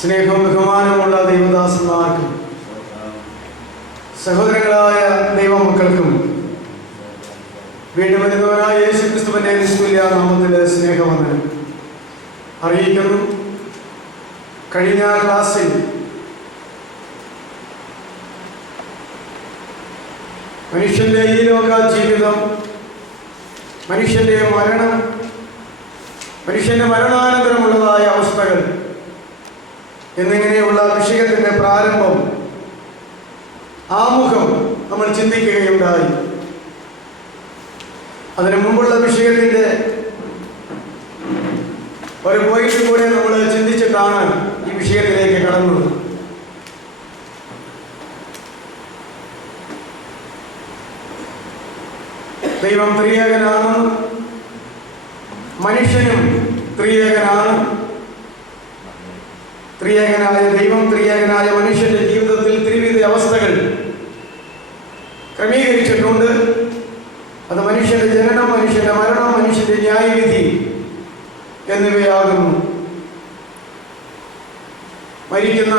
സ്നേഹവും ബഹുമാനമുള്ള ദൈവദാസന്മാർക്കും സഹോദരങ്ങളായ ദൈവമക്കൾക്കും വീണ്ടും വരുന്നവനായ യേശുക്രിസ്തുവിന്റെ നിസ്തുല്യ നാമത്തിൽ സ്നേഹവന്ദനം അറിയിക്കുന്നു. കഴിഞ്ഞ ക്ലാസ്സിൽ മനുഷ്യന്റെ ഈ ലോക ജീവിതം, മനുഷ്യന്റെ മരണം, മനുഷ്യന്റെ മരണാനന്തരമുള്ളതായ അവസ്ഥകൾ എന്നിങ്ങനെയുള്ള വിഷയത്തിന്റെ പ്രാരംഭം, ആമുഖം നമ്മൾ ചിന്തിക്കുകയുണ്ടായി. അതിനു മുമ്പുള്ള വിഷയത്തിന്റെ ഒരു പോയിന്റ് കൂടെ നമ്മൾ ചിന്തിച്ചിട്ടാണ് ഈ വിഷയത്തിലേക്ക് കടന്നത്. ദൈവം ത്രിയേകനാണ്, മനുഷ്യനും ത്രിയേകനാണ്. ത്രിയേകനായ ദൈവം ത്രിയേകനായ മനുഷ്യന്റെ ജീവിതത്തിൽ ത്രിവിധ അവസ്ഥകൾ ക്രമീകരിച്ചിട്ടുണ്ട്. അത് മനുഷ്യന്റെ ജനനം, മനുഷ്യന്റെ മരണം, മനുഷ്യന്റെ ന്യായവിധി എന്നിവയാകുന്നു. മരിക്കുന്ന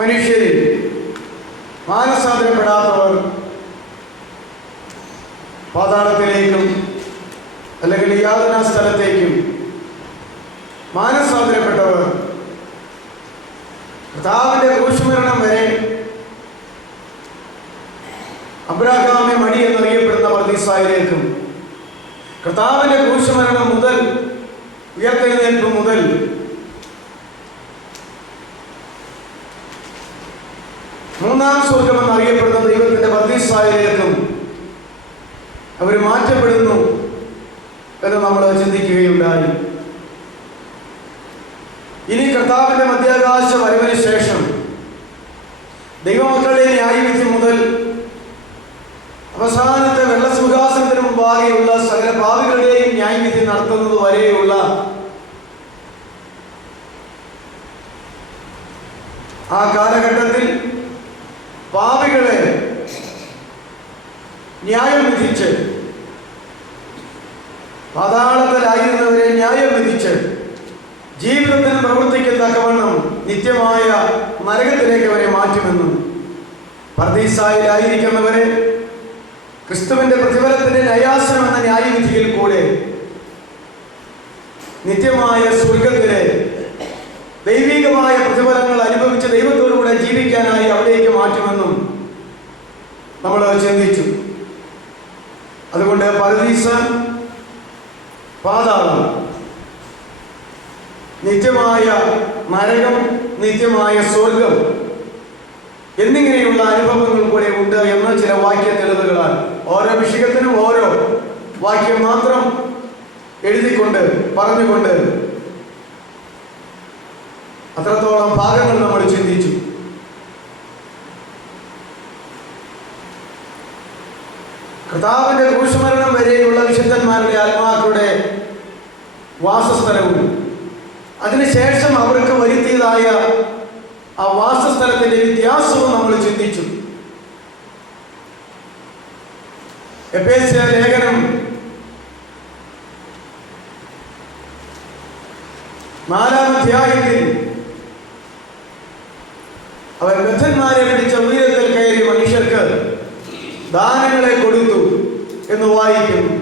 മനുഷ്യരിൽ മാനസാന്തരപ്പെടാത്തവർ പാതാളത്തിലേക്കും അല്ലെങ്കിൽ യാതനാ സ്ഥലത്തേക്കും, മാനസാന്തരപ്പെട്ടവർ കർത്താവിന്റെ ക്രൂശുമരണം വരെ അബ്രഹാമെ മടി എന്നറിയപ്പെടുന്ന പർദീസായിലേക്കും, കർത്താവിന്റെ ക്രൂശുമരണം മുതൽ ഉയർത്തെഴുന്നേൽപ്പ് മുതൽ മൂന്നാം സ്വർഗം എന്നറിയപ്പെടുന്ന ദൈവത്തിന്റെ പർദീസായിലേക്കും അവർ മാറ്റപ്പെടുന്നു എന്ന് നമ്മൾ ചിന്തിക്കുകയുണ്ടായി. ഇനി കർത്താവിന്റെ മധ്യാകാശ വരവിന് ശേഷം ദൈവമക്കളുടെ ന്യായവിധി മുതൽ അവസാനത്തെ വെള്ളസിംഹാസനത്തിന് മുമ്പാകെയുള്ള സകല പാപികളുടെയും ന്യായവിധി നടത്തുന്നത് വരെയുള്ള ആ കാലഘട്ടത്തിൽ പാപികളെ ന്യായം വിധിച്ച്, പാതാളത്തിലായിരുന്നവരെ ന്യായം വിധിച്ച് ജീവിതത്തിന് പ്രവർത്തിക്ക് തക്കവണ്ണം നിത്യമായ നരകത്തിലേക്ക് അവരെ മാറ്റുമെന്നും, പർദീസായിലായിരിക്കുന്നവരെ ക്രിസ്തുവിന്റെ പ്രതിഫലത്തിന്റെ ന്യായാസനം എന്ന ന്യായവിധിയിൽ കൂടെ നിത്യമായ സ്വർഗത്തിലെ ദൈവികമായ പ്രതിഫലങ്ങൾ അനുഭവിച്ച് ദൈവത്തോടുകൂടെ ജീവിക്കാനായി അവിടേക്ക് മാറ്റുമെന്നും നമ്മൾ ചിന്തിച്ചു. അതുകൊണ്ട് പർദീസ, പാതാളം, നിത്യമായ നരകം, നിത്യമായ സ്വർഗം എന്നിങ്ങനെയുള്ള അനുഭവങ്ങൾ കൂടെ ഉണ്ട് എന്ന് ചില വാക്യ തെളിവുകളാൽ ഓരോ വിഷയത്തിനും ഓരോ വാക്യം മാത്രം എഴുതിക്കൊണ്ട് പറഞ്ഞുകൊണ്ട് അത്രത്തോളം ഭാഗങ്ങൾ നമ്മൾ ചിന്തിച്ചു. കർത്താവിന്റെ ക്രൂശുമരണം വരെയുള്ള വിശുദ്ധന്മാരുടെ ആത്മാക്കളുടെ വാസസ്ഥലവും അതിനുശേഷം അവർക്ക് വരുത്തിയതായ ആ വാസസ്ഥലത്തിന്റെ വ്യത്യാസവും നമ്മൾ ചിന്തിച്ചു. എഫേസ്യ ലേഖനം 4-ാം അധ്യായത്തിൽ അവർ ബദ്ധന്മാരെ പിടിച്ച ഉയരത്തിൽ കയറി മനുഷ്യർക്ക് ദാനങ്ങളെ കൊടുത്തു എന്ന് വായിക്കുന്നു.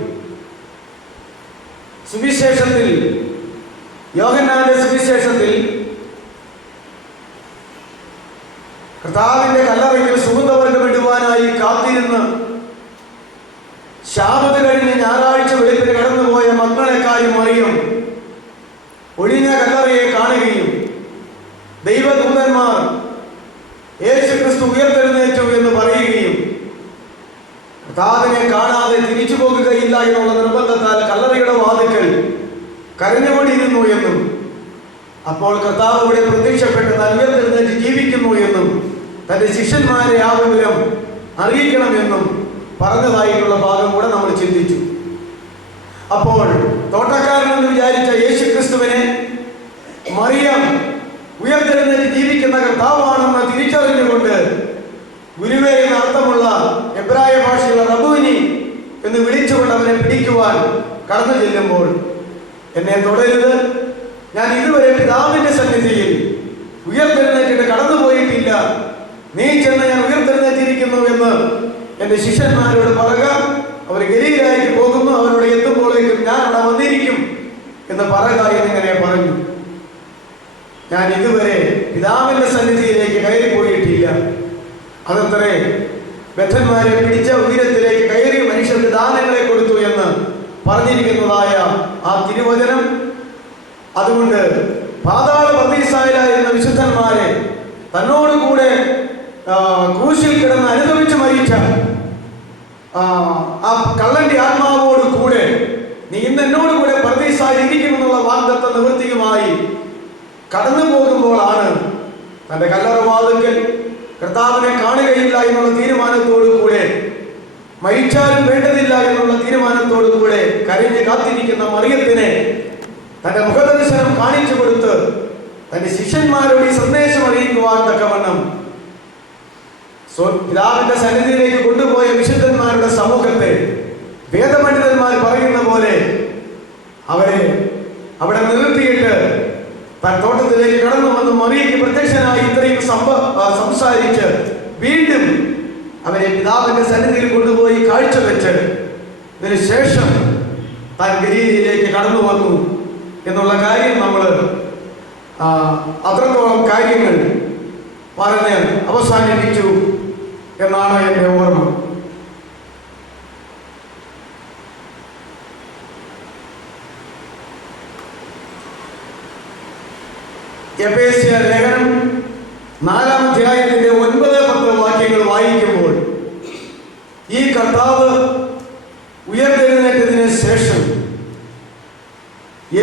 സുവിശേഷത്തിൽ, യോഹന്നാന്റെ സുവിശേഷത്തിൽ കർത്താവിന്റെ കല്ലറയ്ക്കൽ സുഗന്ധവർഗം ഇടുവാനായി കാത്തിരുന്ന് ശാബത്ത് കഴിഞ്ഞ് ഞായറാഴ്ച വെളുപ്പിന് കടന്നുപോയ മക്കളെക്കായും അറിയും ഒഴിഞ്ഞ കല്ലറയെ കാണുകയും ദൈവദൂതന്മാർ യേശുക്രിസ്തു ഉയർത്തെഴുന്നേറ്റു എന്ന് പറയുകയും കർത്താവിനെ കാണാതെ തിരിച്ചു പോകുകയില്ല എന്നുള്ള നിർബന്ധത്താൽ കല്ലറയുടെ വാതിൽക്കൽ കരഞ്ഞുകൊണ്ടിരുന്നു എന്നും, അപ്പോൾ കർത്താവ് ഇവിടെ പ്രത്യക്ഷപ്പെട്ട് താൻ ഉയർത്തെഴുന്നേറ്റ് ജീവിക്കുന്നു എന്നും തന്റെ ശിഷ്യന്മാരെ ആ വിവരം അറിയിക്കണമെന്നും പറഞ്ഞതായിട്ടുള്ള ഭാഗം കൂടെ നമ്മൾ ചിന്തിച്ചു. അപ്പോൾ തോട്ടക്കാരനെന്ന് വിചാരിച്ച യേശുക്രിസ്തുവിനെ മറിയം ഉയർത്തെഴുന്നേറ്റ് ജീവിക്കുന്ന കർത്താവാണെന്ന് തിരിച്ചറിഞ്ഞുകൊണ്ട് ഗുരുവേ എന്ന അർത്ഥമുള്ള എബ്രായ ഭാഷയുള്ള റബ്ബു എന്ന് വിളിച്ചുകൊണ്ട് അവനെ പിടിക്കുവാൻ കടന്നു ചെല്ലുമ്പോൾ, എന്നെ തൊടരുത്, ഞാൻ ഇതുവരെ പിതാവിന്റെ സന്നിധിയിൽ ഉയർത്തെഴുന്നേറ്റിട്ട് കടന്നുപോയിട്ടില്ല, നീ ചെന്ന് ഞാൻ ഉയർത്തെഴുന്നേറ്റിരിക്കുന്നു എന്ന് എൻ്റെ ശിഷ്യന്മാരോട് പറയുക. അവർ ഗലീലയിലേക്ക് പോകുന്നു, അവരോട് എത്തുമ്പോഴേക്കും ഞാൻ അവിടെ വന്നിരിക്കും എന്ന് പറയുക എന്നിങ്ങനെ പറഞ്ഞു. ഞാൻ ഇതുവരെ പിതാവിന്റെ സന്നിധിയിലേക്ക് കയറിപ്പോയിട്ടില്ല. അതത്രേ ബദ്ധന്മാരെ പിടിച്ച ഉയരത്തിലേക്ക് കയറി മനുഷ്യർക്ക് ദാനങ്ങളെ കൊടുത്തു എന്ന് പറഞ്ഞിരിക്കുന്നതായ ആ തിരുവചനം. അതുകൊണ്ട് പാതാള പ്രതീക്ഷയിലായിരുന്ന വിശുദ്ധന്മാരെ തന്നോടുകൂടെ ക്രൂശിൽ കിടന്ന് അനുഭവിച്ച് മരിച്ച ആ കള്ളന്റെ ആത്മാവോട് കൂടെ നീ ഇന്ന് എന്നോട് കൂടെ പ്രതീക്ഷയിലിരിക്കുമെന്നുള്ള വാഗ്ദത്ത നിവൃത്തിയുമായി കടന്നു പോകുമ്പോഴാണ് തന്റെ കല്ലറവാതിൽക്കൽ കർത്താവിനെ കാണുകയില്ല എന്നുള്ള തീരുമാനത്തോടു കൂടെ, മരിച്ചാലും വേണ്ടതില്ല എന്നുള്ള തീരുമാനത്തോടു കൂടെ കരഞ്ഞ് കാത്തിരിക്കുന്ന മറിയത്തിനെ തന്റെ മുഖദർശനം കാണിച്ചു കൊടുത്ത് തന്റെ ശിഷ്യന്മാരോട് ഈ സന്ദേശം അറിയിക്കുവാൻ തക്കവണ്ണം പിതാവിന്റെ സന്നിധിയിലേക്ക് കൊണ്ടുപോയ വിശുദ്ധന്മാരുടെ സമൂഹത്തെ വേദപണ്ഡിതന്മാർ പറയുന്ന പോലെ അവരെ അവിടെ നിർത്തിയിട്ട് താൻ തോട്ടത്തിലേക്ക് കടന്നു വന്ന് മറിയയ്ക്ക് പ്രത്യക്ഷനായി ഇത്രയും സംസാരിച്ച് വീണ്ടും അവരെ പിതാവിന്റെ സന്നിധിയിൽ കൊണ്ടുപോയി കാഴ്ചവെച്ച് ഇതിനു ശേഷം താൻ ഗലീലയിലേക്ക് കടന്നു വന്നു എന്നുള്ള കാര്യം നമ്മൾ അത്രത്തോളം കാര്യങ്ങൾ പറഞ്ഞ് അവസാനിപ്പിച്ചു എന്നാണ് എൻ്റെ ഓർമ്മ. എഫേസ്യ ലേഖനം 4-ാം അധ്യായത്തിന്റെ 9-10 വാക്യങ്ങൾ വായിക്കുമ്പോൾ ഈ കർത്താവ് ഉയർത്തെഴുന്നേറ്റതിന് ശേഷം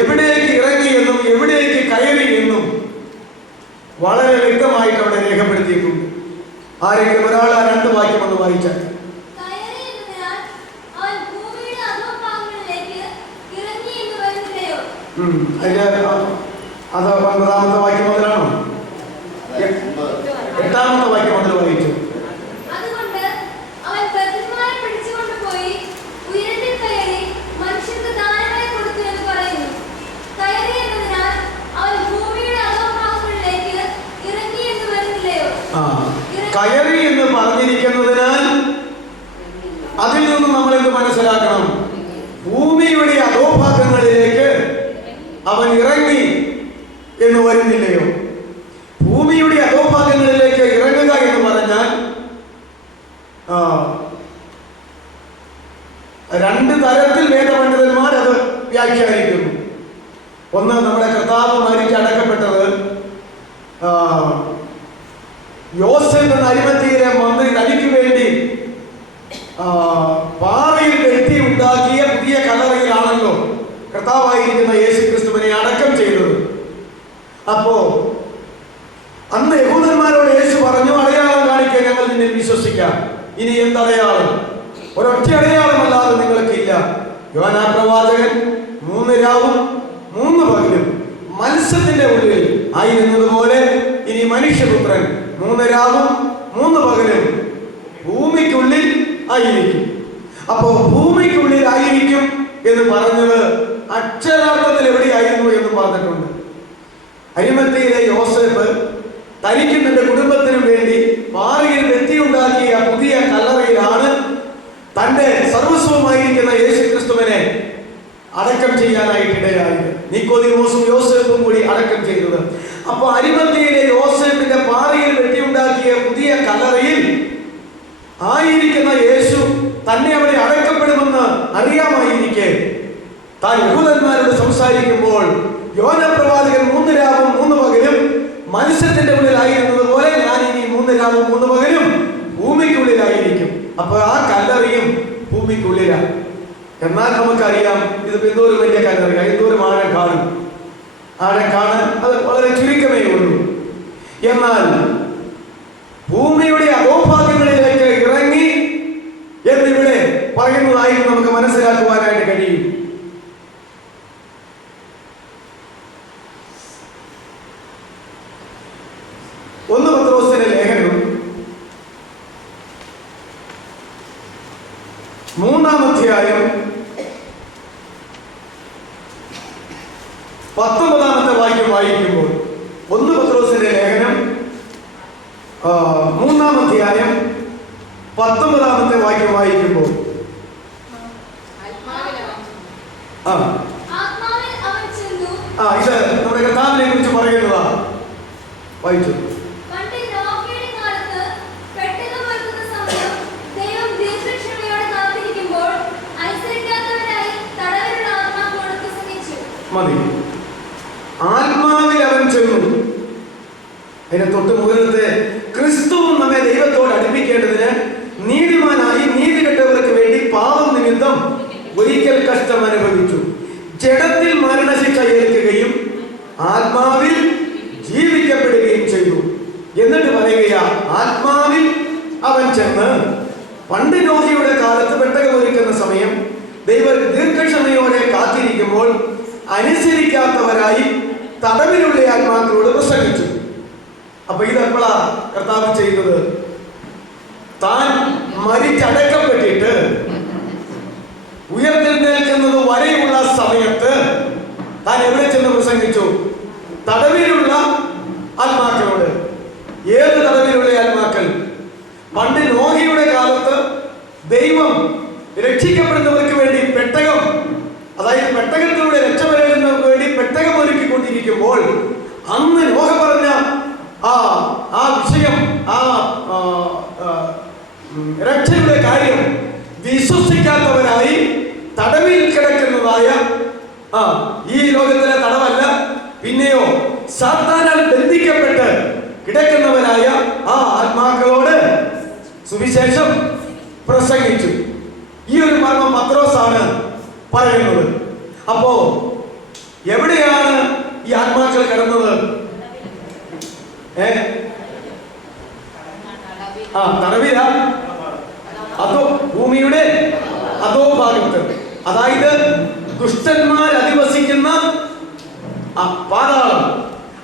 എവിടേക്ക് ഇറങ്ങിയെന്നും എവിടേക്ക് കയറി എന്നും വളരെ വ്യക്തമായിട്ട് അവിടെ രേഖപ്പെടുത്തിയിട്ടുണ്ട്. ആരെങ്കിലും ഒരാൾ ആ 2 വാക്യം ഒന്ന് വായിച്ചാൽ. അത് 9-ാമത്തെ വാക്യം മുതലാണോ? 8-ാമത്തെ വാക്യം മുതൽ വായിച്ചു. കയറി എന്ന് പറഞ്ഞിരിക്കുന്നതിനാൽ അതിൽ നിന്നും നമ്മൾ എന്ത് മനസ്സിലാക്കണം? ഭൂമിയുടെ അധോഭാഗങ്ങളിലേക്ക് അവൻ ഇറങ്ങി എന്ന് വരുന്നില്ലയോ? ഭൂമിയുടെ അധോഭാഗങ്ങളിലേക്ക് ഇറങ്ങുക എന്ന് പറഞ്ഞാൽ 2 തരത്തിൽ വേദപണ്ഡിതന്മാർ അത് വ്യാഖ്യാനിക്കുന്നു. ഒന്ന്, നമ്മുടെ കർത്താവ് മരിച്ച് അടക്കപ്പെട്ടത് യോസേഫ് എന്ന അരിമത്തിയിലെ മന്ത്രി തനിക്ക് വേണ്ടി പാറയിൽ വെട്ടി ഉണ്ടാക്കിയ പുതിയ കല്ലറയിലാണല്ലോ കർത്താവായിരിക്കുന്ന യേശു ക്രിസ്തുവിനെ അടക്കം ചെയ്തത്. അപ്പോ അന്ന് യഹൂദന്മാരോട് യേശു പറഞ്ഞു, അടയാളം കാണിക്കാൻ ഞങ്ങൾ നിന്നെ വിശ്വസിക്കാം. ഇനി എന്തടയാളം? ഒരൊറ്റ അടയാളമല്ലാതെ നിങ്ങൾക്കില്ല. യോനാ പ്രവാചകൻ 3 രാവും 3 പകലും മത്സ്യത്തിന്റെ ഉള്ളിൽ ആയിരുന്നതുപോലെ ഇനി മനുഷ്യപുത്രൻ 3 രാവും 3 പകലും ഭൂമിക്കുള്ളിൽ ആയിരിക്കും. അപ്പോ ഭൂമിക്കുള്ളിൽ ആയിരിക്കും എന്ന് പറഞ്ഞത് അക്ഷരാർത്ഥത്തിൽ എവിടെയായിരുന്നു എന്ന് പറഞ്ഞിട്ടുണ്ട്. അരിമത്തിയിലെ യോസേഫ് തനിക്കും തന്റെ കുടുംബത്തിനും വേണ്ടി പാറയിൽ വെട്ടിയുണ്ടാക്കിയ പുതിയ കല്ലറയിലാണ് തന്റെ സർവസ്വമായിരിക്കുന്ന യേശു ക്രിസ്തുവിനെ അടക്കം ചെയ്യാനായിട്ടിടയായത്. നിക്കോദീമോസും യോസേഫും കൂടി അടക്കം ചെയ്തത്. അപ്പൊ അരിമത്തിയിലെ യോസേഫിന്റെ പാറയിൽ വെട്ടിയുണ്ടാക്കിയ പുതിയ കല്ലറയിൽ ആയിരിക്കുന്ന യേശു തന്നെ അവിടെ അടക്കപ്പെടുമെന്ന് അറിയാമായിരിക്കെ താൻ യഹൂദന്മാരോട് സംസാരിക്കുമ്പോൾ യോന പ്രവാചകൻ 3 രാവും 3 പകലും മത്സ്യത്തിന്റെ ഉള്ളിലായിരുന്നത് പോലെ ഞാൻ ഇനി 3 രാവും 3 പകലും ഭൂമിക്കുള്ളിലായിരിക്കും. അപ്പൊ ആ കല്ലറിയും ഭൂമിക്കുള്ളിലാണ്. എന്നാൽ നമുക്കറിയാം ഇത് എന്തോരം വലിയ കല്ലറിയ, എന്തോരം ആഴം കാണും. ആഴം കാണാൻ അത് വളരെ ചുരുക്കമേ ഉള്ളൂ. എന്നാൽ ഭൂമിയുടെ അധോഭാഗങ്ങളിലേക്ക് ഇറങ്ങി എന്നിവിടെ പറയുന്നതായിട്ട് നമുക്ക് മനസ്സിലാക്കുവാനായിട്ട് കഴിയും. ഒന്ന് പത്രോസിന്റെ ലേഖനം 3-ാം അധ്യായം 19 വാക്യം വായിക്കുമ്പോൾ, 1 പത്രോസിന്റെ ലേഖനം 3 അധ്യായം 19 വാക്യം വായിക്കുമ്പോൾ, ഇത് നമ്മുടെ കർത്താവിനെ കുറിച്ച് പറയുന്നതാ. വായിച്ചു. മതി. ആത്മാവിൽ അവൻ ചെന്നു. അതിനെ തൊട്ട് മുകളിലത്തെ ക്രിസ്തുവും നമ്മെ ദൈവത്തോട് അടുപ്പിക്കേണ്ടതിന് നീതിമാനായി നീതി കെട്ടവർക്ക് വേണ്ടി പാപം നിമിത്തം ഒരിക്കൽ കഷ്ടം അനുഭവിച്ചു. ജഡത്തിൽ മരണശിക്ഷ ഏൽക്കുകയും ആത്മാവിൽ ജീവിക്കപ്പെടുകയും ചെയ്തു. എന്നിട്ട് പറയുകയാ, ആത്മാവിൽ അവൻ ചെന്ന് പണ്ട് നോഹിയുടെ കാലത്ത് പെട്ടകമൊരുക്കുന്ന സമയം ദീർഘക്ഷമയോടെ കാത്തിരിക്കുമ്പോൾ അനുസരിക്കാത്തവരായി തടവിലുള്ള ആത്മാക്കളോട് പ്രസംഗിച്ചു. അപ്പൊ ഇതെപ്പോഴാ കർത്താവ് ചെയ്തത്? താൻ മരിച്ചടക്കപ്പെട്ടിട്ട് ഉയർത്തെഴുന്നേൽക്കുന്നത് വരെയുള്ള സമയത്ത് താൻ എവിടെ ചെന്ന് പ്രസംഗിച്ചു? തടവിലുള്ള ആത്മാക്കളോട്. ഏത് തടവിലുള്ള ആത്മാക്കൾ? പണ്ട് നോഹിയുടെ കാലത്ത് ദൈവം രക്ഷിക്കപ്പെടുന്നവർക്ക് വേണ്ടി പെട്ടകം, അതായത് പെട്ടകത്തിലൂടെ രക്ഷപ്പെടുന്നവർക്ക് വേണ്ടി പെട്ടകം ഒരുക്കിക്കൊണ്ടിരിക്കുമ്പോൾ അന്ന് നോഹ പറഞ്ഞ ആ വിഷയം, രക്ഷയുടെ കാര്യം വിശ്വസിക്കാത്തവരായി തടവിൽ കിടക്കുന്നതായ, ഈ ലോകത്തിലെ തടവല്ല, പിന്നെയോ സാത്താനാൽ ബന്ധിക്കപ്പെട്ട് കിടക്കുന്നവരായ ആ ആത്മാക്കളോട് സുവിശേഷം പ്രസംഗിച്ചു. ഈ ഒരു മർമ്മം പത്രോസാണ് പറയുന്നത്. അപ്പോ എവിടെയാണ് ഈ ആത്മാക്കൾ കിടന്നത്? തടവില, അതോ ഭൂമിയുടെ അതോ ഭാഗത്ത്, അതായത് ദുഷ്ടന്മാർ അധിവസിക്കുന്ന പാതാളം,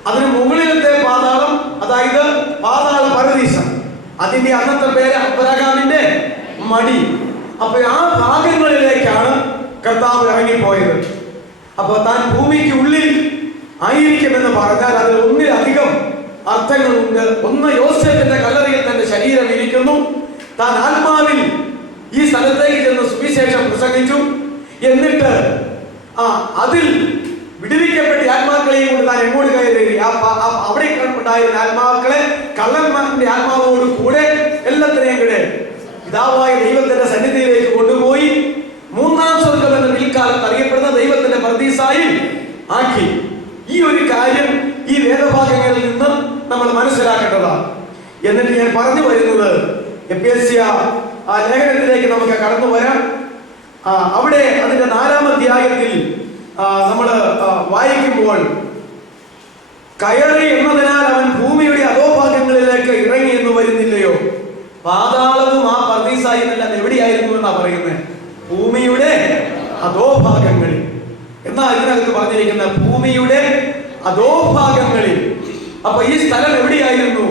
അതിന് മുകളിലത്തെ പാതാളം, അതായത് പാതാള പരദീസ, അതിന്റെ അന്നത്തെ പേര് അബ്രഹാമിന്റെ മടി. അപ്പൊ ആ ഭാഗങ്ങളിലേക്കാണ് കർത്താവ് ഇറങ്ങിപ്പോയത്. അപ്പൊ താൻ ഭൂമിക്ക് ഉള്ളിൽ ആയിരിക്കുമെന്ന് പറഞ്ഞാൽ അതിൽ ഒന്നിലധികം അർത്ഥങ്ങളുണ്ട്. ഒന്ന്, യോസേഫിന്റെ കല്ലറയിൽ തന്റെ ശരീരം ഇരിക്കുന്നു. താൻ ആത്മാവിൽ ഈ സ്ഥലത്തേക്ക് ചെന്ന് സുവിശേഷം പ്രസംഗിച്ചു. എന്നിട്ട് അതിൽ വിടുവിക്കപ്പെട്ട ആത്മാക്കളെയും കൊണ്ട് താൻ എങ്ങോട്ട് കയറി? അവിടെ ഉണ്ടായിരുന്ന ആത്മാക്കളെ കള്ളന്മാരുടെ ആത്മാവോട് കൂടെ എല്ലാത്തിനെയും കൂടെ പിതാവായ ദൈവത്തിന്റെ സന്നിധിയിലേക്ക് കൊണ്ടുപോയി മൂന്നാം സ്വർഗ്ഗം എന്ന പിൽക്കാലത്ത് അറിയപ്പെടുന്ന ദൈവത്തിന്റെ പർദീസായിൽ ആക്കി. ഈ ഒരു കാര്യം ഈ വേദഭാഗങ്ങളിൽ നിന്ന് നമ്മൾ മനസ്സിലാക്കേണ്ടതാണ്. എന്നിട്ട് ഞാൻ പറഞ്ഞു വരുന്നത് എഫേസ്യ ലേഖനത്തിലേക്ക് നമുക്ക് കടന്നു വരാം. അവിടെ അതിന്റെ 4-ാം അധ്യായത്തിൽ നമ്മൾ വായിക്കുമ്പോൾ, കയറി എന്നതിനാൽ അവൻ ഭൂമിയുടെ അധോഭാഗങ്ങളിലേക്ക് ഇറങ്ങി എന്ന് വരുന്നില്ലയോ? പാതാളവും ആ പർദീസായും എല്ലാം എവിടെയായിരുന്നു എന്നാ പറയുന്നത്? ഭൂമിയുടെ അധോഭാഗങ്ങളിൽ. എന്നാ ഇതിനകത്ത് പറഞ്ഞിരിക്കുന്ന ഭൂമിയുടെ അധോഭാഗങ്ങളിൽ. അപ്പൊ ഈ സ്ഥലം എവിടെയായിരുന്നു?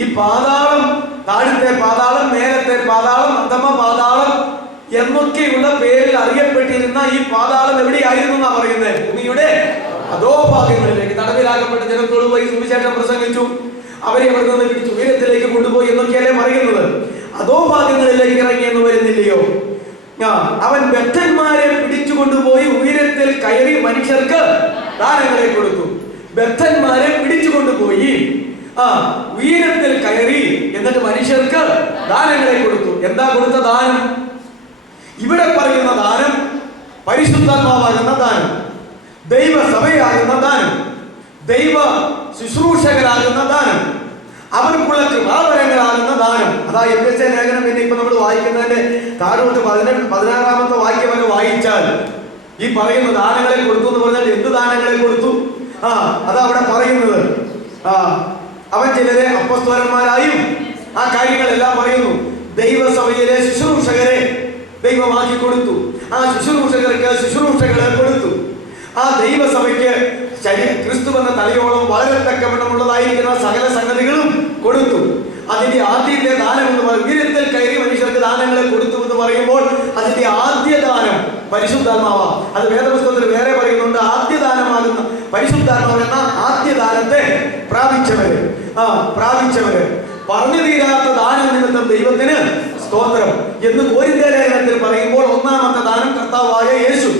ഈ പാതാളം, താഴത്തെ പാതാളം, മേലത്തെ പാതാളം, അധമ പാതാളം എന്നൊക്കെയുള്ള പേരിൽ അറിയപ്പെട്ടിരുന്ന ഈ പാതാളം എവിടെയായിരുന്നു എന്നാ പറയുന്നത്? ഭൂമിയുടെ അധോഭാഗങ്ങളിലേക്ക്. തടവിലാക്കപ്പെട്ട ജനത്തോട് പോയി സുവിശേഷം പ്രസംഗിച്ചു, അവരെ അവിടെ നിന്ന് പിടിച്ച് ഉയരത്തിലേക്ക് കൊണ്ടുപോയി എന്നൊക്കെയല്ലേ പറയുന്നത്. അധോഭാഗങ്ങളിലേക്ക് ഇറങ്ങി എന്ന് വരുന്നില്ലയോ? അവൻ ബദ്ധന്മാരെ പിടിച്ചു കൊണ്ടുപോയി ഉയരത്തിൽ കയറി മനുഷ്യർക്ക് ദാനങ്ങളെ കൊടുത്തു. ബദ്ധന്മാരെ പിടിച്ചു കൊണ്ടുപോയി ഉയരത്തിൽ കയറി എന്നിട്ട് മനുഷ്യർക്ക് ദാനങ്ങളെ കൊടുത്തു. എന്താ കൊടുത്ത ദാനം? ഇവിടെ പറയുന്ന ദാനം പരിശുദ്ധാത്മാവാകുന്ന ദാനം, ദൈവസഭയാകുന്ന ദാനം, ദൈവ ശുശ്രൂഷകരാകുന്ന ദാനം, അവർക്കുള്ള കൃപാവരങ്ങളാകുന്ന ദാനം. അതാ എഫേസ്യ ലേഖനം പിന്നെ ഇപ്പൊ നമ്മൾ വായിക്കുന്നതിന്റെ താഴോട്ട് 16-ാമത്തെ വാക്യം വരെ വായിച്ചാൽ ഈ പറയുന്ന ദാനങ്ങളെ കൊടുത്തു എന്ന് പറഞ്ഞാൽ എന്ത് ദാനങ്ങളെ കൊടുത്തു? അതാ അവിടെ പറയുന്നത്. അവൻ ചിലരെ അപ്പസ്തോലന്മാരായും ആ കാര്യങ്ങളെല്ലാം പറയുന്നു. ദൈവസഭയിലെ ശുശ്രൂഷകരെ ദൈവമാക്കി കൊടുത്തു. ആ ശുശ്രൂഷകർക്ക് ശുശ്രൂഷകളെ കൊടുത്തു. ആ ദൈവസഭയ്ക്ക് ക്രിസ്തു എന്ന തലയോളം വളരെ തക്കവണ്ണമുള്ളതായിരിക്കുന്ന സകല സംഗതികളും കൊടുത്തു. അതിന്റെ ആദ്യത്തെ ദാനം എന്ന് പറയുന്നത് ഉയരത്തിൽ കയറി മനുഷ്യർക്ക് ദാനങ്ങളെ കൊടുത്തു എന്ന് പറയുമ്പോൾ അതിന്റെ ആദ്യ ദാനം പരിശുദ്ധാത്മാവാണ്. അത് വേദപുസ്തകത്തിൽ വേറെ പറയുന്നുണ്ട്. ആദ്യ ദാനമാകുന്ന പരിശുദ്ധാത്മാവ് എന്ന ആദ്യ ദാനത്തെ പ്രാപിച്ചവര് പറഞ്ഞു തീരാത്ത ദാനം നിമിത്തം ദൈവത്തിന് സ്തോത്രം എന്ന് കോരിന്ത്യ ലേഖനത്തിൽ പറയുമ്പോൾ ഒന്നാമത്തെ ദാനം കർത്താവായ യേശു,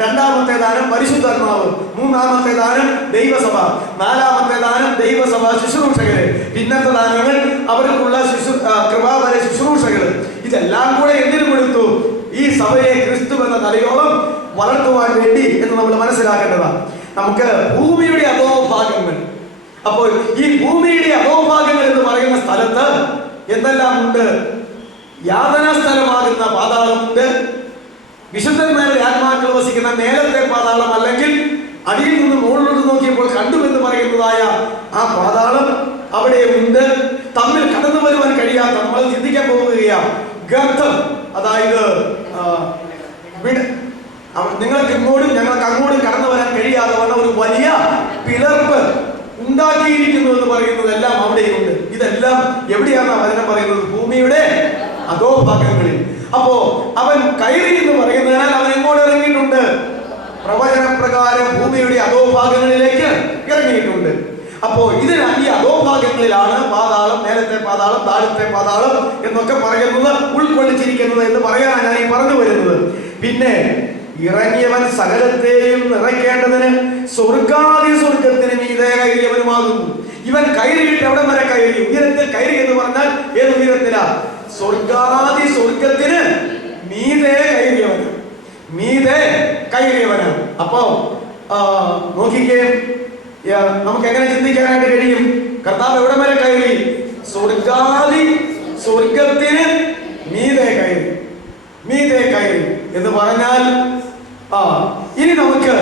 രണ്ടാമത്തെ ദാനം പരിശുദ്ധാത്മാവ്, മൂന്നാമത്തെ ദാനം ദൈവസഭ, നാലാമത്തെ ദാനം ദൈവസഭ ശുശ്രൂഷകര്, പിന്നത്തെ ദാനങ്ങൾ അവർക്കുള്ള കൃപാവര ശുശ്രൂഷകള്. ഇതെല്ലാം കൂടെ എന്തിനു കൊടുത്തു? ഈ സഭയെ ക്രിസ്തു എന്ന തലയോളം വളർത്തുവാൻ വേണ്ടി എന്ന് നമ്മൾ മനസ്സിലാക്കേണ്ടതാണ്. നമുക്ക് ഭൂമിയുടെ അധോഭാഗങ്ങൾ, അപ്പോൾ ഈ ഭൂമിയുടെ അധോഭാഗങ്ങൾ എന്ന് പറയുന്ന സ്ഥലത്ത് എന്തെല്ലാം ഉണ്ട്? യാതനാ സ്ഥലമാകുന്ന പാതാളമുണ്ട്, വിശുദ്ധന്മാരുടെ ആത്മാക്കൾ വസിക്കുന്ന മേലത്തെ പാതാളം, അല്ലെങ്കിൽ അടിയിൽ നിന്ന് മുകളിലോട്ട് നോക്കിയപ്പോൾ കണ്ടുവെന്ന് പറയുന്നതായ ആ പാതാളം അവിടെ ഉണ്ട്. തമ്മിൽ കടന്നു വരുവാൻ കഴിയാത്ത, നമ്മൾ ചിന്തിക്കാൻ പോവുകയാണ്, ഗർത്തം, അതായത് നിങ്ങൾക്ക് ഇങ്ങോട്ടും ഞങ്ങൾക്ക് അങ്ങോട്ടും കടന്നു വരാൻ കഴിയാതെ വന്ന ഒരു വലിയ പിളർപ്പ് ഉണ്ടാക്കിയിരിക്കുന്നു എന്ന് പറയുന്നതെല്ലാം അവിടെയുണ്ട്. ഇതെല്ലാം എവിടെയാണ് വചനം പറയുന്നത്? ഭൂമിയുടെ അധോഭാഗങ്ങളിൽ. അപ്പോ അവൻ കയറി എന്ന് പറയുന്നതിനാൽ അവൻ എങ്ങോട്ട് ഇറങ്ങിയിട്ടുണ്ട്? പ്രവചനപ്രകാരം ഭൂമിയുടെ അധോഭാഗങ്ങളിലേക്ക് ഇറങ്ങിയിട്ടുണ്ട്. അപ്പോ ഈ അധോഭാഗങ്ങളിലാണ് പാതാളം, മേലത്തെ പാതാളം, താഴത്തെ പാതാളം എന്നൊക്കെ പറയുന്നത് ഉൾക്കൊള്ളിച്ചിരിക്കുന്നത് എന്ന് പറയാനാണ് ഞാൻ ഈ പറഞ്ഞു വരുന്നത്. പിന്നെ ഇറങ്ങിയവൻ സകലത്തെയും നിറയ്ക്കേണ്ടതിന് സ്വർഗാദി സ്വർഗത്തിന് മീതെ കയറിയവനുമാകുന്നു. ഇവൻ കയറിയിട്ട് എവിടെ വരെ കയറി? ഉയരത്തിൽ കയറി എന്ന് പറഞ്ഞാൽ ഏത് ഉയരത്തിലാ? സ്വർഗാദി സ്വർഗത്തിന് മീതെ കയറിയവനാണ്. അപ്പോ നോക്കിക്കേ, നമുക്ക് എങ്ങനെ ചിന്തിക്കാനായിട്ട് കഴിയും? കർത്താവ് എവിടെ വരെ കയറി? സ്വർഗാദി സ്വർഗത്തിന് മീതെ കയറി എന്ന് പറഞ്ഞാൽ ഇനി നമുക്ക്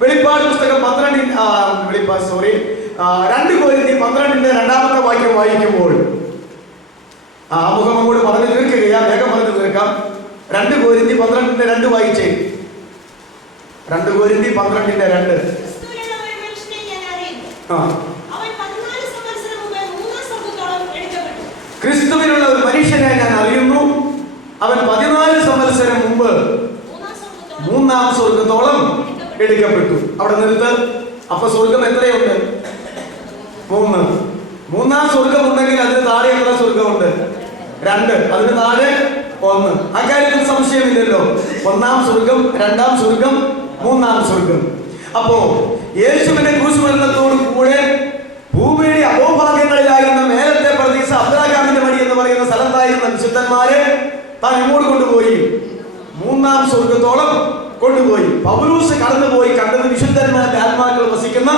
വെളിപ്പാട് പുസ്തകം 2 കൊരിന്ത്യർ 12 രണ്ടാമത്തെ വാക്യം വായിക്കുമ്പോൾ ആമുഖം അങ്ങോട്ട് പറഞ്ഞു തീർക്കുകയാ, വേഗം പറഞ്ഞു തീർക്കാം. 2 കൊരിന്ത്യർ 12 വായിച്ചേ. 2 കൊരിന്ത്യർ 12 ക്രിസ്തുവിനുള്ള ഒരു മനുഷ്യനെ ഞാൻ അറിയുന്നു, അവൻ 14 സംവത്സരം മുമ്പ് 3-ാം സ്വർഗത്തോളം എടുക്കപ്പെട്ടു. അവിടെ നിർത്ത്. അപ്പൊ സ്വർഗം എത്രയുണ്ട്? 3. 3-ാം സ്വർഗം ഉണ്ടെങ്കിൽ അതിന് താഴെ എത്ര സ്വർഗമുണ്ട്? 2. അതിന് താഴെ 1. അക്കാര്യത്തിൽ സംശയമില്ലല്ലോ. 1-ാം സ്വർഗം, 2-ാം സ്വർഗം, 3-ാം സ്വർഗം. അപ്പോ യേശുവിന്റെ ക്രൂശുമരണത്തോടു കൂടെ ഭൂമിയുടെ അധോഭാഗ്യങ്ങളിലായിരുന്ന മേലത്തെ പ്രതീക്ഷ അബ്രാഹാമിന്റെ മടി എന്ന് പറയുന്ന സ്ഥലത്തായിരുന്ന വിശുദ്ധന്മാരെ താൻ എങ്ങോട്ട് കൊണ്ടുപോയി? 3-ാം സ്വർഗത്തോളം കൊണ്ടുപോയി. പൗലോസ് കടന്നുപോയി കണ്ടത് വിശുദ്ധന്മാരുടെ ആത്മാക്കൾ വസിക്കുന്ന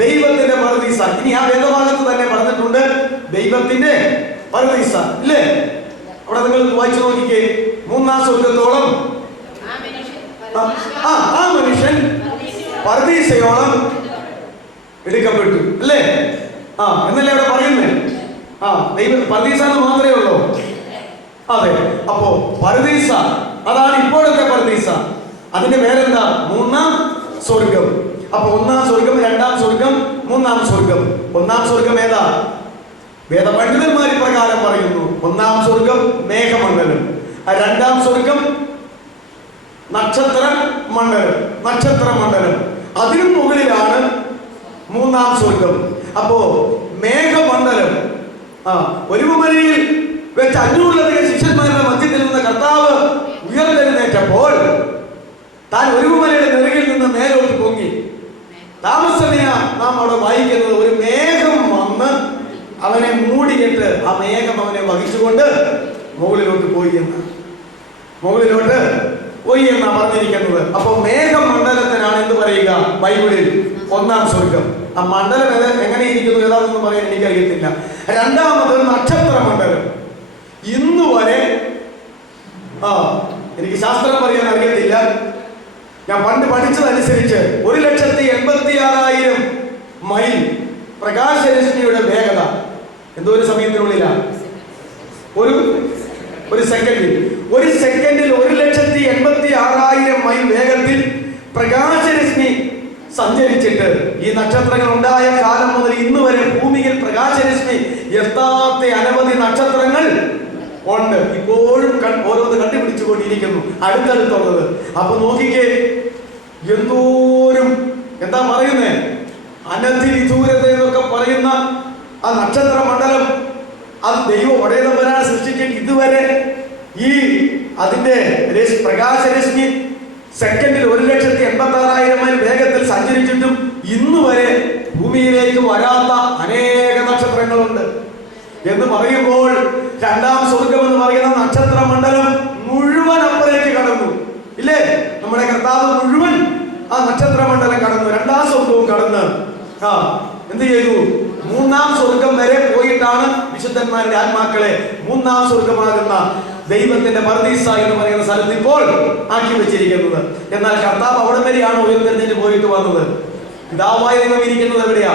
ദൈവത്തിന്റെ പരദീസ. ഇനി ആ വേദഭാഗത്ത് തന്നെ പറഞ്ഞിട്ടുണ്ട് ദൈവത്തിന്റെ പരദീസ, ഇല്ലേ? അവിടെ നിങ്ങൾ വായിച്ചു നോക്കിക്കേ. 3-ാം സ്വർഗത്തോളം ആ മനുഷ്യൻ പരദീസയോളം എടുക്കപ്പെട്ടു, അല്ലേ? എന്നല്ലേ അവിടെ പറയുന്നേ? ദൈവം പരദീസ മാത്രമേ ഉള്ളൂ. അതെ. അപ്പോ പരദീസ അതാണ് ഇപ്പോഴത്തെ പരദീസ. അതിന്റെ പേരെന്താ? 3-ാം സ്വർഗം. അപ്പൊ 1-ാം സ്വർഗം, 2-ാം സ്വർഗം, 3-ാം സ്വർഗം. 1-ാം സ്വർഗം ഏതാ? വേദപണ്ഡിതന്മാർ പ്രകാരം പറയുന്നു 1-ാം സ്വർഗം മേഘമണ്ഡലം, 2-ാം സ്വർഗം നക്ഷത്ര മണ്ഡലം, അതിനു മുകളിലാണ് 3-ാം സ്വർഗം. അപ്പോ മേഘമണ്ഡലം ഒരുമലയിൽ വെച്ച് 500-ലധികം ശിഷ്യന്മാരുടെ മധ്യത്തിൽ നിന്ന് കർത്താവ് ഉയർത്തെഴുന്നേറ്റപ്പോൾ താൻ ഒരുമലയുടെ നെറുകിൽ നിന്ന് മേലോട്ട് പൊങ്ങി. താമസമയ നാം അവിടെ വായിക്കുന്നത് ഒരു മേഘം വന്ന് അവനെ മൂടിയിട്ട് ആ മേഘം അവനെ വഹിച്ചുകൊണ്ട് മുകളിലോട്ട് പോയി എന്നാ പറഞ്ഞിരിക്കുന്നത്. അപ്പൊ മേഘമണ്ഡലത്തിനാണ് എന്ത് പറയുക ബൈബിളിൽ? 1-ാം സ്വർഗം. ആ മണ്ഡലം എങ്ങനെ ഇരിക്കുന്നു ഏതാണെന്ന് പറയാൻ എനിക്കറിയത്തില്ല. 2-ാമത് നക്ഷത്ര മണ്ഡലം. ഇന്ന് വരെ എനിക്ക് ശാസ്ത്രം പറയാൻ അറിയത്തില്ല. ഞാൻ പണ്ട് പഠിച്ചതനുസരിച്ച് 1,86,000 മൈൽ പ്രകാശരശ്മിയുടെ വേഗത എന്തോ ഒരു സമയത്തിനുള്ളിലാണ്. ഒരു സെക്കൻഡിൽ 1,86,000 മൈൽ വേഗത്തിൽ പ്രകാശരശ്മി സഞ്ചരിച്ചിട്ട് ഈ നക്ഷത്രങ്ങൾ ഉണ്ടായ കാലം മുതൽ ഇന്ന് വരെ ഭൂമിയിൽ പ്രകാശരശ്മി എത്താത്ത അനവധി നക്ഷത്രങ്ങൾ ഉണ്ട്. ഇപ്പോഴും ഓരോന്ന് കണ്ടുപിടിച്ചുകൊണ്ടിരിക്കുന്നു, അടുത്തടുത്തുള്ളത്. അപ്പൊ നോക്കിക്കേ, എന്തോരും എന്താ പറയുന്നേ, അനധിവിദൂരത എന്നൊക്കെ പറയുന്ന ആ നക്ഷത്ര മണ്ഡലം, അത് ദൈവം ഒടേതമ്പരാണ് സൃഷ്ടിച്ചിട്ട് ഇതുവരെ ഈ അതിന്റെ പ്രകാശരശ്മി സെക്കൻഡിൽ 1,86,000 മൈൽ വേഗത്തിൽ സഞ്ചരിച്ചിട്ടും ഇന്നുവരെ ഭൂമിയിലേക്ക് വരാത്ത അനേക നക്ഷത്രങ്ങളുണ്ട് എന്ന് പറയുമ്പോൾ, രണ്ടാം സ്വർഗം എന്ന് പറയുന്ന നക്ഷത്ര മണ്ഡലം മുഴുവൻ അപ്പുറേക്ക് കടന്നു ഇല്ലേ? നമ്മുടെ കർത്താവ് മുഴുവൻ ആ നക്ഷത്ര മണ്ഡലം കടന്നു, രണ്ടാം സ്വർഗവും കടന്ന് എന്ത് ചെയ്തു? മൂന്നാം സ്വർഗം വരെ പോയിട്ടാണ് വിശുദ്ധന്മാരുടെ ആത്മാക്കളെ മൂന്നാം സ്വർഗമാകുന്ന ദൈവത്തിന്റെ പർദീസ എന്ന് പറയുന്ന സ്ഥലത്ത് ഇപ്പോൾ ആക്കി വെച്ചിരിക്കുന്നത്. എന്നാൽ കർത്താവ് അവിടെ വരെയാണ് ഉയർത്തെഴുന്നേറ്റ് പോയിട്ട് വന്നത്. പിതാവായ ദൈവം ഇരിക്കുന്നത് എവിടെയാ?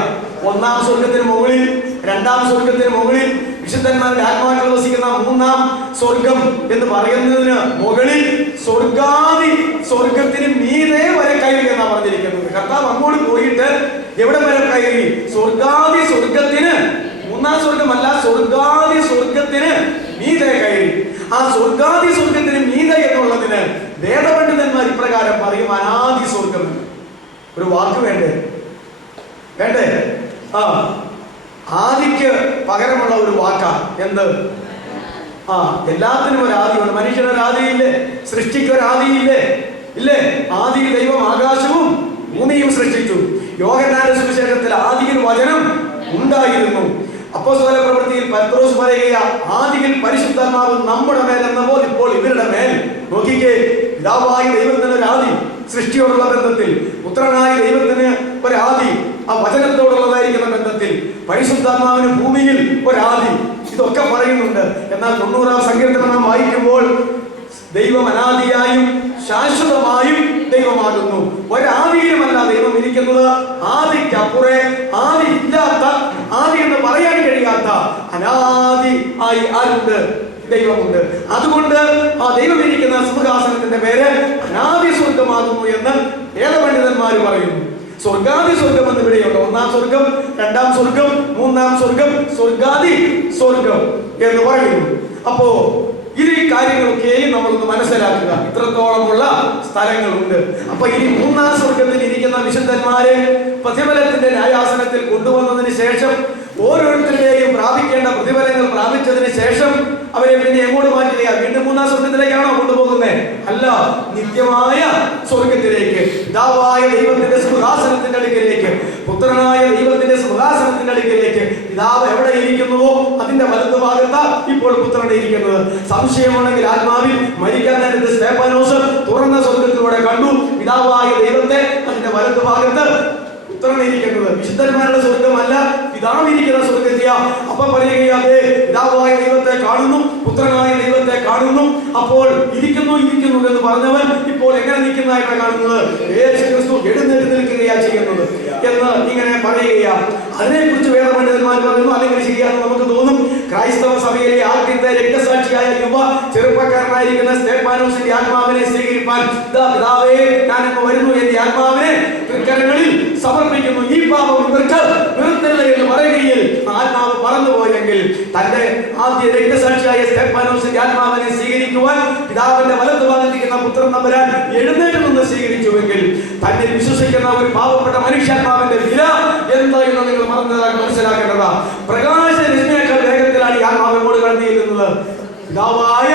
ഒന്നാം സ്വർഗത്തിന് മുകളിൽ, രണ്ടാം സ്വർഗത്തിന് മുകളിൽ, വിശുദ്ധന്മാരുടെ ആത്മാക്കൾ വസിക്കുന്ന മൂന്നാം സ്വർഗം എന്ന് പറയുന്നതിന് മുകളിൽ സ്വർഗാദി സ്വർഗത്തിന് മീതെ വരെ കയറി എന്നാണ് പറഞ്ഞിരിക്കുന്നത്. കർത്താവ് അങ്ങോട്ട് പോയിട്ട് എവിടെ വരെ കയറി? സ്വർഗാദി സ്വർഗത്തിന്, മൂന്നാം സ്വർഗമല്ല, സ്വർഗാദി സ്വർഗത്തിന് മീതെ കയറി. ആ സ്വർഗാദി സ്വർഗത്തിന് മീതെ എന്നുള്ളതിന് വേദപണ്ഡിതന്മാർ ഇപ്രകാരം പറയും, അനാദി സ്വർഗം. ഒരു വാക്ക് വേണ്ടേ? വേണ്ടേ? ആദിക്ക് പകരമുള്ള ഒരു വാക്കാ എന്ത്? എല്ലാത്തിനും ഒരു ആദിയുണ്ട്. മനുഷ്യനൊരു ആദിയില്ലേ? സൃഷ്ടിക്ക് ഒരു ആദിയില്ലേ? ഇല്ലേ? ആദിയിൽ ദൈവം ആകാശവും ഭൂമിയും സൃഷ്ടിച്ചു. യോഹന്നാന്റെ സുവിശേഷത്തിൽ ആദിയിൽ വചനം ഉണ്ടായിരുന്നു. അപ്പോസ്തല പ്രവൃത്തിയിൽ പത്രോസ് പറയുക, ആദിയിൽ പരിശുദ്ധാത്മാവ് നമ്മുടെ മേൽ എന്ന പോലെ ഇപ്പോൾ ഇവരുടെ മേൽ. നോക്കിക്കേ, പിതാവായ ദൈവത്തിന് ഒരു ആദി സൃഷ്ടിയോടുള്ള ബന്ധത്തിൽ, പുത്രനായ ദൈവത്തിന് ഒരു ആദി ആ വചനത്തോടുള്ളതായിരിക്കുന്ന ബന്ധത്തിൽ, പരിശുദ്ധാത്മാവിന് ഭൂമിയിൽ ഒരാദി, ഇതൊക്കെ പറയുന്നുണ്ട്. എന്നാൽ 90-ാം സങ്കീർത്തനം നാം വായിക്കുമ്പോൾ ദൈവം അനാദിയായും ശാശ്വതമായും ദൈവമാകുന്നു. ഒരാദിയിലുമല്ല ദൈവം ഇരിക്കുന്നത്. ആദിക്കപ്പുറേ, ആദി ഇല്ലാത്ത, ആദി എന്ന് പറയാൻ കഴിയാത്ത അനാദി ആയി ആരുണ്ട്? ദൈവമുണ്ട്. അതുകൊണ്ട് ആ ദൈവം ഇരിക്കുന്ന സിംഹാസനത്തിന്റെ പേര് അനാദി സ്വർഗമാകുന്നു എന്ന് വേദപണ്ഡിതന്മാർ പറയുന്നു. സ്വർഗാദി സ്വർഗം എന്ന് ഇവിടെയുണ്ട്. ഒന്നാം സ്വർഗം, രണ്ടാം സ്വർഗം, മൂന്നാം സ്വർഗം, സ്വർഗാദി സ്വർഗം എന്ന് പറയുന്നു. അപ്പോ ഇത് ഈ കാര്യങ്ങളൊക്കെയും നമ്മളൊന്ന് മനസ്സിലാക്കുക. ഇത്രത്തോളമുള്ള സ്ഥലങ്ങളുണ്ട്. അപ്പൊ ഇനി മൂന്നാം സ്വർഗത്തിൽ ഇരിക്കുന്ന വിശുദ്ധന്മാരെ പ്രതിഫലത്തിന്റെ ന്യായാസനത്തിൽ കൊണ്ടുവന്നതിന് ശേഷം, ഓരോരുത്തരുടെയും പ്രാപിക്കേണ്ട പ്രതിഫലങ്ങൾ പ്രാപിച്ചതിന് ശേഷം അവരെ പിന്നെ എങ്ങോട്ട് മാറ്റുക? വീണ്ടും മൂന്നാം സ്വർഗത്തിലേക്കാണോ കൊണ്ടുപോകുന്നത്? അല്ല, നിത്യമായ സ്വർഗത്തിലേക്ക്, പിതാവായ ദൈവത്തിന്റെ സിംഹാസനത്തിന്റെ അടുക്കലേക്ക്, പുത്രനായ ദൈവത്തിന്റെ സിംഹാസനത്തിന്റെ അടുക്കലേക്ക്. പിതാവ് എവിടെ ഇരിക്കുന്നുവോ അതിന്റെ വലതുഭാഗത്ത് ഇപ്പോൾ പുത്രൻ ഇരിക്കുന്നത്. സംശയമുണ്ടെങ്കിൽ ആത്മാവിൽ മരിക്കാൻ നേരത്തെ സ്തേഫാനോസ് തുറന്ന സ്വർഗത്തിലൂടെ കണ്ടു പിതാവായ ദൈവത്തെ അതിന്റെ വലതുഭാഗത്ത് പുത്രൻ ഇരിക്കുന്നത്. വിശുദ്ധന്മാരുടെ സ്വർഗമല്ല, പിതാവ് ഇരിക്കുന്ന സ്വർഗത്തിയ. അപ്പൊ പറയുകയാതെ പിതാവായ ദൈവത്തെ കാണുന്നു, പുത്രനായ ദൈവത്തെ കാണുന്നു. അപ്പോൾ ഇരിക്കുന്നു എന്ന് പറഞ്ഞവൻ ഇപ്പോൾ എങ്ങനെ നിൽക്കുന്നതായിട്ടാണ് കാണുന്നത്? യേശു ക്രിസ്തു എഴുന്നേറ്റ് നിൽക്കുകയാ ചെയ്യുന്നത് എന്ന് ഇങ്ങനെ പറയുകയാണ്. അതിനെക്കുറിച്ച് വേദപണ്ഡിതന്മാർ പറയുന്നു. അല്ലെങ്കിൽ ശരിയാണെന്ന് നമുക്ക് തോന്നും. ക്രൈസ്തവ സഭയിലെ ആദ്യത്തെ രക്തസാക്ഷിയായ യുവ ചെറുപ്പക്കാരനായിരിക്കുന്ന സ്തേഫാനോസിന്റെ ആത്മാവിനെ സ്വീകരിപ്പാൻ പിതാവേ ഞാനിപ്പോ വരുന്നു, എന്റെ ആത്മാവിനെ തൃക്കരങ്ങളിൽ സമർപ്പിക്കുന്നു, ഈ പാപം ഇവർക്ക് നിർത്തില്ല എന്ന് പറയുകയിൽ ആത്മാവ് പറന്നുപോയെങ്കിൽ തന്റെ ആദ്യ രക്തസാക്ഷിയായ സ്തേഫാനോസിന്റെ ആത്മാവിനെ സ്വീകരിക്കുവാൻ പിതാവിന്റെ വലതുഭാഗത്തിരിക്കുന്ന പുത്രൻ തമ്പുരാൻ എഴുന്നേറ്റ് നിന്ന് സ്വീകരിച്ചുവെങ്കിൽ തന്നെ വിശ്വസിക്കുന്ന ഒരു പാവപ്പെട്ട മനുഷ്യാത്മാവിന്റെ വില എന്തായെന്ന് നിങ്ങൾ മനസ്സിലാക്കേണ്ടതാ. പ്രകാശരശ്മിയേക്കാൾ വേഗത്തിലാണ് ഈ ആത്മാവിനോട് കടന്നു ചെല്ലുന്നത് പിതാവായ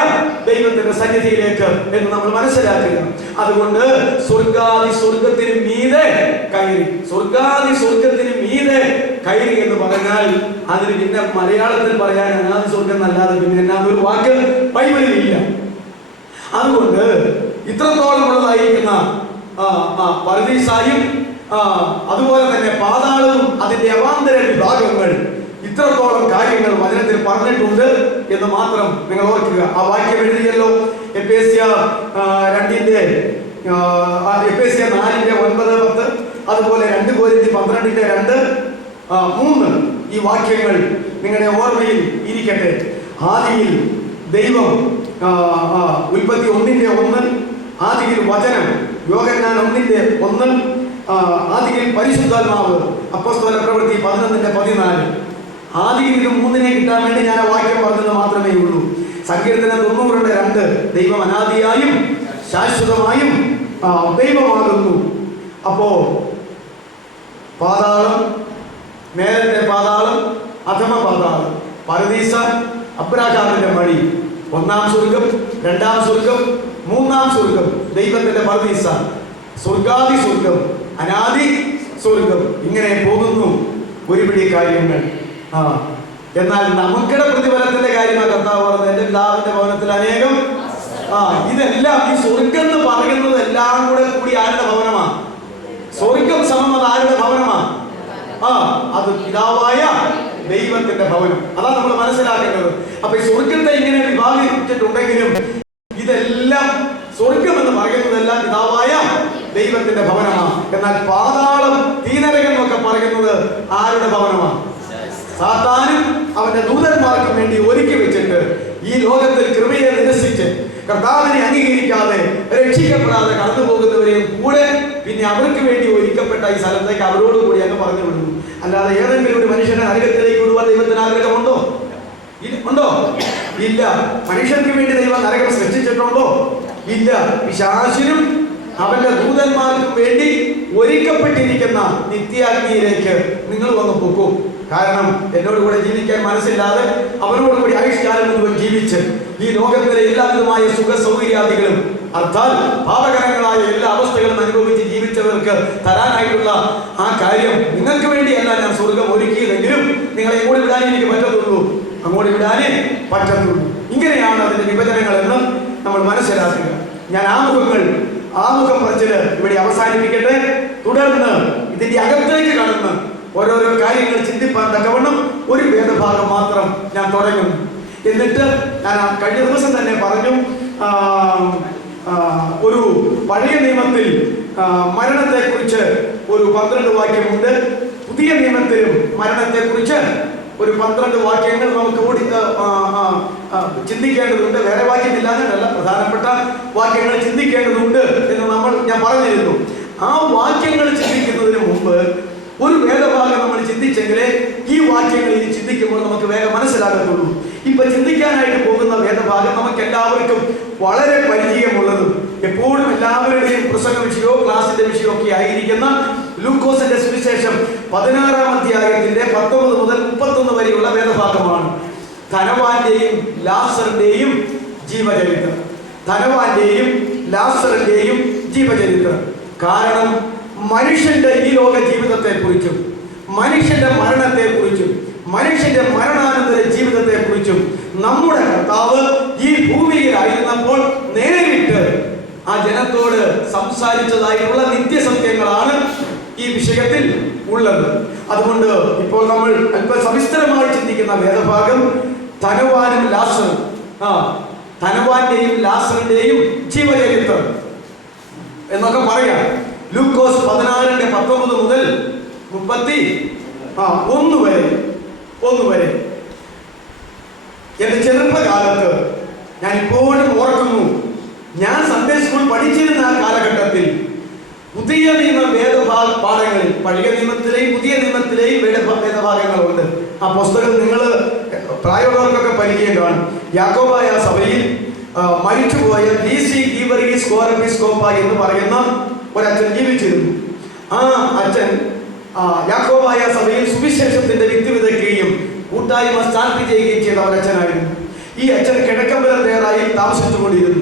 ദൈവത്തിന്റെ സന്നിധിയിലേക്ക് എന്ന് നമ്മൾ മനസ്സിലാക്കുക. അതുകൊണ്ട് സ്വർഗാദി സ്വർഗത്തിന് മീതെ കയറി, സ്വർഗാദി സ്വർഗത്തിന് മീതെ കയറി എന്ന് പറഞ്ഞാൽ അതിന് പിന്നെ മലയാളത്തിൽ പറയാൻ അനാദി സ്വർഗം എന്നല്ലാതെ പിന്നെ എന്നാ ഒരു വാക്ക് ബൈബിളിൽ ഇല്ല. അതുകൊണ്ട് ഇത്രത്തോളം ഉള്ളതായിരിക്കുന്ന പർദീസായും അതുപോലെ തന്നെ പാതാളവും അതിന്റെ അവാന്തര വിഭാഗങ്ങൾ, ഇത്രത്തോളം കാര്യങ്ങൾ വചനത്തിൽ പറഞ്ഞിട്ടുണ്ട് എന്ന് മാത്രം നിങ്ങൾ ഓർക്കുക. ആ വാക്യം എഴുതിയല്ലോ, എഫേസ്യ 4:9, അതുപോലെ 2 കൊരിന്ത്യർ 12:2-3 ഈ വാക്യങ്ങൾ നിങ്ങളുടെ ഓർമ്മയിൽ ഇരിക്കട്ടെ. ആദിയിൽ ദൈവം, ഉൽപ്പത്തി 1:1, ആദിയിൽ വചനം, യോഹന്നാൻ 1:1, ആദിയിൽ പരിശുദ്ധാത്മാവ്, അപ്പോസ്തല പ്രവൃത്തി 11:14. ആദിയിൽ 3 കിട്ടാൻ വേണ്ടി ഞാൻ ആ വാക്യം പറഞ്ഞത് മാത്രമേ ഉള്ളൂ. സങ്കീർത്തനം 90:2 ദൈവം അനാദിയായും ശാശ്വതമായും ദൈവമാകുന്നു. അപ്പോ പാതാളം, മേലത്തെ പാതാളം, അധമ പാതാളം, പരദീസ, അബ്രാഹാമിന്റെ മടി, 1-ാം സ്വർഗം, 2-ാം സ്വർഗം, 3-ാം സ്വർഗം, ദൈവത്തിന്റെ പരദീസ, സ്വർഗാദി സ്വർഗം, അനാദി സ്വർഗം, ഇങ്ങനെ പോകുന്നു ഒരുപിടി കാര്യങ്ങൾ. എന്നാൽ നമുക്കിടെ പ്രതിഫലത്തിന്റെ കാര്യമാണ് കർത്താവ് പറഞ്ഞത്. എന്റെ പിതാവിന്റെ ഭവനത്തിൽ അനേകം ഇതെല്ലാം ഈ സ്വർഗം എന്ന് പറയുന്നത് എല്ലാം കൂടി ആരുടെ ഭവനമാണ്? സ്വർഗം സമം അത് ആരുടെ ഭവനമാണ്? അത് പിതാവായ ദൈവത്തിന്റെ ഭവനം. അതാണ് നമ്മൾ മനസ്സിലാക്കേണ്ടത്. അപ്പൊ ഈ സ്വർഗത്തെ ഇങ്ങനെ വിഭാഗിച്ചിട്ടുണ്ടെങ്കിലും ഇതെല്ലാം സ്വർഗം എന്ന് പറയുന്നതെല്ലാം പിതാവായ ദൈവത്തിന്റെ ഭവനമാണ്. എന്നാൽ പാതാളം, തീനരകം എന്നൊക്കെ പറയുന്നത് ആരുടെ ഭവനമാണ്? സാത്താനും അവന്റെ ദൂതന്മാർക്കും വേണ്ടി ഒരുക്കി വെച്ചിട്ട് ഈ ലോകത്തിൽ കൃപയെ നിരസിച്ച് കർത്താവിനെ അംഗീകരിക്കാതെ രക്ഷിക്കപ്പെടാതെ കടന്നു പോകുന്നവരെയും കൂടെ പിന്നെ അവർക്ക് വേണ്ടി ഒരുക്കപ്പെട്ട ഈ സ്ഥലത്തേക്ക് അവരോട് കൂടി അങ്ങ് പറഞ്ഞു വിടുന്നു. അല്ലാതെ ഏതെങ്കിലും ഒരു മനുഷ്യനെ നരകത്തിലേക്ക് വിടുവാൻ ദൈവത്തിന് ആഗ്രഹമുണ്ടോ? ഉണ്ടോ? ഇല്ല. മനുഷ്യർക്ക് വേണ്ടി ദൈവം നരകം സൃഷ്ടിച്ചിട്ടുണ്ടോ? ഇല്ല. പിശാചിനും അവന്റെ ദൂതന്മാർക്കും വേണ്ടി ഒരുക്കപ്പെട്ടിരിക്കുന്ന നിത്യാഗ്നിയിലേക്ക് നിങ്ങൾ വന്ന് പോകും. കാരണം എന്നോട് കൂടെ ജീവിക്കാൻ മനസ്സില്ലാതെ അവനോട് കൂടി ആയുഷ്കാലം മുഴുവൻ ജീവിച്ച് ഈ ലോകത്തിലെ എല്ലാവിധമായ സുഖ സൗകര്യാദികളും അർത്ഥാൽ പാപകരങ്ങളായ എല്ലാ അവസ്ഥകളും അനുഭവിച്ച് ജീവിച്ചവർക്ക് തരാനായിട്ടുള്ള ആ കാര്യം നിങ്ങൾക്ക് വേണ്ടിയല്ല ഞാൻ സ്വർഗം ഒരുക്കിയതെങ്കിലും നിങ്ങളെ ഇങ്ങോട്ട് വിടാനേ എനിക്ക് പറ്റത്തുള്ളൂ, അങ്ങോട്ട് വിടാനേ പറ്റത്തുള്ളൂ. ഇങ്ങനെയാണ് അതിന്റെ വിഭജനങ്ങൾ എന്ന് നമ്മൾ മനസ്സിലാക്കുക. ഞാൻ ആമുഖം പറച്ചില് ഇവിടെ അവസാനിപ്പിക്കട്ടെ. തുടർന്ന് ഇതിന്റെ അകത്തേക്ക് കടന്ന് ഓരോരോ കാര്യങ്ങൾ ചിന്തിപ്പാൻ തക്കവണ്ണം ഒരു വേദഭാഗം മാത്രം ഞാൻ തുടങ്ങുന്നു. എന്നിട്ട് ഞാൻ കഴിഞ്ഞ ദിവസം തന്നെ പറഞ്ഞു, ഒരു പഴയ നിയമത്തിൽ മരണത്തെക്കുറിച്ച് ഒരു 12 വാക്യമുണ്ട്. പുതിയ നിയമത്തിലും മരണത്തെക്കുറിച്ച് ഒരു 12 വാക്യങ്ങൾ നമുക്ക് കൂടി ചിന്തിക്കേണ്ടതുണ്ട്. വേറെ വാക്യമില്ലാഞ്ഞിട്ടല്ല, പ്രധാനപ്പെട്ട വാക്യങ്ങൾ ചിന്തിക്കേണ്ടതുണ്ട് എന്ന് ഞാൻ പറഞ്ഞിരുന്നു. ആ വാക്യങ്ങൾ ചിന്തിക്കുന്നതിന് മുമ്പ് ഒരു വേദഭാഗം നമ്മൾ ചിന്തിച്ചെങ്കിലേ ഈ വാക്യങ്ങൾ ഇനി ചിന്തിക്കുമ്പോൾ നമുക്ക് വേഗം മനസ്സിലാകത്തുള്ളൂ. ഇപ്പൊ ചിന്തിക്കാനായിട്ട് പോകുന്ന വേദഭാഗം നമുക്ക് എല്ലാവർക്കും വളരെ പരിചയമുള്ളതും എപ്പോഴും എല്ലാവരുടെയും പ്രസംഗ വിഷയമോ ക്ലാസിന്റെ വിഷയമോ ഒക്കെ ആയിരിക്കുന്ന ലൂക്കോസിന്റെ സുവിശേഷം 16-ാം അധ്യായത്തിന്റെ 19 മുതൽ 31 വരെയുള്ള വേദഭാഗമാണ്. ധനവാന്റെയും ലാസറിന്റെയും ജീവചരിത്രം. ധനവാന്റെയും ലാസറിന്റെയും ജീവചരിത്രം. കാരണം മനുഷ്യന്റെ ഈ ലോക ജീവിതത്തെ കുറിച്ചും മനുഷ്യന്റെ മരണത്തെ കുറിച്ചും മനുഷ്യന്റെ മരണാനന്തര ജീവിതത്തെ കുറിച്ചും നമ്മുടെ കർത്താവ് ഈ ഭൂമിയിലായിരുന്നപ്പോൾ നേരിട്ട് ആ ജനത്തോട് സംസാരിച്ചതായിട്ടുള്ള നിത്യസത്യങ്ങളാണ് ഈ വിഷയത്തിൽ ഉള്ളത്. അതുകൊണ്ട് ഇപ്പോൾ നമ്മൾ അല്പ സവിസ്തരമായി ചിന്തിക്കുന്ന വേദഭാഗം ധനവാനും ലാസറും, ധനവാന്റെയും ലാസറിന്റെയും ജീവചരിത്രം എന്നൊക്കെ പറയാം. ലൂക്കോസ് 16:19 മുതൽ 31 വരെ. എന്റെ ചെറുപ്പകാലത്ത് ഞാൻ ഇപ്പോഴും ഓർക്കുന്നു, ഞാൻ സൺഡേ സ്കൂൾ പഠിച്ചിരുന്ന ആ കാലഘട്ടത്തിൽ പുതിയ നിയമ പാഠങ്ങളിൽ പഴയ നിയമത്തിലെയും പുതിയ നിയമത്തിലെയും വേദഭാഗങ്ങളുണ്ട്. ആ പുസ്തകം നിങ്ങൾ പ്രായമുള്ളവർക്കൊക്കെ പരിചയമാണ്. യാക്കോബായ സഭയിൽ മരിച്ചുപോയ DC ഗീവർഗീസ് കോറെപ്പിസ്കോപ്പ എന്ന് പറയുന്ന ഒരച്ഛൻ ജീവിച്ചിരുന്നു. ആ അച്ഛൻ യാക്കോബായ സഭയിൽ സുവിശേഷത്തിന്റെ വിത്ത് വിതയ്ക്കുകയും കൂട്ടായ്മ സ്ഥാപിക്കുകയും ചെയ്ത ഒരച്ഛനായിരുന്നു. ഈ അച്ഛൻ കിഴക്കമ്പലം തേറായി താമസിച്ചുകൊണ്ടിരുന്നു.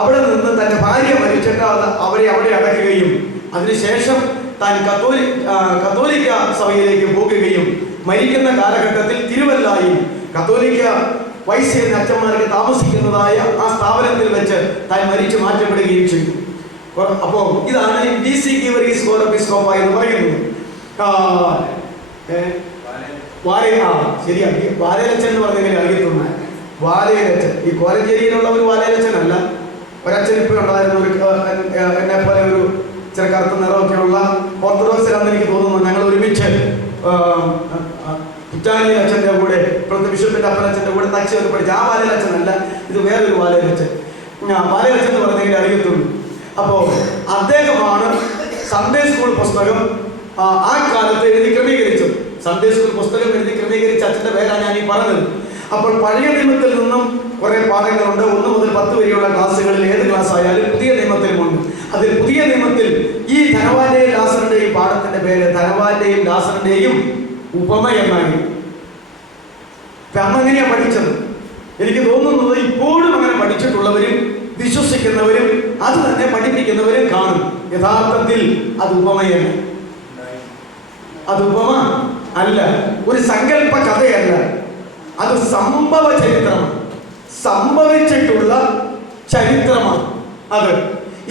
അവിടെ നിന്ന് തന്റെ ഭാര്യ മരിച്ചിട്ട് അവരെ അവിടെ അടക്കുകയും അതിനുശേഷം താൻ കത്തോലിക്ക സഭയിലേക്ക് പോകുകയും മരിക്കുന്ന കാലഘട്ടത്തിൽ തിരുവല്ലായിൽ കത്തോലിക്ക വൈശ്യ അച്ഛന്മാർക്ക് താമസിക്കുന്നതായ ആ സ്ഥാപനത്തിൽ വെച്ച് താൻ മരിച്ചു മാറ്റപ്പെടുകയും ചെയ്തു. അപ്പോ ഇതാണ് DC ഗീവർഗീസ് കോറെപ്പിസ്കോപ്പ എന്ന് പറയുന്നത്. ശരിയാണ്, വാലേലച്ചൻ എന്ന് പറഞ്ഞെങ്ങനെ അറിയത്തുള്ളൂ. വാലേലച്ചൻ ഈ കോലഞ്ചേരിയിലുള്ള ഒരു വാലേലച്ചനല്ല. ഒരച്ഛൻ ഇപ്പോഴുണ്ടായിരുന്നു, എന്നെ പോലെ ഒരു ചില കറുത്ത നിറമൊക്കെ ഉള്ള ഓർത്തഡോക്സിലാണെന്ന് എനിക്ക് തോന്നുന്നു. ഞങ്ങൾ ഒരുമിച്ച് കുറ്റാനി അച്ഛൻ്റെ കൂടെ ബിഷപ്പിന്റെ അപ്പനച്ഛൻ്റെ കൂടെ തച്ച് പഠിച്ചു. ആ വാലേലച്ചനല്ല, ഇത് വേറൊരു വാലേലച്ചൻ. വാലേലച്ചൻ എന്ന് പറഞ്ഞെങ്കിൽ അറിയത്തുള്ളൂ. അപ്പോ അദ്ദേഹമാണ് സൺഡേ സ്കൂൾ പുസ്തകം ആ കാലത്ത് എഴുതി ക്രമീകരിച്ചത്. സൺഡേ സ്കൂൾ പുസ്തകം എഴുതി ക്രമീകരിച്ച അച്ഛന്റെ പേരാണ് ഞാൻ ഈ പറഞ്ഞത്. അപ്പോൾ പഴയ നിയമത്തിൽ നിന്നും കുറെ പാഠങ്ങളുണ്ട്. 1 മുതൽ 10 വരെയുള്ള ക്ലാസ്സുകളിൽ ഏത് ക്ലാസ് ആയാലും പുതിയ നിയമത്തിലുമുണ്ട്. അതിൽ പുതിയ നിയമത്തിൽ ഈ ധനവാന്റെയും ലാസറിന്റെയും പാഠത്തിന്റെ പേര് ധനവാന്റെയും ലാസറിന്റെയും ഉപമ എന്നാണ്. അന്നെങ്ങനെയാ പഠിച്ചത്? എനിക്ക് തോന്നുന്നത് ഇപ്പോഴും അങ്ങനെ പഠിച്ചിട്ടുള്ളവരും വിശ്വസിക്കുന്നവരും അത് തന്നെ പഠിപ്പിക്കുന്നവരും കാണും. യഥാർത്ഥത്തിൽ അത് ഉപമയല്ല, അത് ഉപമ അല്ല, ഒരു സങ്കല്പ കഥയല്ല, അത് സംഭവ ചരിത്രമാണ്, സംഭവിച്ചിട്ടുള്ള ചരിത്രമാണ്. അത്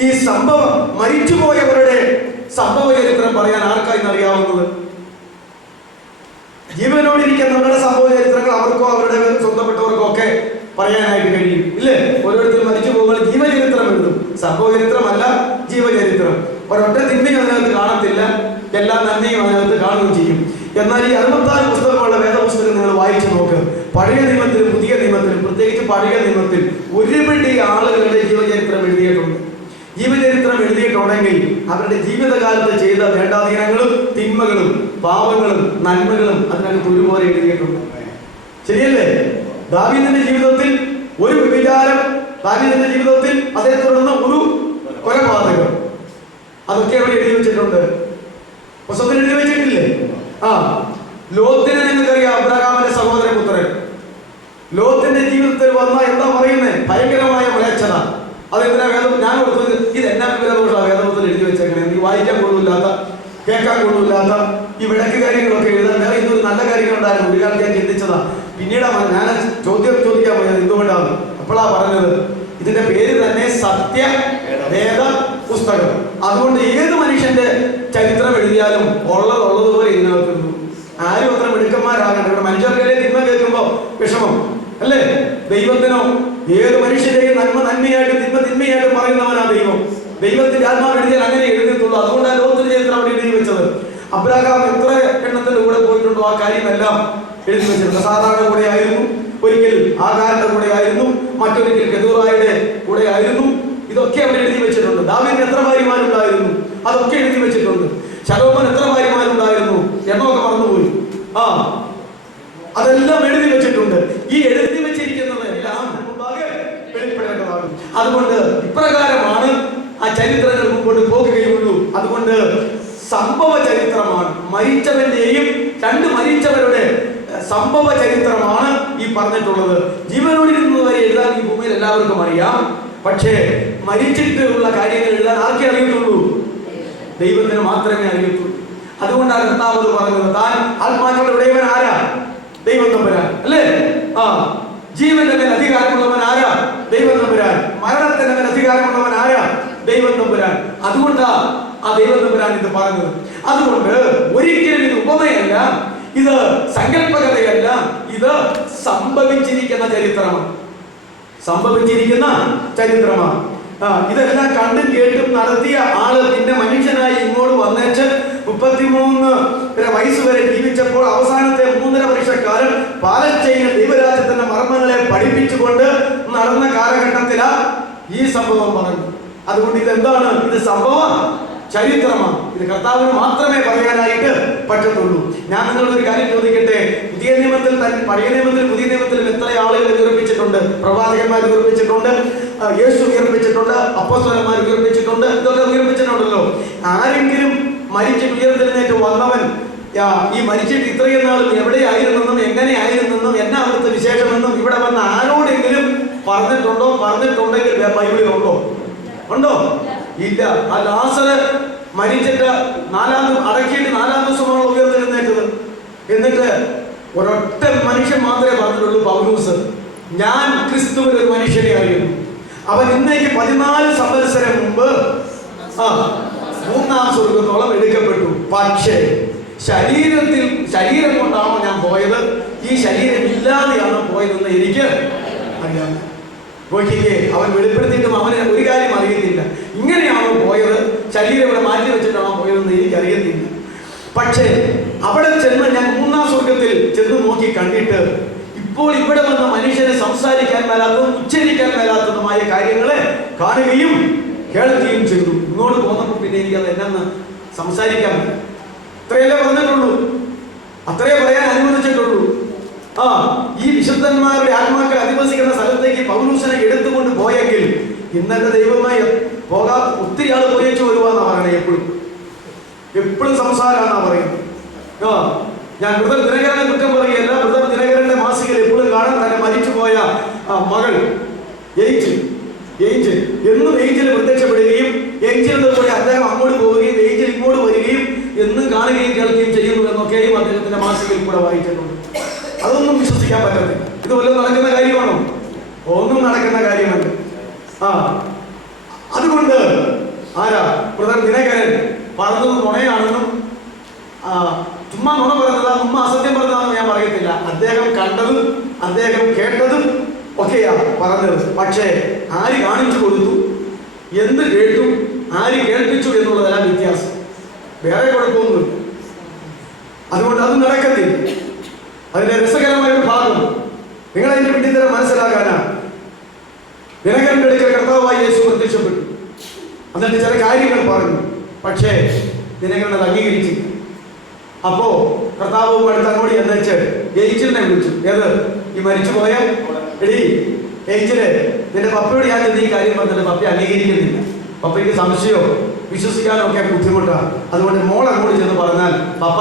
ഈ സംഭവം മരിച്ചുപോയവരുടെ സംഭവ ചരിത്രം പറയാൻ ആർക്കായിരുന്നു അറിയാവുന്നത്? ജീവനോടിരിക്കുന്നവരുടെ സംഭവ ചരിത്രങ്ങൾ അവർക്കോ അവരുടെ സ്വന്തപ്പെട്ടവർക്കോ ഒക്കെ പറയാനായിട്ട് കഴിയും, ഇല്ലേ? ഓരോരുത്തരും മരിച്ചു പോകുമ്പോൾ ജീവചരിത്രം എഴുതും. സംഭവ ചരിത്രമല്ല, ജീവചരിത്രം. ഒരൊറ്റ തിന്മയും അതിനകത്ത് കാണത്തില്ല, എല്ലാ നന്മയും അതിനകത്ത് കാണുകയും ചെയ്യും. എന്നാൽ ഈ 64 പുസ്തകമുള്ള വേദപുസ്തകം നിങ്ങൾ വായിച്ചു നോക്ക്. പഴയ നിയമത്തിലും പുതിയ നിയമത്തിലും, പ്രത്യേകിച്ച് പഴയ നിയമത്തിൽ ഒരുപിടി ആളുകളുടെ ജീവചരിത്രം എഴുതിയിട്ടുണ്ട്. ജീവചരിത്രം എഴുതിയിട്ടുണ്ടെങ്കിൽ അവരുടെ ജീവിതകാലത്ത് ചെയ്ത വേണ്ടാധീനങ്ങളും തിന്മകളും പാപങ്ങളും നന്മകളും അതിനകത്ത് ഒരുപോലെ എഴുതിയിട്ടുണ്ട്. ശരിയല്ലേ? ദാവീദിന്റെ ജീവിതത്തിൽ ഒരു വ്യഭിചാരം, ദാവീദിന്റെ ജീവിതത്തിൽ അതേ തുടർന്ന് ഒരു കൊലപാതകം, അതൊക്കെ അവിടെ എഴുതി വെച്ചിട്ടുണ്ട്. പുസ്തകത്തിൽ എഴുതി വെച്ചിട്ടില്ലേ? ലോത്തിനെ നിങ്ങൾക്കറിയാം, അബ്രഹാമിന്റെ സഹോദരപുത്രൻ. ലോത്തിന്റെ ജീവിതത്തിൽ വന്ന എന്താ പറയുന്നത്? ഭയങ്കരമായ മ്ലേച്ഛത. അതെന്തിനാ വേദം? ഞാൻ കൊടുത്തത് ഇത് എന്നാ വിവരദോഷമാണ് വേദപുസ്തകത്തിൽ എഴുതി വെച്ചേക്കണേ. എനിക്ക് വായിക്കാൻ കൊള്ളില്ലാത്ത, കേൾക്കാൻ കൊള്ളില്ലാത്ത ഈ വിടക്ക് കാര്യങ്ങളൊക്കെ എഴുതാൻ വേറെ ഇതൊരു നല്ല കാര്യങ്ങളുണ്ടായിരുന്നു. ഒരു കാലത്ത് ഞാൻ ചിന്തിച്ചതാ. പിന്നീടാണ് ഞാൻ ചോദിക്കാൻ പോയത് എന്തുകൊണ്ടാണ്. അപ്പോഴാ പറഞ്ഞത് ഇതിന്റെ പേര് തന്നെ സത്യവേദ പുസ്തകം. അതുകൊണ്ട് ഏത് മനുഷ്യന്റെ ചരിത്രം എഴുതിയാലും ഉള്ളതുപോലെ ഇതിനകത്ത് ആരും അത്ര മിടുക്കന്മാരാകണം. ഇവിടെ മനുഷ്യർക്കല്ലേ തിന്മ കേൾക്കുമ്പോ വിഷമം അല്ലേ? ദൈവത്തിനോ ഏത് മനുഷ്യരെയും നന്മ നന്മയായിട്ട് തിന്മ തിന്മയായിട്ട് പറയുന്നവനാ ദൈവം. ദൈവത്തിന്റെ ആത്മാവ് എഴുതിയാൽ അങ്ങനെ എഴുതിയിട്ടുള്ളൂ. അതുകൊണ്ടാണ് ലോകത്തിന്റെ ചരിത്രം അവിടെ എഴുതി വെച്ചത്. അബ്രഹാം എത്ര എണ്ണത്തിന്റെ കൂടെ പോയിട്ടുണ്ടോ ആ കാര്യമെല്ലാം എഴുതി വെച്ചിട്ടുണ്ട്. സാധാരണ കൂടെ ആയിരുന്നു, ഒരിക്കൽ ആകാരന്റെ കൂടെ ആയിരുന്നു, മറ്റൊരിക്കൽ കെതൂറായുടെ കൂടെ ആയിരുന്നു. ഇതൊക്കെ അവിടെ എഴുതി വെച്ചിട്ടുണ്ട്. ദാവീദിന് എത്ര ഭാര്യമാരുണ്ടായിരുന്നു അതൊക്കെ എഴുതി വെച്ചിട്ടുണ്ട്. ശലോമോൻ എത്ര ഭാര്യമാരുണ്ടായിരുന്നു എന്നൊക്കെ മറന്നുപോയി. അതെല്ലാം എഴുതി വെച്ചിട്ടുണ്ട്. ഈ എഴുതി വെച്ചിരിക്കുന്നത് എല്ലാം മുമ്പാകെ വെളിപ്പെടേണ്ടതാകും. അതുകൊണ്ട് ഇപ്രകാരമാണ് ആ ചരിത്രങ്ങൾ മുമ്പോട്ട് പോകുകയുള്ളൂ. അതുകൊണ്ട് സംഭവ ചരിത്രമാണ്, മരിച്ചവന്റെയും രണ്ട് മരിച്ചവരുടെ സംഭവ ചരിത്രമാണ് ഈ പറഞ്ഞിട്ടുള്ളത്. ജീവനോടിരുന്നവരെ എഴുതാൻ ഈ ഭൂമിയിൽ എല്ലാവർക്കും അറിയാം. പക്ഷേ മരിച്ചിട്ടുള്ള കാര്യങ്ങൾ എഴുതാൻ ആർക്കേ അറിയത്തുള്ളൂ? ദൈവത്തിന് മാത്രമേ അറിയത്തുള്ളൂ. അതുകൊണ്ടാണ് കർത്താവ് പറഞ്ഞത്, താൻ ആത്മാക്കളുടെ ഉടയവൻ ആരാ? ദൈവം തമ്പുരാൻ അല്ലേ? ജീവന്റെ മേൽ അധികാരമുള്ളവൻ ആരാ? ദൈവം തമ്പുരാൻ. മരണത്തിന്റെ മേൽ അധികാരമുള്ളവൻ ആരാ? ദൈവം തമ്പുരാൻ. അതുകൊണ്ടാ ആ ദൈവം തമ്പുരാൻ ഇത് പറഞ്ഞത്. അതുകൊണ്ട് ഒരിക്കലും ഇത് ഉപമയല്ല, ഇത് സങ്കല്പകഥയല്ല, ഇത് സംഭവിച്ചിരിക്കുന്ന ചരിത്രമാണ്. സംഭവിച്ചിരിക്കുന്ന ചരിത്രമാണ്. ഇതെല്ലാം കണ്ടും കേട്ടും നടത്തിയ ആള് പിന്നെ മനുഷ്യനായി ഇങ്ങോട്ട് വന്നേച്ച് 33 വയസ്സ് വരെ ജീവിച്ചപ്പോൾ അവസാനത്തെ 3.5 വർഷക്കാലം പാലസ്തീനിൽ ദൈവരാജ്യത്തിന്റെ മർമ്മങ്ങളെ പഠിപ്പിച്ചുകൊണ്ട് നടന്ന കാലഘട്ടത്തിലാ ഈ സംഭവം പറഞ്ഞു. അതുകൊണ്ട് ഇതെന്താണ്? ഇത് സംഭവം ചരിത്രമാണ്. ഇത് കർത്താവിന് മാത്രമേ പറയാനായിട്ട് പറ്റത്തുള്ളൂ. ഞാൻ നിങ്ങളൊരു കാര്യം ചോദിക്കട്ടെ. പുതിയ നിയമത്തിൽ തന്നെ, പഴയ നിയമത്തിലും പുതിയ നിയമത്തിലും എത്ര ആളുകൾ ഉയർപ്പിച്ചിട്ടുണ്ട്? പ്രവാചകന്മാർ ഉയർപ്പിച്ചിട്ടുണ്ട്, യേശു ഉയർപ്പിച്ചിട്ടുണ്ട്, അപ്പോസ്തലന്മാർ ഉയർപ്പിച്ചിട്ടുണ്ട്, ഇതൊക്കെ ഉയർപ്പിച്ചിട്ടുണ്ടല്ലോ. ആരെങ്കിലും മരിച്ചിട്ട് ഉയർത്തെഴുന്നേറ്റ് വന്നവൻ ഈ മരിച്ചിട്ട് ഇത്രയും നാളും എവിടെയായിരുന്നെന്നും എങ്ങനെയായിരുന്നെന്നും എന്നാ അവിടുത്തെ വിശേഷമെന്നും ഇവിടെ വന്ന ആരോടെങ്കിലും പറഞ്ഞിട്ടുണ്ടോ? പറഞ്ഞിട്ടുണ്ടെങ്കിൽ ബൈബിളിലുണ്ടോ? ഉണ്ടോ? ഇല്ല. ആ ലാസറ് മരിച്ചിട്ട് അടക്കിയിട്ട് 4-ാം ദിവസമാണ് ഉയർത്തെഴുന്നേറ്റത്. എന്നിട്ട് ഒരൊറ്റ മനുഷ്യൻ മാത്രമേ പറഞ്ഞിട്ടുള്ളൂ, പൗലൂസ്. ഞാൻ ക്രിസ്തുവിൽ ഒരു മനുഷ്യനെ അറിയുന്നു. അവൻ ഇന്നേക്ക് 14 സംവത്സരം മുമ്പ് 3-ാം സ്വർഗത്തോളം എടുക്കപ്പെട്ടു. പക്ഷേ ശരീരം കൊണ്ടാണോ ഞാൻ പോയത്, ഈ ശരീരം ഇല്ലാതെയാണോ പോയതെന്ന് എനിക്ക് അറിയാം. നോക്കിക്കേ, അവൻ വെളിപ്പെടുത്തിയിട്ടും അവന് ഒരു കാര്യം അറിയത്തില്ല. ഇങ്ങനെയാണോ പോയത്, ശരീരം ഇവിടെ മാറ്റി വെച്ചിട്ടാണോ പോയതെന്ന് എനിക്ക് അറിയത്തില്ല. പക്ഷേ അവിടെ ചെന്ന് ഞാൻ 3-ാം സ്വർഗത്തിൽ ചെന്ന് നോക്കി കണ്ടിട്ട് ഇപ്പോൾ ഇവിടെ വന്ന മനുഷ്യനെ സംസാരിക്കാൻ മേലാത്തതും ഉച്ചരിക്കാൻ മേലാത്തതുമായ കാര്യങ്ങളെ കാണുകയും കേൾക്കുകയും ചെയ്തു. ഇങ്ങോട്ട് പോന്നപ്പോൾ പിന്നെ എനിക്കത് എന്നാന്ന് സംസാരിക്കാൻ പറ്റും. ഇത്രയല്ലേ പറഞ്ഞിട്ടുള്ളൂ. അത്രേ പറയാൻ അനുവദിച്ചിട്ടുള്ളൂ. ഈ വിശുദ്ധന്മാരുടെ ആത്മാക്കൾ അധിവസിക്കുന്ന സ്ഥലത്തേക്ക് പൗലൂസിനെ എടുത്തുകൊണ്ട് പോയെങ്കിൽ ഇന്നത്തെ ദൈവമായി പോകാൻ ഒത്തിരി ആൾ പോയേച്ചു വരുവാന്നാ പറയണേ. എപ്പോഴും സംസാരമാണെന്നാ പറയുന്നത്. ഞാൻ ബ്രദർ ദിനകരനെ കുറ്റം പറയുകയല്ല. ബ്രദർ ദിനകരന്റെ മാസികയിൽ എപ്പോഴും കാണാൻ തന്നെ മരിച്ചുപോയ മകൾ ഏഞ്ചൽ എന്നും ഏഞ്ചൽ പ്രത്യക്ഷപ്പെടുകയും ഏഞ്ചലിന്റെ കൂടെ അദ്ദേഹം അങ്ങോട്ട് പോവുകയും ഏഞ്ചൽ ഇങ്ങോട്ട് വരികയും എന്നും കാണുകയും കേൾക്കുകയും ചെയ്യുന്നു എന്നൊക്കെയും അദ്ദേഹത്തിന്റെ മാസികയിൽ കൂടെ വായിച്ചിട്ടുണ്ട്. അതൊന്നും വിശ്വസിക്കാൻ പറ്റത്തില്ല. ഇത് വല്ലതും നടക്കുന്ന കാര്യമാണോ? ഒന്നും നടക്കുന്ന കാര്യമല്ല. അതുകൊണ്ട് ബ്രദർ ദിനകരൻ പറഞ്ഞത് നുണയാണെന്നും ചുമ്മാ നുണ പറഞ്ഞതാ, ചുമ്മാ അസത്യം പറഞ്ഞതാണെന്ന് ഞാൻ പറയത്തില്ല. അദ്ദേഹം കണ്ടതും അദ്ദേഹം കേട്ടതും ഒക്കെയാ പറഞ്ഞത്. പക്ഷേ ആര് കാണിച്ചു കൊടുത്തു, എന്ത് കേട്ടു, ആര് കേൾപ്പിച്ചു എന്നുള്ളതെല്ലാം വ്യത്യാസം. വേറെ കുഴപ്പമൊന്നുമില്ല. അതുകൊണ്ട് അത് നടക്കത്തില്ല. അതിന്റെ രസകരമായ ഒരു ഭാഗം നിങ്ങൾ അതിന്റെ പിന്നിത്തരം മനസ്സിലാക്കാനാണ്. ദിനകരന്റെ അടുക്കൽ കർത്താവായ യേശു പ്രത്യക്ഷപ്പെട്ടു. എന്നിട്ട് ചില കാര്യങ്ങൾ പറഞ്ഞു. പക്ഷേ ദിനകരൻ അത് അംഗീകരിച്ചില്ല. അപ്പോ കർത്താവ് അടുത്ത് അങ്ങോട്ട് എന്നുവെച്ച് ഏഞ്ചലിനെ വിളിച്ചു. ഏത്? ഈ മരിച്ചുപോയ എടീ ഏഞ്ചല്, നിന്റെ പപ്പയോട് ഞാൻ ഈ കാര്യം പറഞ്ഞിട്ട് പപ്പ അംഗീകരിക്കുന്നില്ല. പപ്പയ്ക്ക് സംശയമോ വിശ്വസിക്കാനോ ഒക്കെ ബുദ്ധിമുട്ടാണ്. അതുകൊണ്ട് മോൾ അങ്ങോട്ട് ചെന്ന് പറഞ്ഞാൽ പപ്പ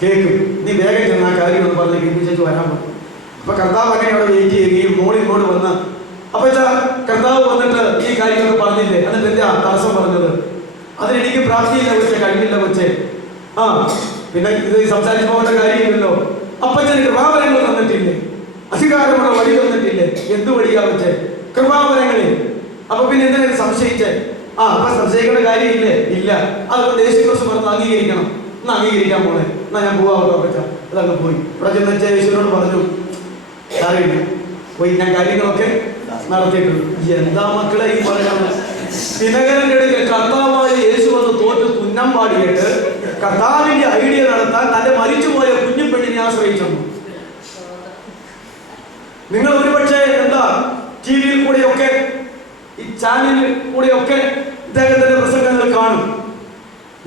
കേൾക്കും. നീ വേഗം ചെന്ന് ആ കാര്യം ഒന്ന് പറഞ്ഞ് കേൾപ്പിച്ചു വരാൻ പറ്റും. അപ്പൊ കർത്താവ് അങ്ങനെ അവിടെ വെയിറ്റ് ചെയ്യുകയും മോൾ ഇങ്ങോട്ട് വന്ന് അപ്പൊ കർത്താവ് വന്നിട്ട് ഈ കാര്യങ്ങളൊക്കെ പറഞ്ഞില്ലേ, എന്നിട്ട് എന്താ തടസ്സം പറഞ്ഞത്? അതിനെനിക്ക് പ്രാപ്തിയില്ല കൊച്ചെ, കഴിഞ്ഞില്ല കൊച്ചെ. പിന്നെ ഇത് സംസാരിച്ചു പോകേണ്ട കാര്യമില്ലല്ലോ. അപ്പച്ചന് കൃപാവരങ്ങൾ തന്നിട്ടില്ലേ, അധികാരമുള്ള വഴി തന്നിട്ടില്ലേ? എന്ത് വഴിയാ വെച്ചേ? കൃപാവരങ്ങളെ. അപ്പൊ പിന്നെ എന്തിനാ സംശയിച്ചേ? അപ്പൊ സംശയിക്കേണ്ട കാര്യമില്ലേ? ഇല്ല. അതുകൊണ്ട് യേശുക്രിസ്തു പറഞ്ഞ് അംഗീകരിക്കണം. എന്നാ അംഗീകരിക്കാൻ പോണേ, എന്നാ ഞാൻ പോവാട്ടോ അപ്പച്ച. അതങ്ങ് പോയി. ഇവിടെ ചെന്ന് യേശുവിനോട് പറഞ്ഞു, അറിയില്ല പോയി ഞാൻ കാര്യങ്ങളൊക്കെ നടത്തിയിട്ടുണ്ട്. എന്താ മക്കളെ ഈ പറയുന്നത്? ദിനകരന്റെ ഇടയ്ക്ക് കർത്താവായ യേശു വന്ന് തോറ്റ് തുന്നം പാടിയിട്ട് കർത്താവിന്റെ ഐഡിയ നടത്താൻ തന്റെ മരിച്ചുപോയ കുഞ്ഞു പെണ്ണിനെ ആശ്രയിച്ചു. നിങ്ങൾ ഒരുപക്ഷെ എന്താ ടി വിയിൽ കൂടെയൊക്കെ ഈ ചാനലിൽ കൂടെയൊക്കെ ഇദ്ദേഹത്തിന്റെ പ്രസംഗങ്ങൾ കാണും.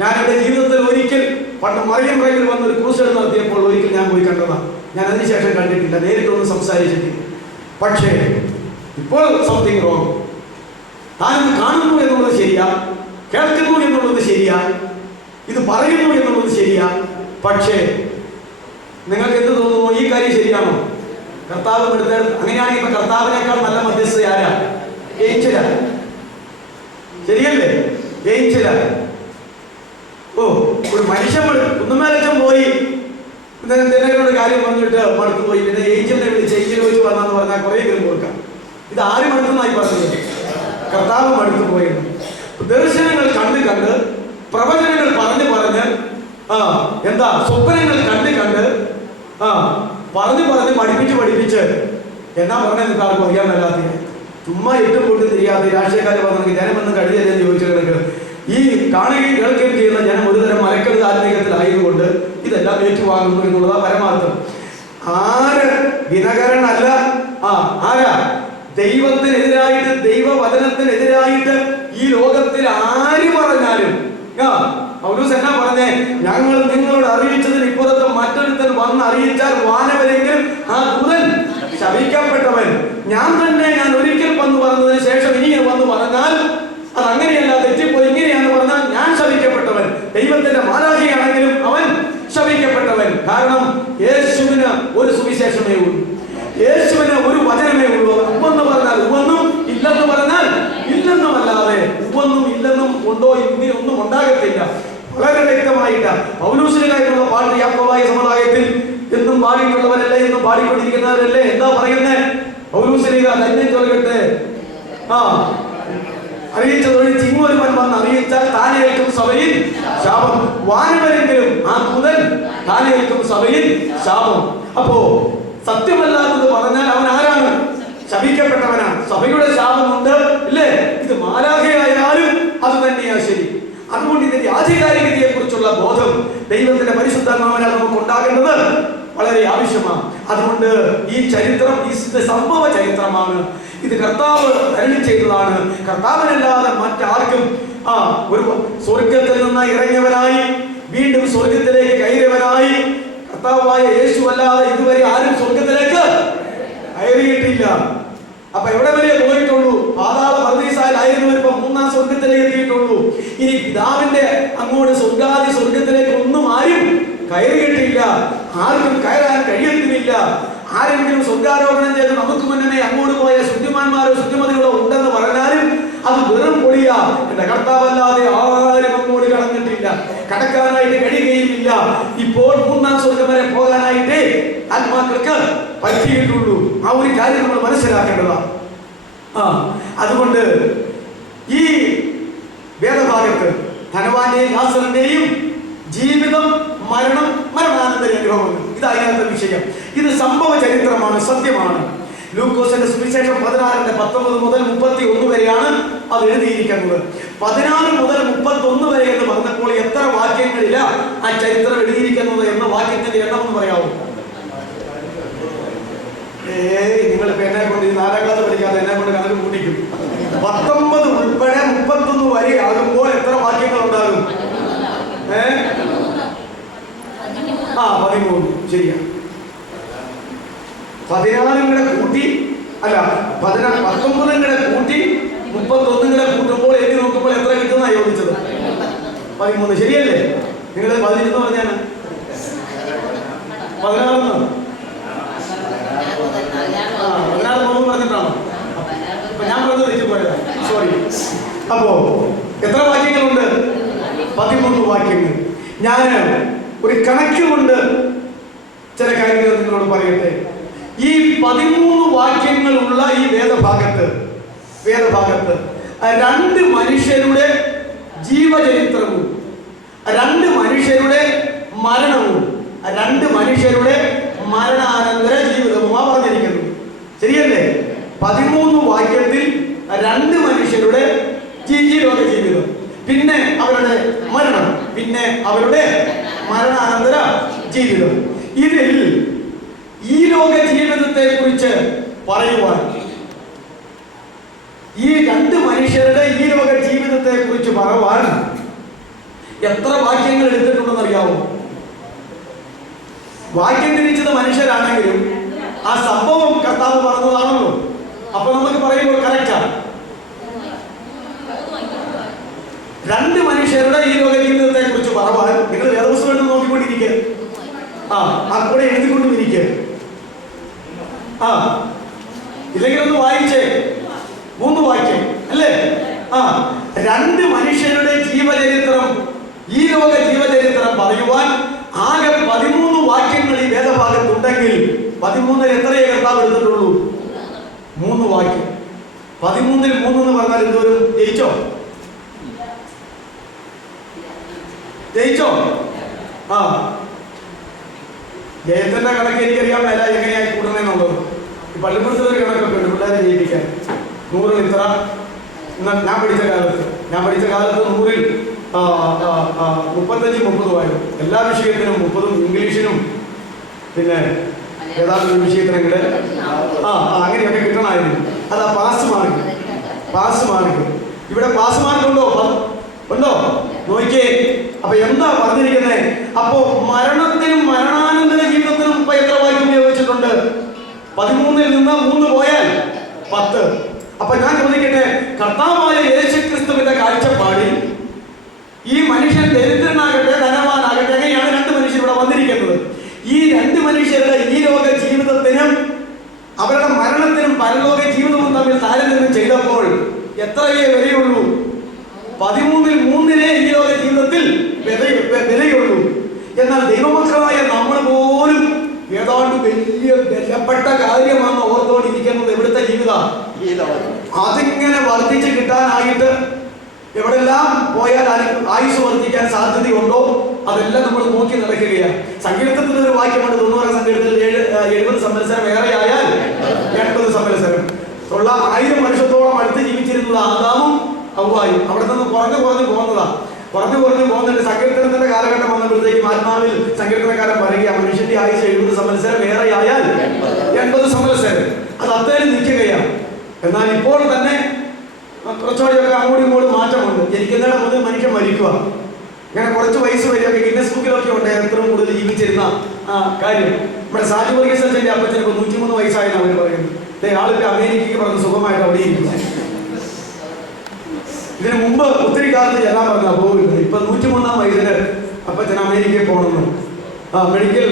ഞാൻ എന്റെ ജീവിതത്തിൽ ഒരിക്കൽ പണ്ട് മറിയം റൈവിൽ വന്ന് ഒരു ക്രൂസേഡ് നടത്തിയപ്പോൾ ഒരിക്കൽ ഞാൻ പോയി കണ്ടതാണ്. ഞാൻ അതിനുശേഷം കണ്ടിട്ടില്ല, നേരിട്ടൊന്നും സംസാരിച്ചിട്ടില്ല. പക്ഷേ ഇപ്പോൾ സംതിങ് റോങ്. താനൊന്ന് കാണുന്നു എന്നുള്ളത് ശരിയാ, കേൾക്കുന്നു എന്നുള്ളത് ശരിയാ, ഇത് പറയുന്നു എന്നുള്ളത് ശരിയാ. പക്ഷേ നിങ്ങൾക്ക് എന്ത് തോന്നുന്നു? ഈ കാര്യം ശരിയാണോ? കർത്താവ് എടുത്ത് അങ്ങനെയാണെങ്കിൽ ഇപ്പൊ കർത്താവിനേക്കാൾ നല്ല മധ്യസ്ഥ ആരാ? ഏഞ്ചല. ശരിയല്ലേ? ഏഞ്ചല. ഒരു മനുഷ്യൻ കുന്നുമേലറ്റം പോയി ദിനകരനോട് കാര്യം പറഞ്ഞിട്ട് മടുത്തു പോയി. പിന്നെ ഏഞ്ചലിനെ വിളിച്ച് ഏഞ്ചൽ വെച്ച് വന്നാന്ന് പറഞ്ഞാൽ കുറെ പേര് കൊടുക്കാം. ഇത് ആരും മടുത്തുന്നായി പറഞ്ഞത്? കർത്താവ് മടുത്തു പോയത്. ദർശനങ്ങൾ കണ്ട് പ്രവചനങ്ങൾ പറഞ്ഞ് എന്താ സ്വപ്നങ്ങൾ കണ്ട് പറഞ്ഞ് പഠിപ്പിച്ച് എന്നാ പറഞ്ഞാൽ ആർക്കും അറിയാൻ മേലാത്ത ചുമ്മാ എട്ടും കൊണ്ടും തിരിയാതെ രാഷ്ട്രീയക്കാരെ പറഞ്ഞെങ്കിൽ ജനമൊന്നും കഴിയില്ലെന്ന് ചോദിച്ചു കിടക്ക്. ഈ കാണുകയും കേൾക്കുകയും ചെയ്യുന്ന ജനം ഒരുതരം മലക്കെടുത്ത് ആത്മീയത്തിലായതുകൊണ്ട് ഇതെല്ലാം ഏറ്റുവാങ്ങുന്നു എന്നുള്ളതാ പരമാർത്ഥം. ആര് ദിനകരനല്ല, ആരാ ദൈവത്തിനെതിരായിട്ട്, ദൈവവചനത്തിനെതിരായിട്ട് ഈ ലോകത്തിൽ ആര് പറഞ്ഞാലും പൗലോസ് എന്നാ പറഞ്ഞേ? ഞങ്ങൾ നിങ്ങളോട് അറിയിച്ചതിന് ഇപ്പുറത്ത് മറ്റൊരുത്തൻ വന്ന് അറിയിച്ചാൽ വാനവരെങ്കിലും ആ ദൂതൻ ശപിക്കപ്പെട്ടവൻ. ഞാൻ ഒരിക്കൽ വന്ന് പറഞ്ഞതിന് ശേഷം ഇനി വന്ന് പറഞ്ഞാൽ അത് അങ്ങനെയല്ല, തെറ്റിപ്പോയി, ഇങ്ങനെയാന്ന് പറഞ്ഞാൽ ഞാൻ ശപിക്കപ്പെട്ടവൻ. ദൈവത്തിന്റെ മാലാഖയാണെങ്കിലും അവൻ ശപിക്കപ്പെട്ടവൻ. കാരണം യേശുവിന് ഒരു സുവിശേഷമേ ഉള്ളൂ, യേശുവിന് ഒരു വചനമേ ഉള്ളൂ. ഉവ്വെന്ന് പറഞ്ഞാൽ ഉവ്വെന്നും, ഇല്ലെന്ന് പറഞ്ഞാൽ ഇല്ലെന്നും, അല്ലാതെ ഉവ്വെന്നും ഇല്ലെന്നും ഉണ്ടോ ഇങ്ങനെയൊന്നും ഉണ്ടാകത്തില്ല. വളരെ വ്യക്തമായിട്ട് പൗലോസിനായിട്ടുള്ള പാട്ട് യാക്കോബായ സമുദായത്തിൽ എന്നും പാടിയിട്ടുള്ളവരല്ലേ, എന്നും പാടിക്കൊണ്ടിരിക്കുന്നവരല്ലേ എന്താ പറയുന്നേ? പൗലോസിനെ തന്നെ ചൊല്ലട്ടെ, അറിയിച്ചതൊഴിച്ച് ഇങ്ങൊരുവൻ വന്ന് അറിയിച്ചാൽ താനേൽക്കും സഭയിൽ ശാപം. വാനവരെങ്കിലും ആ ദൂതൻ താനേൽക്കും സഭയിൽ ശാപം. അപ്പോ സത്യമല്ലാത്തത് പറഞ്ഞാൽ അവൻ ആരാണ്? ശപിക്കപ്പെട്ടവനാണ്. സഭയുടെ ശാപമുണ്ട് ഇല്ലേ? ഇത് മാലാഖയായാലും അത് തന്നെയാ ശരി. അതുകൊണ്ട് ഇതിന്റെ ആധികാരികതയെ കുറിച്ചുള്ള ബോധം ദൈവത്തിന്റെ പരിശുദ്ധാത്മാവിനാൽ നമുക്ക് ഉണ്ടാകേണ്ടത് വളരെ ആവശ്യമാണ്. അതുകൊണ്ട് ഈ ചരിത്രം ഇത് സംഭവ ചരിത്രമാണ്. ഇത് കർത്താവ് അരുളി ചെയ്തതാണ്. കർത്താവിനല്ലാതെ മറ്റാർക്കും ഒരു സ്വർഗത്തിൽ നിന്ന് ഇറങ്ങിയവനായി വീണ്ടും സ്വർഗത്തിലേക്ക് കയറിയവനായി കർത്താവായ യേശു അല്ലാതെ ഇതുവരെ ആരും സ്വർഗത്തിലേക്ക് കയറിയിട്ടില്ല. അപ്പൊ എവിടെ വരെ പോയിട്ടുള്ളൂ? പാതാള പർദീസായിലായിരുന്നവർ ഇപ്പൊ മൂന്നാം സ്വർഗത്തിലേക്ക് എത്തിയിട്ടുള്ളൂ. ഇനി പിതാവിന്റെ അങ്ങോട്ട് സ്വർഗത്തിലേക്ക് ഒന്നും ആരും കയറിയിട്ടില്ല. ആർക്കും കയറാൻ കഴിയത്തുമില്ല. ആരെങ്കിലും സ്വർഗാരോപണം ചെയ്ത് നമുക്ക് മുന്നേ അങ്ങോട്ട് പോയ ശുദ്ധിമാന്മാരോ ശുദ്ധിമതികളോ ഉണ്ടെന്ന് പറഞ്ഞാലും അത് വെറും പൊളിയാ. എന്റെ കർത്താവല്ലാതെ ആരും അങ്ങോട്ട് കടന്നിട്ടില്ല, കടക്കാനായിട്ട് കഴിയുകയുമില്ല. ഇപ്പോൾ മൂന്നാം സ്വർഗം വരെ പോകാനായിട്ട് ആത്മാക്കൾക്ക് പറ്റിയിട്ടുള്ളൂ. ആ ഒരു കാര്യം നമ്മൾ മനസ്സിലാക്കേണ്ടതാണ്. അതുകൊണ്ട് ഈ വേദഭാഗത്ത് ധനവാന്റെയും ലാസറിന്റെയും ജീവിതം, മരണം, മരണാനന്തര അനുഭവങ്ങൾ, ഇത് അതിനകത്തെ വിഷയം. ഇത് സംഭവ ചരിത്രമാണ്, സത്യമാണ്. ലൂക്കോസിന്റെ സുവിശേഷം 16:19 മുതൽ 31 വരെയാണ് അത് എഴുതിയിരിക്കുന്നത്. 16 മുതൽ 31 വരെ എന്ന് പറഞ്ഞപ്പോൾ എത്ര വാക്യങ്ങളില്ല ആ ചരിത്രം എഴുതിയിരിക്കുന്നത് എന്ന വാക്യത്തിന്റെ എണ്ണം എന്ന് പറയാവൂ? നിങ്ങളിപ്പോ എന്നെ കൊണ്ട് 4ാം ക്ലാസ് പഠിക്കാതെ എന്നെ കൊണ്ട് കണക്ക് കൂട്ടിക്കും. 19 ഉൾപ്പെടെ 31 വരെ ആകുമ്പോൾ എത്ര വാക്യങ്ങൾ ഉണ്ടാകും? 13. ശരിയാ. 14 കൂടെ കൂട്ടി, അല്ല 19 കൂടെ കൂട്ടി 31 കൂടെ കൂട്ടുമ്പോൾ എഴുതി നോക്കുമ്പോൾ എത്ര കിട്ടുന്ന ചോദിച്ചത്? 13. ശരിയല്ലേ? നിങ്ങൾ 11 എന്ന് പറഞ്ഞാണ് 14 പറഞ്ഞിട്ടാണോ? അപ്പൊ ഞാൻ പറഞ്ഞത് തെറ്റിപ്പോയതാ, സോറി. അപ്പോ എത്ര വാക്യങ്ങളുണ്ട്? 13 വാക്യങ്ങൾ. ഞാൻ ഒരു കണക്ക് കൊണ്ട് ചില കാര്യങ്ങൾ നിങ്ങളോട് പറയട്ടെ. ഈ 13 വാക്യങ്ങളുള്ള ഈ വേദഭാഗത്ത് 2 മനുഷ്യരുടെ ജീവചരിത്രവും 2 മനുഷ്യരുടെ മരണവും 2 മനുഷ്യരുടെ മരണാനന്തര ജീവിതവുമാണ് പറഞ്ഞിരിക്കുന്നത്. ശരിയല്ലേ? 13 വാക്യത്തിൽ 2 മനുഷ്യരുടെ ലോക ജീവിതം, പിന്നെ അവരുടെ മരണം, പിന്നെ അവരുടെ മരണാനന്തര ജീവിതം. ഇതിൽ ഈ ലോക ജീവിതത്തെ കുറിച്ച് പറയുവാൻ, ഈ 2 മനുഷ്യരുടെ ഈ ലോക ജീവിതത്തെ കുറിച്ച് പറയുവാൻ എത്ര വാക്യങ്ങൾ എടുത്തിട്ടുണ്ടെന്ന് അറിയാമോ? വാക്യം തിരിച്ചത് മനുഷ്യരാണെങ്കിലും ആ സംഭവം കർത്താവ് പറഞ്ഞതാണല്ലോ. അപ്പൊ നമുക്ക് പറയുമ്പോൾ കറക്റ്റാണ്. 2 മനുഷ്യരുടെ ഈ ലോക ജീവിതത്തെ കുറിച്ച് പറയുവാൻ നിങ്ങൾ വേദപുസ്തകം നോക്കിക്കൊണ്ടിരിക്കുക, ആ കൂടെ എഴുതിക്കൊണ്ടും ഇരിക്കുക. ഇല്ലെങ്കിൽ ഒന്ന് വായിച്ചേ. 3 വാക്യം അല്ലേ? 2 മനുഷ്യരുടെ ജീവചരിത്രം, ഈ ലോക ജീവചരിത്രം പറയുവാൻ ആകെ 13 വാക്യങ്ങൾ ഈ വേദഭാഗത്തുണ്ടെങ്കിൽ 13 എത്രയേ കർത്താവ് എടുത്തിട്ടുള്ളൂ? 3 വാക്യം. 13 എന്ന് പറഞ്ഞാൽ എന്തോരും? ജയിച്ചോ? ജയത്തിന്റെ കണക്ക് എനിക്കറിയാൻ മേല എങ്ങനെയായി കൂടണമെന്നുള്ളത്. ഈ പള്ളിപ്പുറത്തൊരു കണക്കൊക്കെ ഉണ്ട് പിള്ളേരെ ജയിപ്പിക്കാൻ. 100 ഇത്ര. ഞാൻ പഠിച്ച കാലത്ത് 100-ൽ 35-30 എല്ലാ വിഷയത്തിനും 30, ഇംഗ്ലീഷിനും പിന്നെ ഏതാണ്ട് വിഷയത്തിനെങ്കിൽ അങ്ങനെയൊക്കെ കിട്ടണമായിരുന്നു. അതാ പാസ് മാർക്ക്. ഇവിടെ പാസ് മാർക്ക് ഉണ്ടോ? നോക്കിയേ. അപ്പൊ എന്താ പറഞ്ഞിരിക്കുന്നത്? അപ്പോ മരണത്തിനും മരണാനന്തര ജീവിതത്തിനും ഇപ്പൊ എത്ര വാക്യം ഉപയോഗിച്ചിട്ടുണ്ട്? 13-ൽ നിന്ന് 3 പോയാൽ 10. അപ്പൊ ഞാൻ ചോദിക്കട്ടെ, കർത്താവായ യേശുക്രിസ്തുവിന്റെ കാഴ്ചപ്പാടിൽ ഈ മനുഷ്യൻ ദരിദ്രനാകട്ടെ ധനവാനാകട്ടെ, എങ്ങനെയാണ് 2 മനുഷ്യർ ഇവിടെ വന്നിരിക്കുന്നത്? ഈ 2 മനുഷ്യരുടെ ഈ ലോക ജീവിതത്തിനും അവരുടെ മരണത്തിനും പരലോക ജീവിതവും തമ്മിൽ താരതമ്യം ചെയ്തപ്പോൾ എത്രയേ വിലയുള്ളൂ? 13-ൽ 3 ഈ ലോക ജീവിതത്തിൽ വിലയുള്ളൂ. എന്നാൽ ദൈവമക്കളായ നമ്മൾ പോലും ഏതാണ്ട് വലിയ വിലപ്പെട്ട കാര്യമാണെന്ന് ഓർത്തോണ്ടിരിക്കുന്നത് എവിടുത്തെ ജീവിതം? അതിങ്ങനെ വർദ്ധിച്ച് കിട്ടാനായിട്ട് എവിടെല്ലാം പോയാൽ ആയുസ് വർദ്ധിക്കാൻ സാധ്യതയുണ്ടോ അതെല്ലാം നമ്മൾ നോക്കി നടക്കുകയാണ്. സങ്കീർത്തനത്തിൽ ഒരു വാക്യമാണ്, 90 സങ്കീർത്തനത്തിൽ 70 സംവത്സരം ഏറെ ആയാൽ 80 സംവത്സരം ഉള്ള 1000 വർഷത്തോളം അടുത്ത് ജീവിച്ചിരുന്നത് ആദാമും ഹവ്വായും അവിടെ നിന്ന് കുറഞ്ഞു പോകുന്നുണ്ട്. സങ്കീർത്തനത്തിന്റെ കാലഘട്ടം വന്നപ്പോഴത്തേക്കും ആത്മാവിൽ സങ്കീർത്തനക്കാരൻ പറയുക, മനുഷ്യന്റെ ആയുസ് 70 സംവത്സരം ഏറെ ആയാൽ 80 സംവത്സരം. അത് അത്രയും നിൽക്കുകയാണ്. എന്നാൽ ഇപ്പോൾ തന്നെ കുറച്ചുകൂടിയൊക്കെ അങ്ങോട്ടും ഇങ്ങോട്ടും മാറ്റമുണ്ട്. ജനിക്കുന്നതിന് മുതൽ മനുഷ്യൻ മരിക്കുക. ഇങ്ങനെ കുറച്ച് വയസ്സ് വരെയൊക്കെ ഗിന്നസ് ബുക്കിലൊക്കെ ഉണ്ട് ഏറ്റവും കൂടുതൽ ജീവിച്ചിരുന്ന കാര്യം. നമ്മുടെ സാജു വർഗീസ് അച്ഛൻ്റെ അപ്പച്ചനൊക്കെ 103 വയസ്സായെന്ന് അവർ പറയുന്നത്. ആളിപ്പോൾ അമേരിക്കയ്ക്ക് പറഞ്ഞ് സുഖമായിട്ട് അവിടെ ഇരിക്കുന്നു. ഇതിന് മുമ്പ് ഒത്തിരി കാലത്ത് ചെല്ലാൻ പറഞ്ഞാൽ പോകുന്നത്. ഇപ്പൊ 103-ാം വയസ്സിന് അപ്പച്ചൻ അമേരിക്കയിൽ പോകണമെന്ന് മെഡിക്കൽ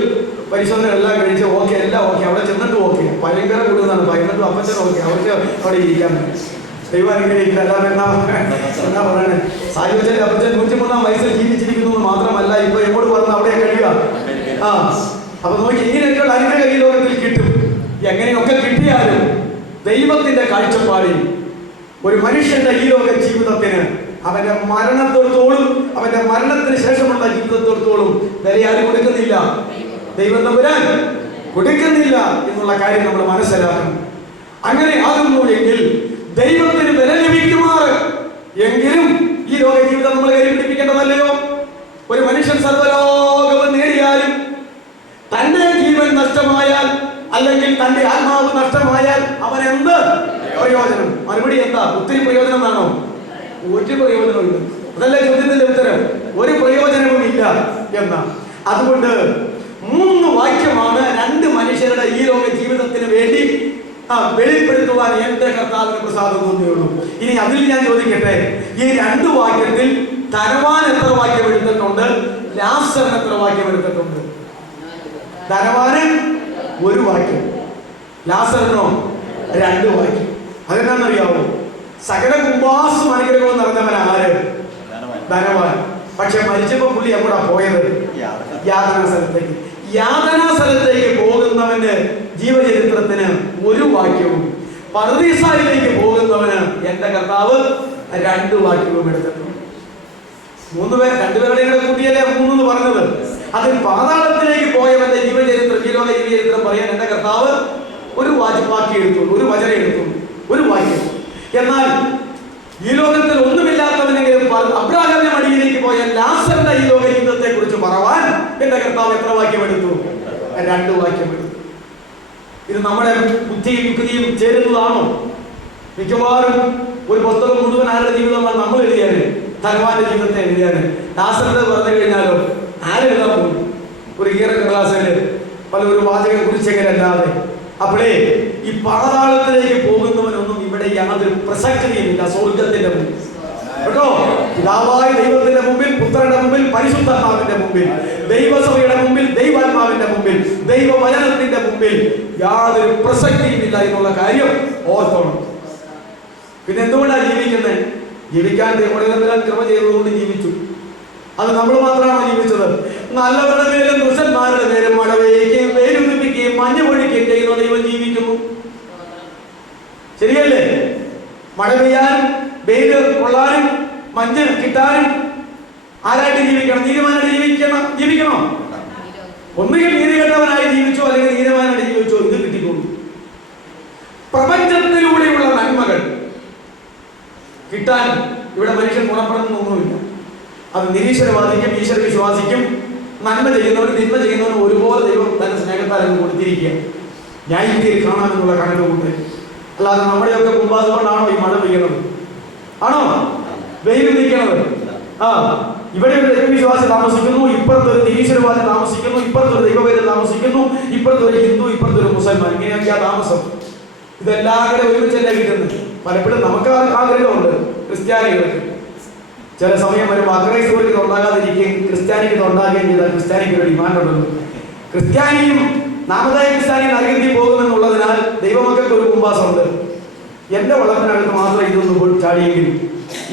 പരിശോധനകളെല്ലാം കഴിച്ച് ഓക്കെ, എല്ലാം ഓക്കെ. അവിടെ ചെന്നിട്ട് ഓക്കെ, ഭയങ്കര കൂടുതലാണ്. ഭയങ്കര അപ്പച്ചൻ ഓക്കെ, അവർക്ക് അവിടെ ഇരിക്കാൻ ദൈവം അനുഗ്രഹിക്കില്ല. അല്ലാതെ എന്നാ പറയണേ, സായുവച്ചന്റെ അപ്പച്ചൻ 103-ാം വയസ്സിൽ ജീവിച്ചിരിക്കുന്നു മാത്രമല്ല ഇപ്പൊ എങ്ങോട്ട് പറഞ്ഞ അവിടെ കഴിയുക. അപ്പൊ നോക്കി, ഇങ്ങനെയൊക്കെയുള്ള അനുഗ്രഹ ഈ ലോകത്തിൽ കിട്ടും. എങ്ങനെയൊക്കെ കിട്ടിയാലും ദൈവത്തിന്റെ കാഴ്ചപ്പാടിൽ ഒരു മനുഷ്യന്റെ ഈ ലോക ജീവിതത്തിന് അവന്റെ മരണത്തോടത്തോളം, അവന്റെ മരണത്തിന് ശേഷമുള്ള ജീവിതത്തോടത്തോളം വില ആരും കൊടുക്കുന്നില്ല. ദൈവം തമ്പുരാൻ കൊടുക്കുന്നില്ല എന്നുള്ള കാര്യം നമ്മൾ മനസ്സിലാക്കണം. അങ്ങനെ ആകുന്നു എങ്കിൽ ദൈവത്തിന് വില ലഭിക്കുമാറ് എങ്കിലും ഈ ലോക ജീവിതം നമ്മൾ കൈ പിടിപ്പിക്കേണ്ടതല്ലയോ? ഒരു മനുഷ്യൻ സർവ്വലോകവും നേടിയാലും തന്റെ ജീവൻ നഷ്ടമായാൽ അല്ലെങ്കിൽ തന്റെ ആത്മാവ് നഷ്ടമായാൽ അവൻ എന്ത് പ്രയോജനം? മറുപടി എന്താ? ഒത്തിരി പ്രയോജനം എന്നാണോ? ഒരു പ്രയോജനമില്ല. അതല്ലേ ചോദ്യത്തിന്റെ ഉത്തരം. ഒരു പ്രയോജനവും ഇല്ല എന്ന. അതുകൊണ്ട് 3 വാക്യമാണ് 2 മനുഷ്യരുടെ ഈ ലോക ജീവിതത്തിന് വേണ്ടി വെളിപ്പെടുത്തുവാൻ എന്റെ കർത്താവിന് പ്രസാദം തോന്നിയുള്ളൂ. ഇനി അതിൽ ഞാൻ ചോദിക്കട്ടെ, ഈ 2 വാക്യത്തിൽ ധനവാൻ എത്ര വാക്യം എടുത്തിട്ടുണ്ട്? ലാസറിന് എത്ര വാക്യം എടുത്തിട്ടുണ്ട്? ധനവാന് 1 വാക്യം, ലാസറിനോ 2 വാക്യം. അതെന്നാന്നറിയാവോ? സകല കുംഭാസും അനുഗ്രഹവും നടന്നവൻ ആര്? ധനവാൻ. പക്ഷെ മരിച്ചപ്പോ പുള്ളി എങ്ങോട്ടാ പോയത്? യാതനാ സ്ഥലത്തേക്ക്. യാതനാ സ്ഥലത്തേക്ക് പോകുന്നവന്റെ ജീവചരിത്രത്തിന് 1 വാക്യവും, പർദീസായിലേക്ക് പോകുന്നവന് എന്റെ കർത്താവ് 2 വാക്യവും എടുത്തിട്ടുണ്ട്. 3 പേർ, 2 പേരുടെ കൂട്ടിയല്ലേ 3 എന്ന് പറഞ്ഞത്. അതിൽ പാതാളത്തിലേക്ക് പോയവന്റെ ജീവചരിത്രം, ഈ ലോക ജീവചരിത്രം പറയാൻ എന്റെ കർത്താവ് 1 വാക്യം എടുത്തുള്ളൂ, 1 വചനം എടുത്തുള്ളൂ, 1 വാക്യം. എന്നാൽ ഈ ലോകത്തിൽ ഒന്നുമില്ലാത്തവനെങ്കിലും അബ്രാഹാമിന്റെ മടിയിലേക്ക് പോയ ലാസറിന്റെ ഈ ലോക ജീവിതത്തെ കുറിച്ച് പറവാൻ എന്റെ കർത്താവ് എത്ര വാക്യം എടുത്തു? 2 വാക്യം എടുത്തു. ഇത് നമ്മുടെ ബുദ്ധിയും യുക്തിയും ചേരുന്നതാണോ? മിക്കവാറും ഒരു പുസ്തകം മുഴുവൻ ആരുടെ ജീവിതമാണ് നമ്മൾ എഴുതിയാണ്? ധനവാന്റെ ജീവിതത്തെ എഴുതിയാണ്. ലാസറിന്റെ പറഞ്ഞു കഴിഞ്ഞാലോ ആരെഴുതാൻ പോകും? ഒരു ക്ലാസ്സില് ഒരു വാചകം കുറിച്ചെങ്കിലല്ലാതെ. അപ്പോഴേ ഈ പാതാളത്തിലേക്ക് പോകുന്നവനൊന്നും ഇവിടെ യാതൊരു പ്രസക്തിയുമില്ല സ്വർഗത്തിന്റെ മുമ്പിൽ കേട്ടോ. പിതാവായ ദൈവത്തിന്റെ മുമ്പിൽ, പുത്രന്റെ മുമ്പിൽ, പരിശുദ്ധാത്മാവിന്റെ മുമ്പിൽ, ദൈവസഭയുടെ മുമ്പിൽ, ദൈവാത്മാവിന്റെ മുമ്പിൽ, ദൈവവചനത്തിന്റെ മുമ്പിൽ യാതൊരു പ്രസക്തിയുമില്ല എന്നുള്ള കാര്യം ഓർത്തോണം. പിന്നെ എന്തുകൊണ്ടാണ് ജീവിക്കുന്നത്? ജീവിക്കാൻ ദൈവം കൃപ ചെയ്തതുകൊണ്ട് ജീവിച്ചു. അത് നമ്മൾ മാത്രമാണോ ജീവിച്ചത്? നല്ലവരുടെ പേരും ദുഷ്ടന്മാരുടെ പേരും മഴ പെയ്യുകയും വേരുപിടിപ്പിക്കുകയും മഞ്ഞ് പൊഴിക്കുകയും ചെയ്യുന്ന ദൈവം ജീവിക്കുന്നു. ശരിയല്ലേ? മഴ പെയ്യാനും വെയിൽ കൊള്ളാനും മഞ്ഞ് കിട്ടാനും ആരായിട്ട് ജീവിക്കണം? നീതിമാനായിട്ട് ജീവിക്കണോ? ഒന്നുകിൽ നീതികെട്ടവനായി ജീവിച്ചോ അല്ലെങ്കിൽ നീതിമാനായിട്ട് ജീവിച്ചോ, ഇത് കിട്ടിക്കൊള്ളു. പ്രപഞ്ചത്തിലൂടെയുള്ള നന്മകൾ കിട്ടാൻ ഇവിടെ മനുഷ്യൻ ഗുണപ്പെടുന്നൊന്നുമില്ല. അത് നിരീശ്വരവാദിക്കും ഈശ്വര വിശ്വാസിക്കും നന്മ ചെയ്യുന്നവരും തിന്മ ചെയ്യുന്നവരും ഒരുപോലെ ദൈവം തന്റെ സ്നേഹത്താൽ കൊടുത്തിരിക്കുക. ഞാൻ ഇന്ത്യയിൽ കാണാമെന്നുള്ള കണക്ക് കൊണ്ട്. അല്ലാതെ നമ്മുടെയൊക്കെ കുമ്പാസ് കൊണ്ടാണോ ഈ മഴ പെയ്യണത്? ആണോ വെയിൽ നിൽക്കണത്? ഇവിടെ ഒരു ദൈവവിശ്വാസി താമസിക്കുന്നു, ഇപ്പുറത്തൊരു നിരീശ്വരവാദി താമസിക്കുന്നു, ഇപ്പുറത്തൊരു ദൈവവേദന താമസിക്കുന്നു, ഇപ്പുറത്തൊരു ഹിന്ദു, ഇപ്പുറത്തൊരു മുസൽമാൻ. ഇങ്ങനെയൊക്കെയാ താമസം. ഇതെല്ലാം കൂടെ ഒരുമിച്ചല്ലേ കിട്ടുന്നത്. പലപ്പോഴും നമുക്ക് ആഗ്രഹമുണ്ട് ക്രിസ്ത്യാനികൾക്ക്. ചില സമയം വരുമ്പോൾ അക്രൈസ്തവർക്ക് ഇത് ഉണ്ടാകാതിരിക്കുകയും ക്രിസ്ത്യാനിക്ക് ഇത് ഉണ്ടാകുകയും ചെയ്താൽ ക്രിസ്ത്യാനിക്ക് ഒരു ഡിമാൻഡ് ഉണ്ടെന്ന്. ക്രിസ്ത്യാനിയും നാമധായ ക്രിസ്ത്യാനിയും നരകത്തിൽ പോകുമെന്നുള്ളതിനാൽ ദൈവമക്കൾക്ക് ഒരു കുംഭാസമുണ്ട്. എന്റെ വളർത്തിനകത്ത് മാത്രം ഇതൊന്നും പോയി ചാടിയെങ്കിൽ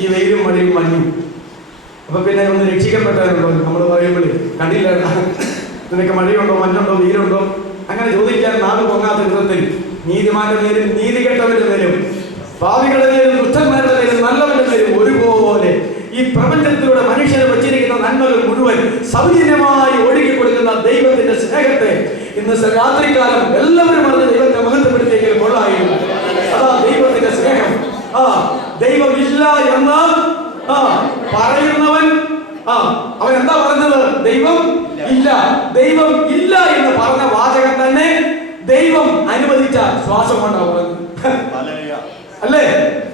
ഈ വെയിലും മഴയും മഞ്ഞും. അപ്പൊ പിന്നെ ഒന്ന് രക്ഷിക്കപ്പെട്ടവരുണ്ടോ നമ്മൾ പറയുമ്പോൾ? കണ്ടില്ല, നിനക്ക് മഴയുണ്ടോ, മഞ്ഞുണ്ടോ, വെയിലുണ്ടോ? അങ്ങനെ ചോദിക്കാൻ നാട് പൊങ്ങാത്ത വിധത്തിൽ നീതിമാന്റെ പേരും നീതി കെട്ടവരുടെ പേരും പാവികളുടെ പേരും ദുഷ്ടന്മാരുടെ പേരും നല്ലവരുടെ പേരും ഒരുപോലെ ഈ പ്രപഞ്ചത്തിലൂടെ മനുഷ്യരെ വച്ചിരിക്കുന്ന നന്മകൾ മുഴുവൻ സൗജന്യമായി ഒഴുകി കൊടുക്കുന്ന ദൈവത്തിന്റെ സ്നേഹത്തെ ഇന്ന് രാത്രികാലം എല്ലാവരും പറഞ്ഞ് ദൈവത്തെ മഹത്വപ്പെടുത്തിയെങ്കിൽ കൊള്ളായിരുന്നു. അതാ ദൈവത്തിന്റെ സ്നേഹം. ദൈവമില്ല എന്ന് പറയുന്നവൻ അവൻ എന്താ പറഞ്ഞത്? ദൈവം ഇല്ല. ദൈവം ഇല്ല എന്ന് പറഞ്ഞ വാചകം തന്നെ ദൈവം അനുവദിച്ച ശ്വാസം കൊണ്ടാണ് പറഞ്ഞത്. അല്ലേ?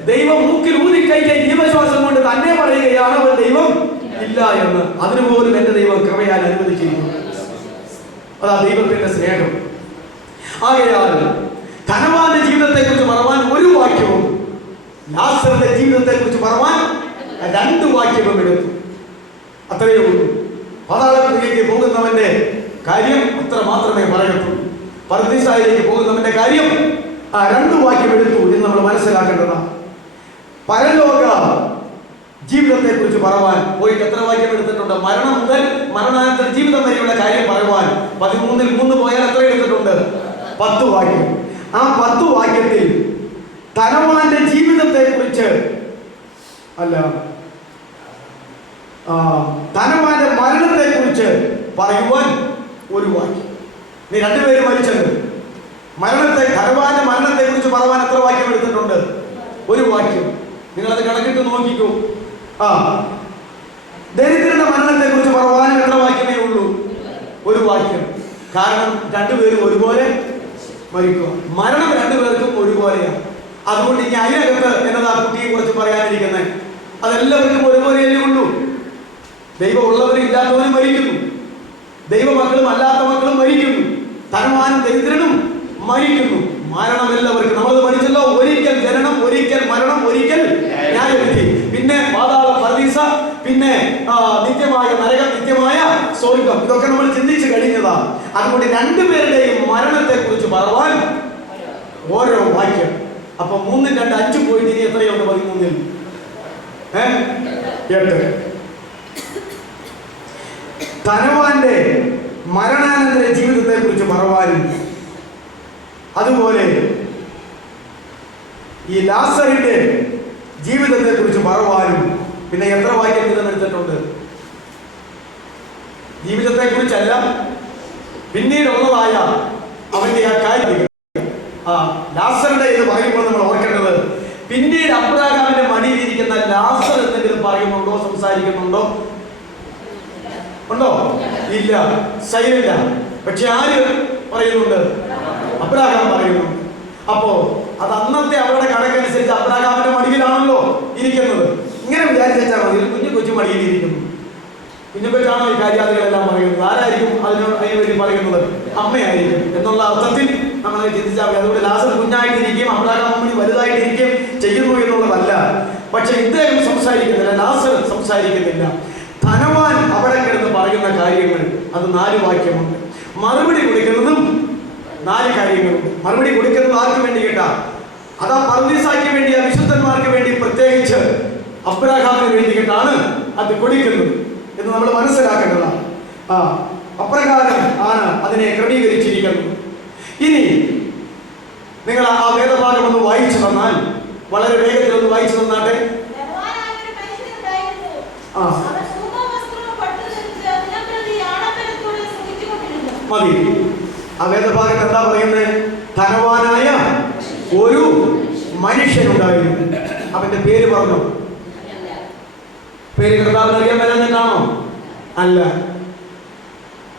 ദൈവം മൂക്കിൽ ഊതി കഴിഞ്ഞ ജീവശ്വാസം കൊണ്ട് തന്നെ പറയുകയാണ് ദൈവം ഇല്ല. ഇല്ല എന്ന് അതിനുപോലും എൻ്റെ ദൈവം കൃപയാൽ അനുവദിച്ചിരിക്കുന്നു. അതാ ദൈവത്തിന്റെ സ്നേഹം. ആകയാൽ ധനവാന്റെ ജീവിതത്തെ കുറിച്ച് പറവാൻ ഒരു വാക്യവും ലാസറിന്റെ ജീവിതത്തെ കുറിച്ച് പറവാൻ 2 വാക്യവും എടുത്തു. അത്രയേ ഉള്ളൂ. പാതാളത്തിലേക്ക് പോകുന്നവന്റെ കാര്യം അത്ര മാത്രമേ പറയത്തുള്ളൂ. പർദീസായിലേക്ക് പോകുന്നവന്റെ കാര്യം 2 വാക്യം എടുത്തു എന്ന് നമ്മൾ മനസ്സിലാക്കേണ്ടതാണ്. പരലോക ജീവിതത്തെ കുറിച്ച് പറവാൻ പോയിട്ട് എത്ര വാക്യം എടുത്തിട്ടുണ്ട്? മരണം മുതൽ മരണാനന്തര ജീവിതം വരെയുള്ള കാര്യം പറയുവാൻ 13-ൽ 3 പോയാൽ എത്ര എടുത്തിട്ടുണ്ട്? 10 വാക്യം. ആ 10 വാക്യത്തിൽ ധനവാന്റെ ജീവിതത്തെ കുറിച്ച് അല്ല, ധനവാന്റെ മരണത്തെ കുറിച്ച് പറയുവാൻ ഒരു വാക്യം. നീ 2 പേര് മരിച്ചത് ധനവാന്റെ മരണത്തെ കുറിച്ച് പറയുവാൻ എത്ര വാക്യം എടുത്തിട്ടുണ്ട്? ഒരു വാക്യം. നിങ്ങളത് കണക്കിട്ട് നോക്കിക്കൂ. ദരിദ്രന്റെ മരണത്തെ കുറിച്ച് പറയുവാനും എത്ര വാക്യമേ ഉള്ളൂ? ഒരു വാക്യം. കാരണം 2 പേരും ഒരുപോലെ മരിക്കുക. മരണം 2 പേർക്കും ഒരുപോലെയാണ്. അതുകൊണ്ട് ഇനി അതിനകത്ത് എന്നതാ കുട്ടിയെ കുറിച്ച് പറയാനിരിക്കുന്നത്? അതെല്ലാവർക്കും ഒരുപോലെയല്ലേ ഉള്ളൂ. ദൈവം ഉള്ളവരും ഇല്ലാത്തവരും മരിക്കുന്നു, ദൈവമക്കളും അല്ലാത്ത മക്കളും മരിക്കുന്നു, ധനവാനും ദരിദ്രനും മരിക്കുന്നു. മരണം എല്ലാവർക്കും. നമ്മളത് പഠിച്ചല്ലോ. ഒരിക്കൽ ജനനം, ഒരിക്കൽ മരണം, ഒരിക്കൽ ന്യായവിധി, പിന്നെ പാതാളം, പർദീസ, പിന്നെ നിത്യമായ നരകം, നിത്യമായ സ്വർഗം. ഇതൊക്കെ നമ്മൾ ചിന്തിച്ചു കഴിഞ്ഞതാ. അതുകൊണ്ട് 2 പേരുടെയും മരണത്തെ കുറിച്ച് പറവാൻ ഓരോ വാക്യം. അപ്പൊ 3 2 5 പോയിട്ട് ഇനി എത്രയുണ്ട്? 13-ൽ 8. ധനവാന്റെ മരണാനന്തര ജീവിതത്തെ കുറിച്ച് പറവാനും അതുപോലെ ഈ ലാസറിന്റെ ജീവിതത്തെ കുറിച്ച് പറവാനും പിന്നെ എത്ര വാക്യം തിരഞ്ഞെടുത്തിട്ടുണ്ട്? ജീവിതത്തെ കുറിച്ചല്ല, പിന്നീടുള്ളതായ അവന്റെ ആ കാര്യങ്ങൾ. ലാസറിന്റെ ഇത് പറയുമ്പോൾ നമ്മൾ ഓർക്കേണ്ടത്, പിന്നീട് അബ്രാഹാമിന്റെ മടിയിലിരിക്കുന്ന ലാസർ എന്തെങ്കിലും പറയുന്നുണ്ടോ, സംസാരിക്കുന്നുണ്ടോ? ഉണ്ടോ? ഇല്ല, സൈലന്റ. പക്ഷെ ആര് പറയുന്നുണ്ട്? അബ്രാഹാം പറയുന്നുണ്ട്. അപ്പോ അത് അന്നത്തെ അവരുടെ കണക്കനുസരിച്ച് അബ്രാഹാമിന്റെ മടിയിലാണല്ലോ ഇരിക്കുന്നത്. ഇങ്ങനെ വിചാരിച്ചാൽ മതി, കുഞ്ഞു കൊച്ചു മടിയിലിരിക്കുന്നു. കുഞ്ഞു കൊച്ചാണോ ഈ കാര്യാദികളെല്ലാം പറയുന്നത്? ആരായിരിക്കും അതിന് വേണ്ടി പറയുന്നത്? അമ്മയായിരിക്കും എന്നുള്ള അർത്ഥത്തിൽ നമ്മൾ ചിന്തിച്ചാൽ മതി. അതുകൊണ്ട് ലാസർ കുഞ്ഞായിട്ടിരിക്കും, അബ്രാഹാം വലുതായിട്ടിരിക്കും ചെയ്യുന്നു എന്നുള്ളതല്ല. പക്ഷെ ഇദ്ദേഹം സംസാരിക്കുന്നില്ല, ലാസർ സംസാരിക്കുന്നില്ല. ധനവാൻ അവിടെ കിടന്ന് പറയുന്ന കാര്യങ്ങൾ അത് 4 വാക്യമുണ്ട്. മറുപടി കൊടുക്കുന്നതും 4 കാര്യങ്ങളുണ്ട്. മറുപടി കൊടുക്കുന്നത് ആർക്ക് വേണ്ടി കേട്ടാ? അതാ പർദീസായ്ക്ക് വേണ്ടി, വിശുദ്ധന്മാർക്ക് വേണ്ടി, പ്രത്യേകിച്ച് അബ്രാഹാമിന് വേണ്ടി കേട്ടാണ് അത് കൊടുക്കുന്നത് എന്ന് നമ്മൾ മനസ്സിലാക്കേണ്ടതാണ്. അപ്രകാരം ആണ് അതിനെ ക്രമീകരിച്ചിരിക്കുന്നത്. ഇനി നിങ്ങൾ ആ വേദഭാഗം ഒന്ന് വായിച്ചു തന്നാൽ, വളരെ വേഗത്തിൽ ഒന്ന് വായിച്ചു തന്നാട്ടെ. മതി. ആ വേദഭാഗത്ത് എന്താ പറയുന്നത്? ധനവാനായ ഒരു മനുഷ്യനുണ്ടായിരുന്നു. അവന്റെ പേര് പറഞ്ഞു. പേര് കർത്താവിന് അറിയാൻ മേലെന്നാണോ? അല്ല.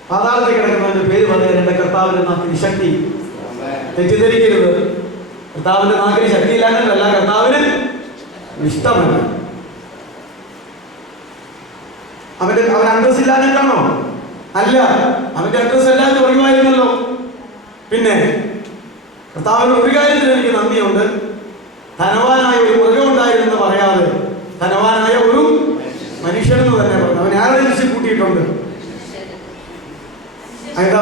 പാതാളത്തിൽ കിടക്കുന്നവന്റെ പേര് പറയാൻ എന്റെ കർത്താവിന്റെ നാക്കിന് ശക്തി. തെറ്റിദ്ധരിക്കരുത്. കർത്താവിന്റെ നാക്കിന് ശക്തി ഇല്ലാന്നല്ല, കർത്താവിന് ഇഷ്ടമല്ല. അവൻ അഡ്രസ് ഇല്ലാഞ്ഞിട്ടാണോ? അല്ല, അവന്റെ അഡ്രസ് എല്ലാവരും പറയുമായിരുന്നല്ലോ. പിന്നെ കർത്താവിന് ഒരു കാര്യത്തിൽ എനിക്ക് നന്ദിയുണ്ട്. ധനവാനായ ഒരു മൃഗം ഉണ്ടായിരുന്നെന്ന് പറയാതെ ധനവാനായ ഒരു മനുഷ്യനെന്ന് തന്നെ പറഞ്ഞു. അവൻ ആരെയും കൂട്ടിയിട്ടുണ്ട്. അതിന്റെ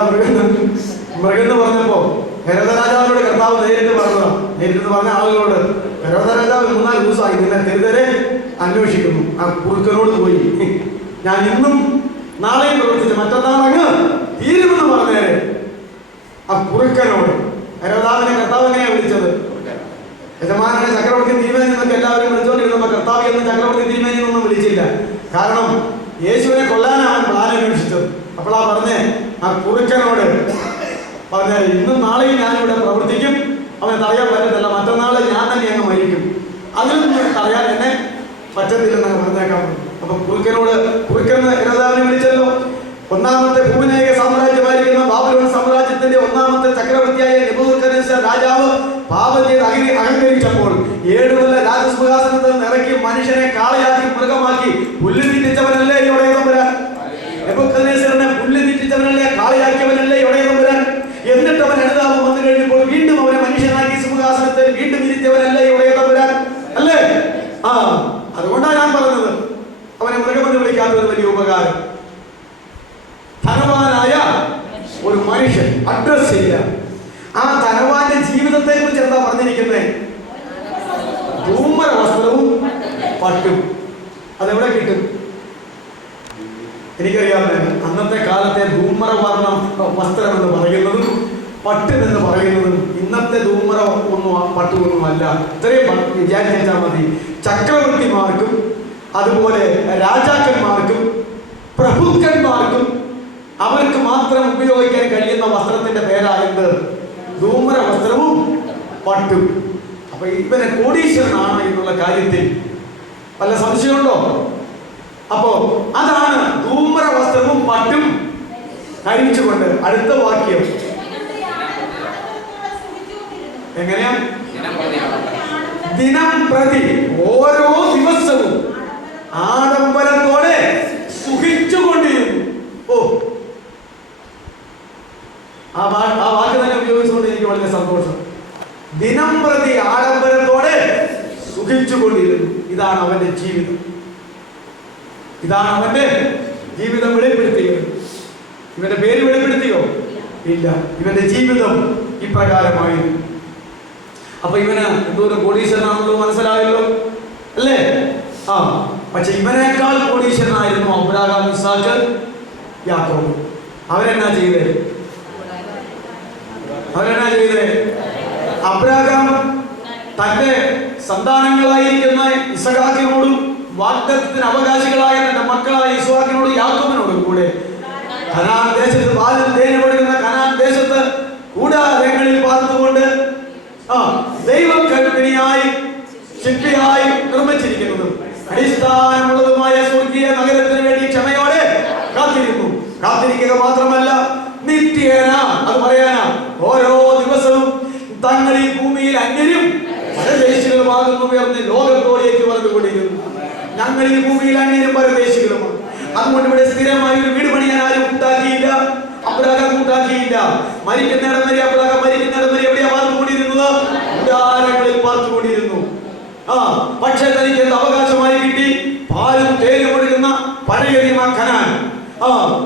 മൃഗം എന്ന് പറഞ്ഞപ്പോ ഹെരോദ രാജാവിനോട് കർത്താവ് നേരിട്ട് പറഞ്ഞ ആളുകളോട്, ഹെരോദ രാജാവ് 3-4 ദിവസമായി നിന്നെ തെരുതരെ അന്വേഷിക്കുന്നു. ആ കുറുക്കനോട് പോയി, ഞാൻ ഇന്നും നാളെയും പ്രവർത്തിച്ച് മറ്റന്നാൾ അങ്ങ് തീരുമെന്ന് പറഞ്ഞേരെ. ആ കുറുക്കനോട് ഹെരോദാവിനെ കർത്താവ് എങ്ങനെയാ വിളിച്ചത്? യജമാനെ ചക്രവർത്തി തിരുമേനി എന്നൊക്കെ എല്ലാവരും വിളിച്ചോണ്ടിരുന്നപ്പോ കർത്താവ് എന്ന് ചക്രവർത്തി തിരുമേനി എന്നൊന്നും വിളിച്ചില്ല. കാരണം യേശുവിനെ കൊല്ലാനാണ് അവൻ പ്ലാൻ അന്വേഷിച്ചത്. അപ്പോഴാ പറഞ്ഞേ, ആ കുറുക്കനോട് പറഞ്ഞ ഇന്നും നാളെയും ഞാനിവിടെ പ്രവർത്തിക്കും, അവനെ തടയാൻ പറ്റത്തില്ല, മറ്റന്നാൾ ഞാൻ തന്നെ അങ്ങ് മരിക്കും, അതിൽ നിന്ന് തടയാൻ എന്നെ പറ്റത്തില്ലെന്നങ്ങ് പറഞ്ഞേക്കാൻ. അപ്പൊ കുറുക്കൻ ഹെരോദാവിനെ വിളിച്ചല്ലോ. ഒന്നാമത്തെ ഭൂമിനേക സാമ്രാജ്യമായിരിക്കുന്ന ബാബിലോൺ സാമ്രാജ്യത്തിന്റെ 1ാമത്തെ ചക്രവർത്തിയായ നെബൂഖദ്നേസർ രാജാവ് പാപം ചെയ്ത് അഹങ്കരിച്ചപ്പോൾ 7 കൊല്ലം രാജസിംഹാസനത്തിൽ നിന്ന് ഇറക്കി മനുഷ്യനെ കാളയാക്കി മൃഗമാക്കി പുല്ല് തീറ്റിച്ചവനല്ലേ ഇവിടെ തമ്പുരാൻ? നെബൂഖദ്നേസറിനെ പുല്ല് തീറ്റിച്ചവനല്ലേ, കാളിയാക്കിയവനല്ലേ ഇവിടെ തമ്പുരാൻ? എന്നിട്ട് അവൻ അനുതാപം വന്നു കഴിഞ്ഞപ്പോൾ വീണ്ടും അവനെ മനുഷ്യനാക്കി സിംഹാസനത്തിൽ വീണ്ടും ഇരുത്തിയവനല്ലേ ഇവിടെ തമ്പുരാൻ? അല്ലേ? അതുകൊണ്ടാണ് ഞാൻ പറഞ്ഞത് അവനെ മൃഗമെന്ന് വിളിക്കാത്ത ഒരു വലിയ ഉപകാരം. ധനവാനായ ഒരു മനുഷ്യൻ അഡ്രസ് ചെയ്യുക. ആ ധനവാന്റെ ജീവിതത്തെ കുറിച്ച് എന്താ പറഞ്ഞിരിക്കുന്നത്? ധൂമ്ര വസ്ത്രവും പട്ടും. അതെവിടെ കിട്ടും? എനിക്കറിയാവുന്ന അന്നത്തെ കാലത്തെ ധൂമ്രവർണ്ണം വസ്ത്രം എന്ന് പറയുന്നതും പട്ടും എന്ന് പറയുന്നതും ഇന്നത്തെ ധൂമ്ര പട്ടുമൊന്നും അല്ല. ഇത്രയും വിചാരിച്ചാൽ മതി. ചക്രവർത്തിമാർക്കും അതുപോലെ രാജാക്കന്മാർക്കും പ്രഭുക്കന്മാർക്കും അവർക്ക് മാത്രം ഉപയോഗിക്കാൻ കഴിയുന്ന വസ്ത്രത്തിന്റെ പേരായത് ധൂമ്ര വസ്ത്രവും പട്ടും. അപ്പൊ ഇവനെ കോടീശ്വരനാണ് എന്നുള്ള കാര്യത്തിൽ വല്ല സംശയമുണ്ടോ? അപ്പോ അതാണ് ധൂമ്ര വസ്ത്രവും പട്ടും ധരിച്ചുകൊണ്ട്. അടുത്ത വാക്യം എങ്ങനെയാ? ദിനം പ്രതി, ഓരോ ദിവസവും ആഡംബരത്തോടെ സുഖിച്ചുകൊണ്ടിരുന്നു. ആ വാക്ക് തന്നെ ഉപയോഗിച്ചുകൊണ്ട് എനിക്ക് വളരെ സന്തോഷം. ദിനം പ്രതി ആഡംബരത്തോടെ സുഖിച്ചുകൊണ്ടിരുന്നു. ഇതാണ് അവന്റെ ജീവിതം. ഇതാണ് അവന്റെ ജീവിതം വെളിപ്പെടുത്തിയത്. ഇവന്റെ പേര് വെളിപ്പെടുത്തിയോ? ഇല്ല. ഇവന്റെ ജീവിതം ഇപ്രകാരമായിരുന്നു. അപ്പൊ ഇവന് എന്തോരം കോടീശ്വരനാണല്ലോ, മനസ്സിലായല്ലോ അല്ലേ? പക്ഷെ ഇവനേക്കാൾ കോടീശ്വരനായിരുന്നു അബ്രാഹാം, ഇസ്ഹാക്ക്, യാക്കോബ്. അവരെന്നാ ചെയ്തേ? അബ്രാഹാം തന്റെ സന്താനങ്ങളായിരിക്കുന്ന ഇസഹാക്കിനോടും വാഗ്ദത്തത്തിന് അവകാശികളായ തന്റെ മക്കളായ ഇസ്ഹാക്കിനോടും യാക്കോബിനോടും കൂടെ കനാൻ ദേശത്ത് പാലും തേനും ഒഴുകുന്ന കനാൻ ദേശത്ത് കൂടാരങ്ങളിൽ പാർത്തുകൊണ്ട് ദൈവം കൽപ്പനയായി ശില്പിയായി നിർമ്മിച്ചിരിക്കുന്നതും അടിസ്ഥാനമുള്ളതുമായ സ്വർഗീയ നഗരത്തിന് വേണ്ടി ക്ഷമയോടെ കാത്തിരിക്കുക മാത്രമല്ല നിത്യേന, അത് പറയാനാ, ഓരോ ദിവസവും തങ്ങൾ ഈ ഭൂമിയിൽ അന്യരും പരദേശികളുമാകുന്നു ഉയർന്ന് ലോകത്തോടേക്ക് പറഞ്ഞുകൊണ്ടിരുന്നു. ഞങ്ങൾ ഈ ഭൂമിയിൽ അന്യരും പരദേശികളുമാണ്. അതുകൊണ്ട് ഇവിടെ സ്ഥിരമായി ഒരു വീട് പണിയാൻ ആരും ഉണ്ടാക്കിയില്ല. അബ്രാഹാം ഉണ്ടാക്കിയില്ല. മരിക്കുന്നിടം വരെ അബ്രാഹാം മരിക്കുന്നിടം വരെ എവിടെയാ പാർത്തുകൊണ്ടിരുന്നത്? കൂടാരങ്ങളിൽ പാർത്തുകൊണ്ടിരുന്നു. പക്ഷെ തനിക്ക് എന്ത് അവകാശമായി കിട്ടി? പാലും തേനും ഒഴുകുന്ന പഴയ നിയമ കനാൻ,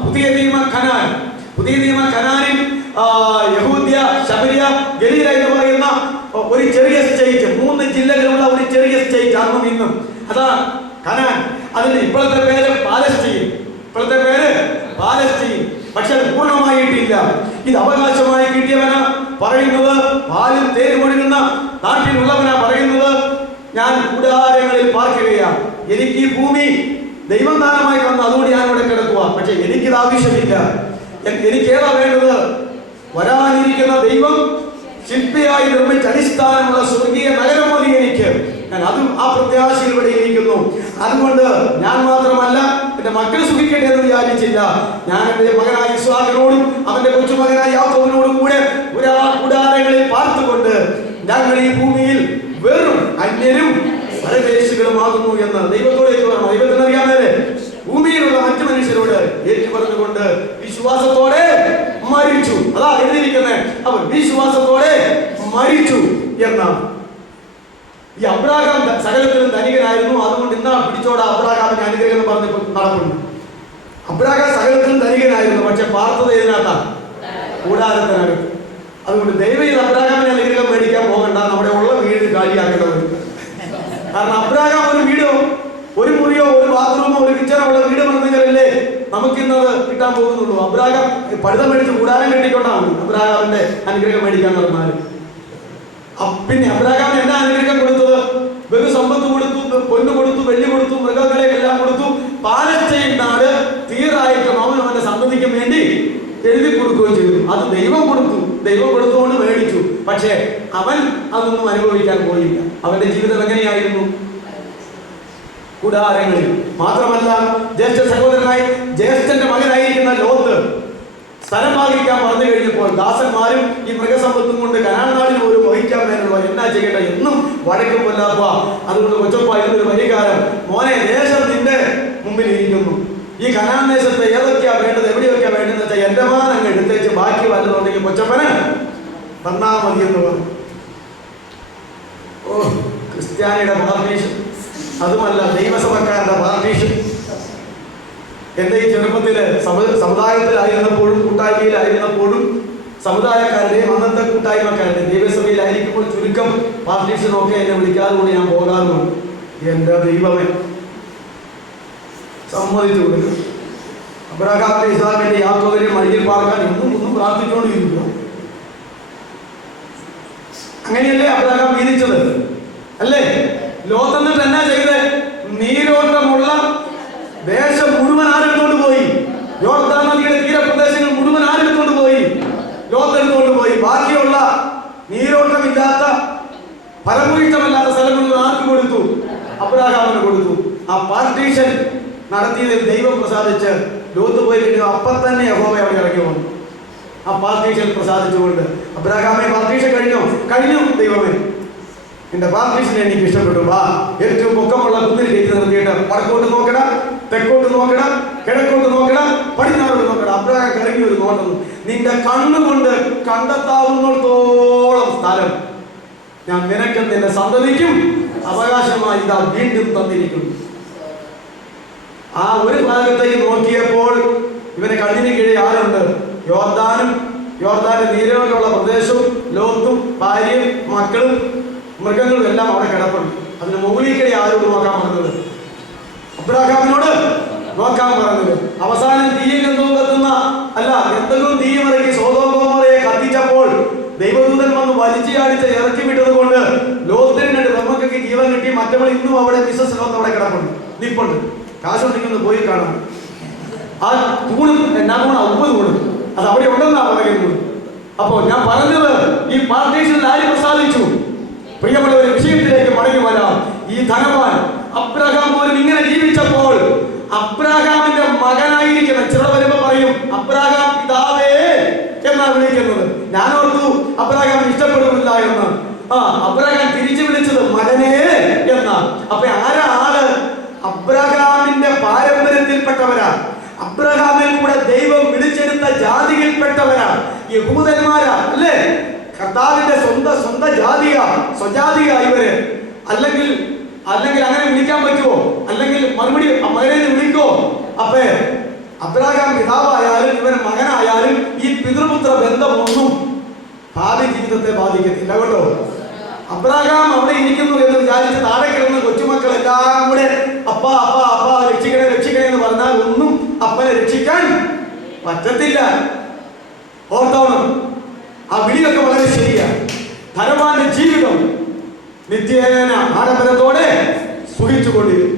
പുതിയ നിയമ കനാൻ. പുതിയ നിയമ കനാനിൽ യഹൂദ്യ, ശമരിയ, ഗലീല എന്ന് പറയുന്ന ഒരു ചെറിയ സ്റ്റേറ്റ്, 3 ജില്ലകളുള്ള ഒരു ചെറിയ സ്റ്റേറ്റ് അന്നും ഇന്നും. അതാ കനാൻ. അതിന്റെ ഇപ്പോഴത്തെ പേര് പാലസ്തീൻ. പക്ഷെ അത് പൂർണ്ണമായിട്ടില്ല. ഇത് അവകാശമായി കിട്ടിയവനാ പറയുന്നത്. പാലും തേനും ഒഴുകുന്ന നാട്ടിലുള്ളവനാ പറയുന്നത്, ഞാൻ കൂടാരങ്ങളിൽ പാർക്കുകയാണ്. എനിക്ക് ഈ ഭൂമി ദൈവം ദാനമായി തന്നു, അതുകൊണ്ട് ഞാൻ ഇവിടെ കിടക്കുക. പക്ഷെ എനിക്കിത് ആവശ്യമില്ല. എനിക്ക് ഏതാ വേണ്ടത്? വരാനിരിക്കുന്ന ദൈവം ശില്പിയായി നിർമ്മിച്ച അടിസ്ഥാനമുള്ള സ്വർഗീയ നഗരം മതി എനിക്ക്. ഞാൻ അതും ആ പ്രത്യാശയിൽ ഇവിടെ ഇരിക്കുന്നു. അതുകൊണ്ട് ഞാൻ മാത്രമല്ല, എന്റെ മക്കൾ സുഖിക്കട്ടെ എന്ന് വിചാരിച്ചില്ല. ഞാൻ എന്റെ മകനായ ഇസ്ഹാക്കിനോടും അവന്റെ കൊച്ചുമകനായ യാക്കോബിനോടും കൂടെ കൂടാരങ്ങളിൽ പാർത്തുകൊണ്ട് ഞങ്ങൾ ഈ ഭൂമിയിൽ വെറും അന്യരും പരദേശികളുമാകുന്നു എന്ന് ദൈവത്തോടേക്ക് പറഞ്ഞു. ദൈവത്തിന് അറിയാമല്ലേ? ഭൂമിയിലുള്ള മറ്റു മനുഷ്യരോട് ഏറ്റു പറഞ്ഞുകൊണ്ട് വിശ്വാസത്തോടെ മരിച്ചു. അതാ എഴുതിയിരിക്കുന്നത്. അവർ വിശ്വാസത്തോടെ മരിച്ചു എന്നാണ്. ഈ അബ്രാഹാം സകലത്തിലും ധനികനായിരുന്നു. അതുകൊണ്ട് ഇന്നാ പിടിച്ചോടെ അബ്രാഹാമിന്റെ അനുഗ്രഹം എന്ന് പറഞ്ഞപ്പോൾ നടക്കുന്നു. അബ്രാഹാം സകലത്തിലും ധനികനായിരുന്നു. പക്ഷെ പാർത്തത് ഏതിനകത്താണ്? കൂടാരത്തിനകത്ത്. അതുകൊണ്ട് ദൈവം അബ്രാഹാമിന്റെ അനുഗ്രഹം മേടിക്കാൻ പോകണ്ട, നമ്മുടെ ഉള്ള വീട് കാലിയാക്കേണ്ടത്. കാരണം അബ്രാഹാം ഒരു വീടോ, ഒരു മുറിയോ, ഒരു ബാത്റൂമോ, ഒരു കിച്ചണോ ഉള്ള വീട് വന്നെങ്കിലല്ലേ നമുക്കിന്നത് കിട്ടാൻ പോകുന്നുള്ളൂ. അബ്രാഹാം പഴുതം മേടിച്ച് കൂടാരം കെട്ടിക്കൊണ്ടാണ് അബ്രാഹാമിന്റെ അനുഗ്രഹം മേടിക്കാൻ നടന്നാൽ. പിന്നെ അബ്രാഹാം എന്നാ അനുഗ്രഹം കൊടുത്തത്? ബഹുസമ്പത്ത് കൊടുത്തു, പൊന്നു കൊടുത്തു, വെള്ളി കൊടുത്തു, മൃഗങ്ങളെ എല്ലാം കൊടുത്തു. പാലസ്തീൻ നാട് തീരായിട്ടും അവൻ അവന്റെ സന്തതിക്ക് വേണ്ടി എഴുതി കൊടുക്കുകയും ചെയ്തു. അത് ദൈവം കൊടുത്തു. ദൈവം കൊടുത്തുകൊണ്ട് മേടിച്ചു. പക്ഷേ അവൻ അതൊന്നും അനുഭവിക്കാൻ പോയില്ല. അവന്റെ ജീവിതം എങ്ങനെയായിരുന്നു? കൂടാരങ്ങളിൽ. മാത്രമല്ല, ജ്യേഷ്ഠ സഹോദരനായി ജ്യേഷ്ഠന്റെ മകനായിരിക്കുന്ന ലോത്ത് സ്ഥലം ഭാഗിക്കാൻ പറഞ്ഞു കഴിഞ്ഞപ്പോൾ ദാസന്മാരും ഈ മൃഗസമ്പത്തും കൊണ്ട് കനാൻ നാടിന് പോലും വഹിക്കാൻ വേണ്ടിയുള്ള എന്നാ ചെയ്യേണ്ട എന്നും വഴക്കും കൊല്ലാത്ത. അതുകൊണ്ട് കൊച്ചപ്പ എന്നൊരു പരിഹാരം, മോനെ ദേശം നിന്റെ ഈ കനാൻ ദേശത്ത് ഏതൊക്കെയാ വേണ്ടത്, എവിടെയൊക്കെയാ വേണ്ടതെന്ന് വെച്ചാൽ എൻ്റെ മാൻ അങ്ങ് എടുത്തേച്ച് ബാക്കി വല്ലതുണ്ടെങ്കിൽ കൊച്ചപ്പന് തന്നാ മതി എന്ന് പറഞ്ഞു. ഓ, ക്രിസ്ത്യാനിയുടെ പാർട്ടീഷൻ, അതുമല്ല ദൈവസഭക്കാരുടെ പാർട്ടീഷൻ. എൻ്റെ ഈ ചെറുപ്പത്തിൽ സമുദായത്തിലായിരുന്നപ്പോഴും കൂട്ടായ്മയിലായിരുന്നപ്പോഴും സമുദായക്കാരുടെയും അന്നത്തെ കൂട്ടായ്മക്കാരുടെയും ദൈവസഭയിലായിരിക്കുമ്പോൾ ചുരുക്കം പാർട്ടീഷനൊക്കെ എന്നെ വിളിക്കാറുകൊണ്ട് ഞാൻ പോകാറുണ്ട്. എൻ്റെ ദൈവമേ, സമ്മതിച്ചു കൊടുക്കും. അബ്രഹാമിന്റെ ഇസ്ഹാക്കിന്റെ യാക്കോബിനെ മടിയിൽ പാർക്കാൻ ഒന്നും പ്രാർത്ഥിച്ചുകൊണ്ടിരിക്കുക. അങ്ങനെയല്ലേ അബ്രഹാം വീതിച്ചത്, അല്ലേ? ലോത്ത് എന്നിട്ട് എന്നാ ചെയ്ത്? നീരോട്ടമുള്ള ദേശം മുഴുവൻ ആരെടുത്തോണ്ട് പോയി? യോർദാൻ നദിയുടെ തീരപ്രദേശങ്ങൾ മുഴുവൻ ആരെടുത്തോണ്ട് പോയി? ലോത്ത് എടുത്തോണ്ട് പോയി. ബാക്കിയുള്ള നീരോട്ടമില്ലാത്ത ഫലഭൂയിഷ്ടമല്ലാത്ത സ്ഥലങ്ങളിൽ ആർക്ക് കൊടുത്തു? അബ്രഹാമിന് കൊടുത്തു. ആ പാർട്ടീഷൻ നടത്തിയതിൽ ദൈവം പ്രസാദിച്ച് ലോത്ത് പോയി കഴിഞ്ഞു. അപ്പം തന്നെ യഹോവ അവിടെ ഇറങ്ങി വന്നു. ആ പാർട്ടീഷൻ പ്രസാദിച്ചുകൊണ്ട് അബ്രഹാമെ പാർട്ടീഷൻ കഴിഞ്ഞു ദൈവമേ, എന്റെ പാർട്ടീഷനെ എനിക്ക് ഇഷ്ടപ്പെട്ടു. വാ, ഏറ്റവും പൊക്കമുള്ള കുന്നിൽ കയറ്റി നിർത്തിയിട്ട് വടക്കോട്ട് നോക്കണം, തെക്കോട്ട് നോക്കണം, കിഴക്കോട്ട് നോക്കണം, പടിഞ്ഞാറോട്ട് നോക്കണം. അബ്രഹാം ഇറങ്ങി ഒരു നോട്ടം. നിന്റെ കണ്ണുകൊണ്ട് കണ്ടെത്താവുന്നിടത്തോളം സ്ഥലം ഞാൻ നിനക്കും നിന്റെ സന്തതിക്കും അവകാശമായി ഇതാ വീണ്ടും തന്നിരിക്കുന്നു. ആ ഒരു ഭാഗത്തേക്ക് നോക്കിയപ്പോൾ ഇവന് കണ്ണിന് കീഴിൽ ആരുണ്ട്? യോർദാന്റെ നീരൊഴുക്കുള്ള പ്രദേശവും ലോത്തും ഭാര്യയും മക്കളും മൃഗങ്ങളും എല്ലാം അവിടെ കിടപ്പുണ്ട്. അതിന് മുകളിലേക്കിടെ ആരോട് നോക്കാൻ പറഞ്ഞത്? അബ്രഹാമിനോട് നോക്കാൻ പറഞ്ഞത്. അവസാനം തീയും ഗന്ധവും കത്തുന്ന ഗന്ധവും തീയും ഇറക്കി സോദോം ഗൊമോറയെ കത്തിച്ചപ്പോൾ ദൈവദൂതൻ വന്ന് വലിച്ചാടിച്ച് ഇറക്കി വിട്ടത് കൊണ്ട് ലോത്തിന് നമുക്കൊക്കെ ജീവൻ കിട്ടി. മറ്റവൾ ഇന്നും അവിടെ മിസ്സസ് ലോത്ത് അവിടെ കിടപ്പുണ്ട്, നിപ്പുണ്ട്. കാശുണ്ടെങ്കിൽ പോയി കാണാം. ആ തൂണും എന്നാ തൂണ 50 തൂണ് അത് അവിടെ ഉണ്ടെന്നാ പറയുന്നത്. അപ്പോ ഞാൻ പറഞ്ഞത്, ഈ പാർട്ടീഷനിൽ ആര് പ്രസാദിച്ചു? പ്രിയപ്പെട്ട ഒരു വിഷയത്തിലേക്ക് മടങ്ങി വരാം. ഈ ധനവാൻ അബ്രഹാം പോലും ഇങ്ങനെ ജീവിച്ചപ്പോൾ അബ്രഹാമിന്റെ മകനായിരിക്കണം. ചിലർ വരുമ്പോ പറയും അബ്രഹാം പിതാവേ എന്നാണ് വിളിക്കുന്നത്. ഞാൻ ഓർത്തു അബ്രഹാം ഇഷ്ടപ്പെടുന്നില്ല എന്ന്. അബ്രഹാം തിരിച്ചു വിളിച്ചത് മകനേ എന്നാ. അപ്പൊ ആരാ ആള്? അബ്രഹാമിന്റെ പാരമ്പര്യത്തിൽപ്പെട്ടവരാ. അബ്രഹാമിൽ കൂടെ ദൈവം വിളിച്ചെടുത്ത ജാതിയിൽപ്പെട്ടവരാ, യഹൂദന്മാരാ, അല്ലേ? കർത്താവിന്റെ സ്വന്തം ജാതിയാ, സ്വജാതിയാ ഇവര്. അല്ലെങ്കിൽ അങ്ങനെ വിളിക്കാൻ പറ്റുമോ? അല്ലെങ്കിൽ മറുപടി മകനെ വിളിക്കോ? അപ്പേ അബ്രഹാം പിതാവായാലും ഇവന് മകനായാലും ഈ പിതൃപുത്ര ബന്ധമൊന്നും ഭാവി ജീവിതത്തെ ബാധിക്കത്തില്ല കേട്ടോ. അബ്രഹാം അവിടെ ഇരിക്കുന്നു എന്ന് വിചാരിച്ച് താഴെ കിടന്ന കൊച്ചുമക്കൾ എല്ലാം കൂടെ അപ്പ രക്ഷിക്കണേ എന്ന് പറഞ്ഞാൽ ഒന്നും അപ്പനെ രക്ഷിക്കാൻ പറ്റത്തില്ല. ഓർത്തോണം, ആ വിളിയൊക്കെ വളരെ ശരിയാണ്. ധനവാന്റെ ജീവിതം നിത്യേന ആഡംബരത്തോടെ സുഖിച്ചുകൊണ്ടിരുന്നു.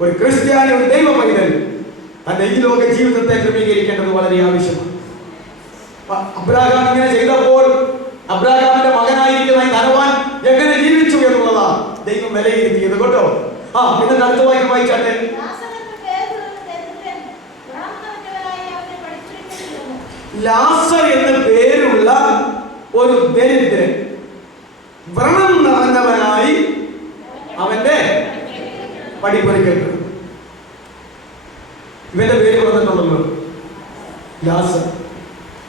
ഒരു ക്രിസ്ത്യാനി, ഒരു ദൈവ പൈതൽ തന്റെ ഈ ലോക ജീവിതത്തെ ക്രമീകരിക്കേണ്ടത് വളരെ ആവശ്യമാണ്. അബ്രഹാം ഇങ്ങനെ ചെയ്തപ്പോൾ അബ്രഹാമിന്റെ മകനായിരിക്കുന്ന ഈ ധനവാൻ എങ്ങനെ ജീവിച്ചു എന്നുള്ളതാ ദൈവം വിലയിരുത്തിയത് കേട്ടോ. എന്നിട്ട് അടുത്ത വാക്യം വായിച്ചാട്ടെ. ലാസർ എന്ന പേരുള്ള ഒരു ദരിദ്രൻ വ്രണം നിറഞ്ഞവനായി അവന്റെ പടിപൊരിക്കപ്പെട്ടു. ഇവന്റെ പേര് പറഞ്ഞിട്ടുണ്ടല്ലോ, ലാസർ.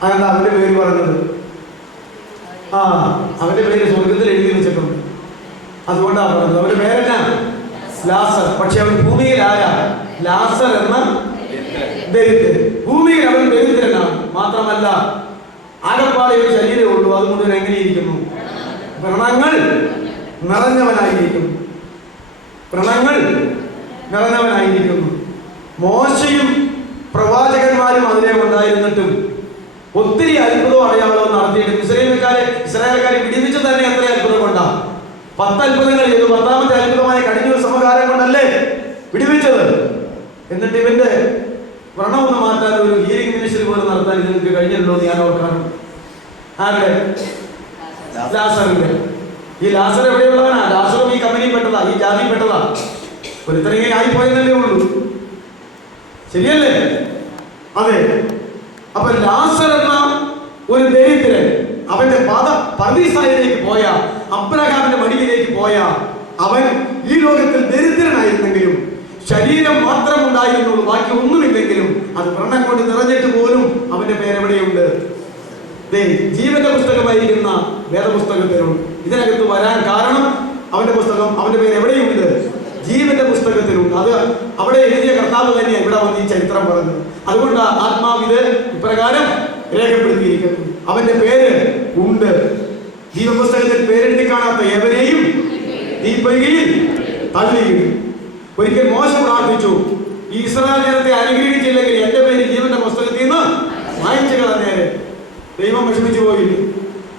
അതെന്താ അവന്റെ പേര് പറഞ്ഞത്? അവന്റെ പേര് സ്വർഗത്തിൽ എഴുതി വെച്ചിട്ടുണ്ട്, അതുകൊണ്ടാണ് പറഞ്ഞത്. അവന്റെ പേരെന്നാ? ലാസർ. പക്ഷെ അവൻ ഭൂമിയിൽ ആരാ? ലാസർ എന്ന ദരിദ്രൻ. ഭൂമിയിൽ അവൻ ദരിദ്രനാണ്. മാത്രമല്ല ആകപ്പാടെ ഒരു ശരീരമേ ഉള്ളൂ. അതുകൊണ്ട് എങ്ങനെയിരിക്കുന്നു? വ്രണങ്ങൾ നിറഞ്ഞവനായിരിക്കുന്നു. മോശയും പ്രവാചകന്മാരും അതിനെ ഉണ്ടായിരുന്നിട്ടും ഒത്തിരി അത്ഭുതവും അടയാളവും നടത്തിയിട്ട് ഇസ്രായേൽക്കാരെ വിടിവിച്ച് തന്നെ എത്ര അത്ഭുതം കൊണ്ടാ? 10 അത്ഭുതങ്ങൾ ചെയ്തു. 10ാമത്തെ അത്ഭുതമായ കടിഞ്ഞൂർ സമകാലം കൊണ്ടല്ലേ വിടിവിച്ചത്. എന്നിട്ട് ഇവന്റെ വ്രണമൊന്ന് മാറ്റാൻ ഒരു ഹീലിംഗ് മിനിസ്ട്രി പോലെ നടത്താൻ ഇതിനൊക്കെ കഴിഞ്ഞല്ലോ എന്ന് ഞാൻ ഓർക്കാറുണ്ട്. ആരുടെ? ലാസറിന്റെ. ഈ ലാസർ എവിടെയുള്ളവനാ? ലാസറും ഈ കമ്പനി പെട്ടതാ, ഈ ജാതി പെട്ടതാ. ഒരുത്തരങ്ങെ ആയിപ്പോയെന്നല്ലേ ഉള്ളൂ, ശരിയല്ലേ? അതെ. അപ്പൊ ലാസർ എന്ന ഒരു ദരിദ്രൻ അവന്റെ പർദീസായിലേക്ക് പോയ, അബ്രഹാമിന്റെ മടിയിലേക്ക് പോയ അവൻ ഈ ലോകത്തിൽ ദരിദ്രനായിരുന്നെങ്കിലും ശരീരം മാത്രം ഉണ്ടായിരുന്നുള്ളൂ, ബാക്കി ഒന്നുമില്ലെങ്കിലും അത് വ്രണം കൊണ്ട് നിറഞ്ഞിട്ട് പോലും അവന്റെ പേരെവിടെയുണ്ട്? ജീവന്റെ പുസ്തകമായിരിക്കുന്ന വേദപുസ്തകത്തിലുണ്ട്. ഇതിനകത്ത് വരാൻ കാരണം അവന്റെ പുസ്തകം, അവന്റെ പേര് എവിടെയുണ്ട്? ജീവന്റെ പുസ്തകത്തിലുണ്ട്. അത് അവിടെ എഴുതിയ കർത്താവ് തന്നെയാണ് ഇവിടെ വന്ന് ഈ ചരിത്രം പറഞ്ഞത്. അതുകൊണ്ട് ആത്മാവിത് ഇപ്രകാരം രേഖപ്പെടുത്തിയിരിക്കുന്നു. അവന്റെ പേര് ഉണ്ട്. ജീവപുസ്തകത്തിൽ പേരെഴുതി കാണാത്ത എവരെയും തീപ്പൊയ്കയിൽ തള്ളിയിടും. ഒരിക്കൽ മോശ പ്രാർത്ഥിച്ചു, ഈ ഇസ്രായേൽ ജനത്തെ അനുഗ്രഹിച്ചില്ലെങ്കിൽ എന്റെ പേര് ജീവന്റെ പുസ്തകത്തിൽ നിന്ന് മായ്ച്ചു കളഞ്ഞേരെ. ദൈവം വിഷമിച്ചു പോയില്ല.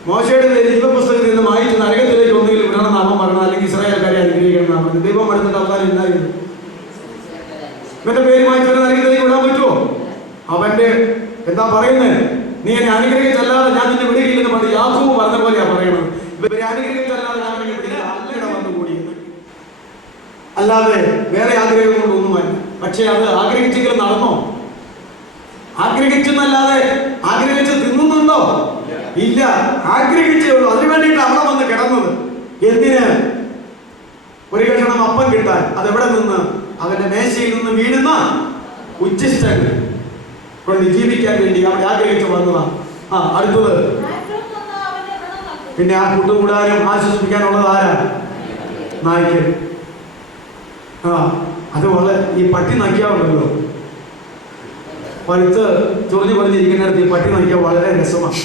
മോശയുടെ പേര് ജീവപുസ്തകത്തിൽ നിന്ന് മായ്ച്ചു നരകത്തിലേക്ക് ഒന്നുകിൽ വിടണം നാമം പറയണം, അല്ലെങ്കിൽ ഇസ്രായേൽക്കാരെ അനുഗ്രഹിക്കണം നാമം. ദൈവം അടുത്തിട്ട് അവസാനം ഉണ്ടായിരുന്നു. ഇവന്റെ പേര് മായ്ച്ചു നരകത്തിലേക്ക് വിടാൻ പറ്റുമോ? അവന്റെ എന്താ പറയുന്നത്? നീ എന്നെ അനുഗ്രഹിച്ചല്ലാതെ ഞാൻ നിന്നെ വിടുകയില്ലെന്ന് പറഞ്ഞ് യാക്കോബ് പറഞ്ഞ പോലെയാ പറയണത്. ഇവരെ അനുഗ്രഹിച്ചല്ലാതെ ഞാൻ നിന്നെ വിടില്ല, അല്ലട വന്നു കൂടിയത്. അല്ലാതെ വേറെ ആഗ്രഹം കൊണ്ടൊന്നുമല്ല. പക്ഷെ അത് ആഗ്രഹിച്ചെങ്കിലും നടന്നോ? ആഗ്രഹിച്ചെന്നല്ലാതെ ആഗ്രഹിച്ച് തിന്നുന്നുണ്ടോ? ഇല്ല, ആഗ്രഹിച്ചേ ഉള്ളൂ. അതിനു വേണ്ടിയിട്ട് അവിടെ വന്ന് കിടന്നത്. എന്തിന്? ഒരു കഷണം അപ്പം കിട്ടാൻ. അതെവിടെ നിന്ന്? അവന്റെ മേശയിൽ നിന്ന് വീഴുന്ന ഉച്ഛിഷ്ടങ്ങൾ കൊണ്ട് ജീവിക്കാൻ വേണ്ടി അവിടെ ആഗ്രഹിച്ചു വന്നതാണ്. അടുത്തത് പിന്നെ ആ കൂട്ടുകൂടാനും ആശ്വസിപ്പിക്കാനുള്ളത് ആരാ? നായ്ക്ക്. അത് വളരെ ഈ പട്ടി നയിക്കാറുണ്ടല്ലോ, പഴുത്ത് ചൊറിഞ്ഞു പറഞ്ഞിരിക്കുന്നിടത്ത് ഈ പട്ടി നയിക്കാൻ വളരെ രസമാണ്.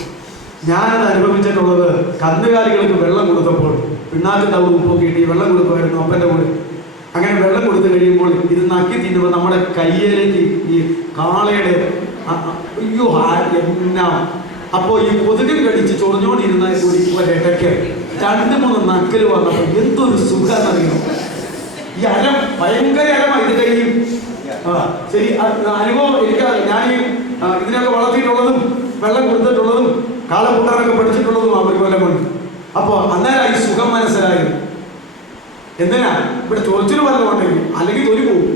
ഞാനത് അനുഭവിച്ചിട്ടുള്ളത് കന്നുകാലികൾക്ക് വെള്ളം കൊടുത്തപ്പോൾ പിണ്ണാക്ക് തവ് ഉപ്പൊക്കെ ഇട്ട് ഈ വെള്ളം കൊടുക്കുമായിരുന്നു അപ്പൻ്റെ കൂടെ. അങ്ങനെ വെള്ളം കൊടുത്തു കഴിയുമ്പോൾ ഇത് നക്കി തിന്നുമ്പോൾ നമ്മുടെ കയ്യിലേക്ക് ഈ കാളയുടെ അയ്യോ എന്നാ. അപ്പോൾ ഈ കൊതുകും കടിച്ച് ചൊറിഞ്ഞോണ്ടിരുന്ന ഒരിടയ്ക്ക് 2-3 നക്കൽ വന്നപ്പോൾ എന്തൊരു സുഖമെന്നറിയുമോ? ഈ അരം ഭയങ്കര അരമാണ് ഇത് കഴിയും. ശരി, അനുഭവം എനിക്കറിയാം. ഞാൻ ഇതിനൊക്കെ വളർത്തിയിട്ടുള്ളതും വെള്ളം കൊടുത്തിട്ടുള്ളതും കാളക്കൂട്ടാനൊക്കെ പഠിച്ചിട്ടുള്ളതും ഒരു കൊല്ലം കൊണ്ട്. അപ്പോൾ അന്നേരം ഈ സുഖം മനസ്സിലായി. എന്തിനാ ഇവിടെ ചൊറിച്ചിൽ പറഞ്ഞുകൊണ്ടെങ്കിൽ അല്ലെങ്കിൽ തൊലി പോകും.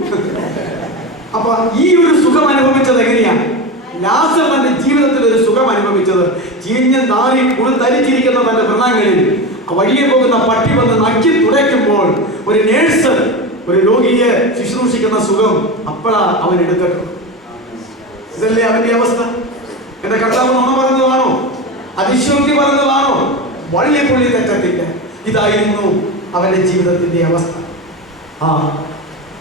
അപ്പൊ ഈ ഒരു സുഖം അനുഭവിച്ചത് എങ്ങനെയാണ്? ലാസർ തന്റെ ജീവിതത്തിൽ ഒരു സുഖം അനുഭവിച്ചത് ചീഞ്ഞ നാരി കുളിതരിച്ചിരിക്കുന്ന തന്റെ വ്രണങ്ങളിൽ വഴിയെ പോകുന്ന പട്ടി വന്ന് നക്കി തുടയ്ക്കുമ്പോൾ ഒരു നേഴ്സ് ഒരു രോഗിയെ ശുശ്രൂഷിക്കുന്ന സുഖം അപ്പോഴാ അവൻ എടുത്തിട്ടുണ്ട്. ഇതല്ലേ അവന്റെ അവസ്ഥ? എന്റെ കർത്താവ് നമ്മ പറഞ്ഞതാണോ? അതിശോക്തി പറഞ്ഞതാണോ? വള്ളിപ്പുള്ളി തെറ്റത്തില്ല. ഇതായിരുന്നു അവന്റെ ജീവിതത്തിന്റെ അവസ്ഥ.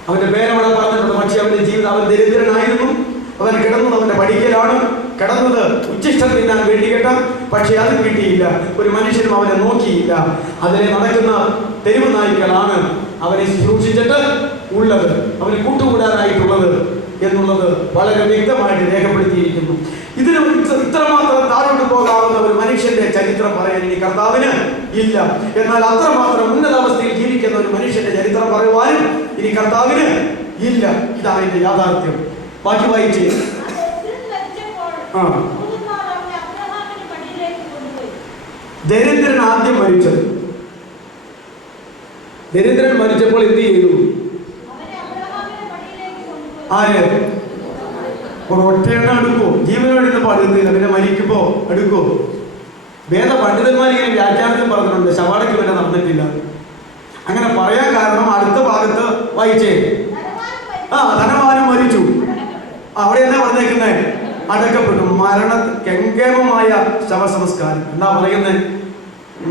അവന്റെ പേരവിടെ പറഞ്ഞിട്ടുണ്ട്. പക്ഷെ അവന്റെ ജീവിതം, അവൻ ദരിദ്രനായിരുന്നു. അവൻ കിടന്നത് അവന്റെ പടിക്കലാണ് കിടന്നത്. ഉച്ഛിഷ്ടം തിന്നാൻ വേണ്ടി കേട്ടാ, പക്ഷെ അത് കിട്ടിയില്ല. ഒരു മനുഷ്യനും അവനെ നോക്കിയില്ല. അതിലെ നടക്കുന്ന തെരുവ് നായ്ക്കളാണ് അവനെ ശുശ്രൂഷിച്ചിട്ട് ഉള്ളത്, അവന് കൂട്ടുകൂടാനായിട്ടുള്ളത് എന്നുള്ളത് വളരെ വ്യക്തമായിട്ട് രേഖപ്പെടുത്തിയിരിക്കുന്നു. ഇതിന് ഇത്രമാത്രം താഴോട്ട് പോകാവുന്ന ഒരു മനുഷ്യന്റെ ചരിത്രം പറയാൻ ഇനി കർത്താവിന് ഇല്ല. എന്നാൽ അത്രമാത്രം ഉന്നതാവസ്ഥയിൽ ജീവിക്കുന്ന ഒരു മനുഷ്യന്റെ ചരിത്രം പറയുവാനും ഇനി കർത്താവിന് ഇല്ല. ഇതാണ് എന്റെ യാഥാർത്ഥ്യം. ബാക്കി വായിച്ച് ദരിദ്രൻ ആദ്യം മരിച്ചത്. ദരിദ്രൻ മരിച്ചപ്പോൾ എന്ത് ചെയ്തു? ആര്? ഒറ്റയെണ്ണ എടുക്കോ? ജീവനോടിരുന്നപ്പോൾ അടുത്തില്ല, പിന്നെ മരിക്കുമ്പോ എടുക്കോ? വേദ പണ്ഡിതന്മാരിങ്ങനെ വ്യാഖ്യാനത്തിൽ പറഞ്ഞിട്ടുണ്ട്, ശവാടയ്ക്ക് വരെ നടന്നിട്ടില്ല. അങ്ങനെ പറയാൻ കാരണം അടുത്ത ഭാഗത്ത് വായിച്ചേ. ധനവാനും മരിച്ചു. അവിടെ എന്താ പറഞ്ഞേക്കുന്നത്? അടക്കപ്പെട്ടു. കെങ്കേമമായ ശവസംസ്കാരം. എന്താ പറയുന്നത്?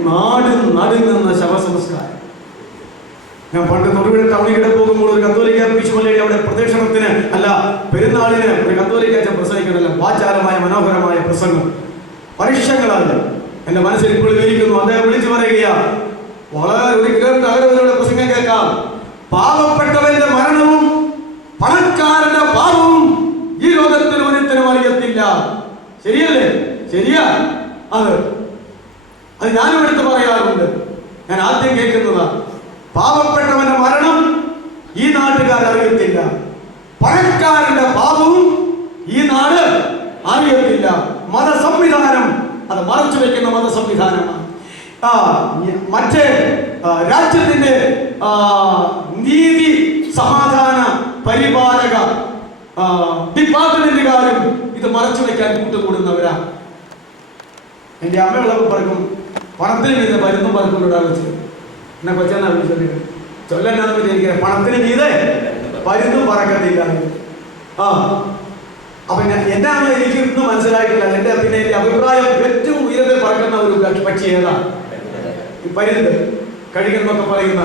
നാട് നടുങ്ങുന്ന ശവസംസ്കാരം. ഞാൻ പണ്ട് തൊടുപുഴ ടൗണിൽ പോകുമ്പോൾ ഒരു കത്തോലിക്ക ബിഷപ്പ് അവിടെ പ്രദക്ഷിണത്തിന് അല്ല പെരുന്നാളിന് ഒരു കത്തോലിക്ക അച്ഛൻ പ്രസംഗിക്കുന്നില്ല. വാചാലമായ മനോഹരമായ പ്രസംഗം വർഷങ്ങളാണ് എന്റെ മനസ്സിൽ ഇപ്പോൾ ഇരിക്കുന്നു. അദ്ദേഹം വിളിച്ചു പറയുകയാ, വളരെ ഒരു കിലോമീറ്റർ അകലത്തിലൂടെ പ്രസംഗം കേൾക്കാം. പാവപ്പെട്ടവന്റെ മരണവും പണക്കാരന്റെ പാവവും ഈ ലോകത്തിൽ ഒരുത്തനും അറിയത്തില്ല. ശരിയല്ലേ? ശരിയാ. അത് ഞാനും എടുത്ത് പറയാറുണ്ട്. ഞാൻ ആദ്യം കേൾക്കുന്നതാ. പാവപ്പെട്ടവന്റെ മരണം ഈ നാട്ടുകാർ അറിയത്തില്ല, പണക്കാരന്റെ പാപവും ഈ നാട് അറിയത്തില്ല. മതസംവിധാനം അത് മറച്ചു വെക്കുന്ന മതസംവിധാനമാണ്. മറ്റേ രാജ്യത്തിന്റെ നീതി സമാധാന പരിപാലക ഡിപ്പാർട്ട്മെന്റുകാരും ഇത് മറച്ചു വെക്കാൻ കൂട്ടുകൂടുന്നവരാ. എന്റെ അമ്മയുള്ളവർ പറക്കും പണത്തിന് മീതെ മരുന്നും പറക്കും. ഒരാൾ വെച്ച് എന്നെ കൊച്ചാന്നാ വിളിച്ചത്. ചൊല്ലെന്നാന്ന് വിചാരിക്കുക, പണത്തിന് മീതെ പരുന്നും പറക്കത്തില്ല. ആ അപ്പൊ എന്നാണ് എനിക്ക് ഇന്നും മനസ്സിലായിട്ടില്ല. പിന്നെ എന്റെ അഭിപ്രായം ഏറ്റവും ഉയരത്തിൽ പറക്കുന്ന ഒരു പക്ഷി ഏതാ? ഈ പരുന്ത് കഴിക്കുന്നൊക്കെ പറയുന്ന.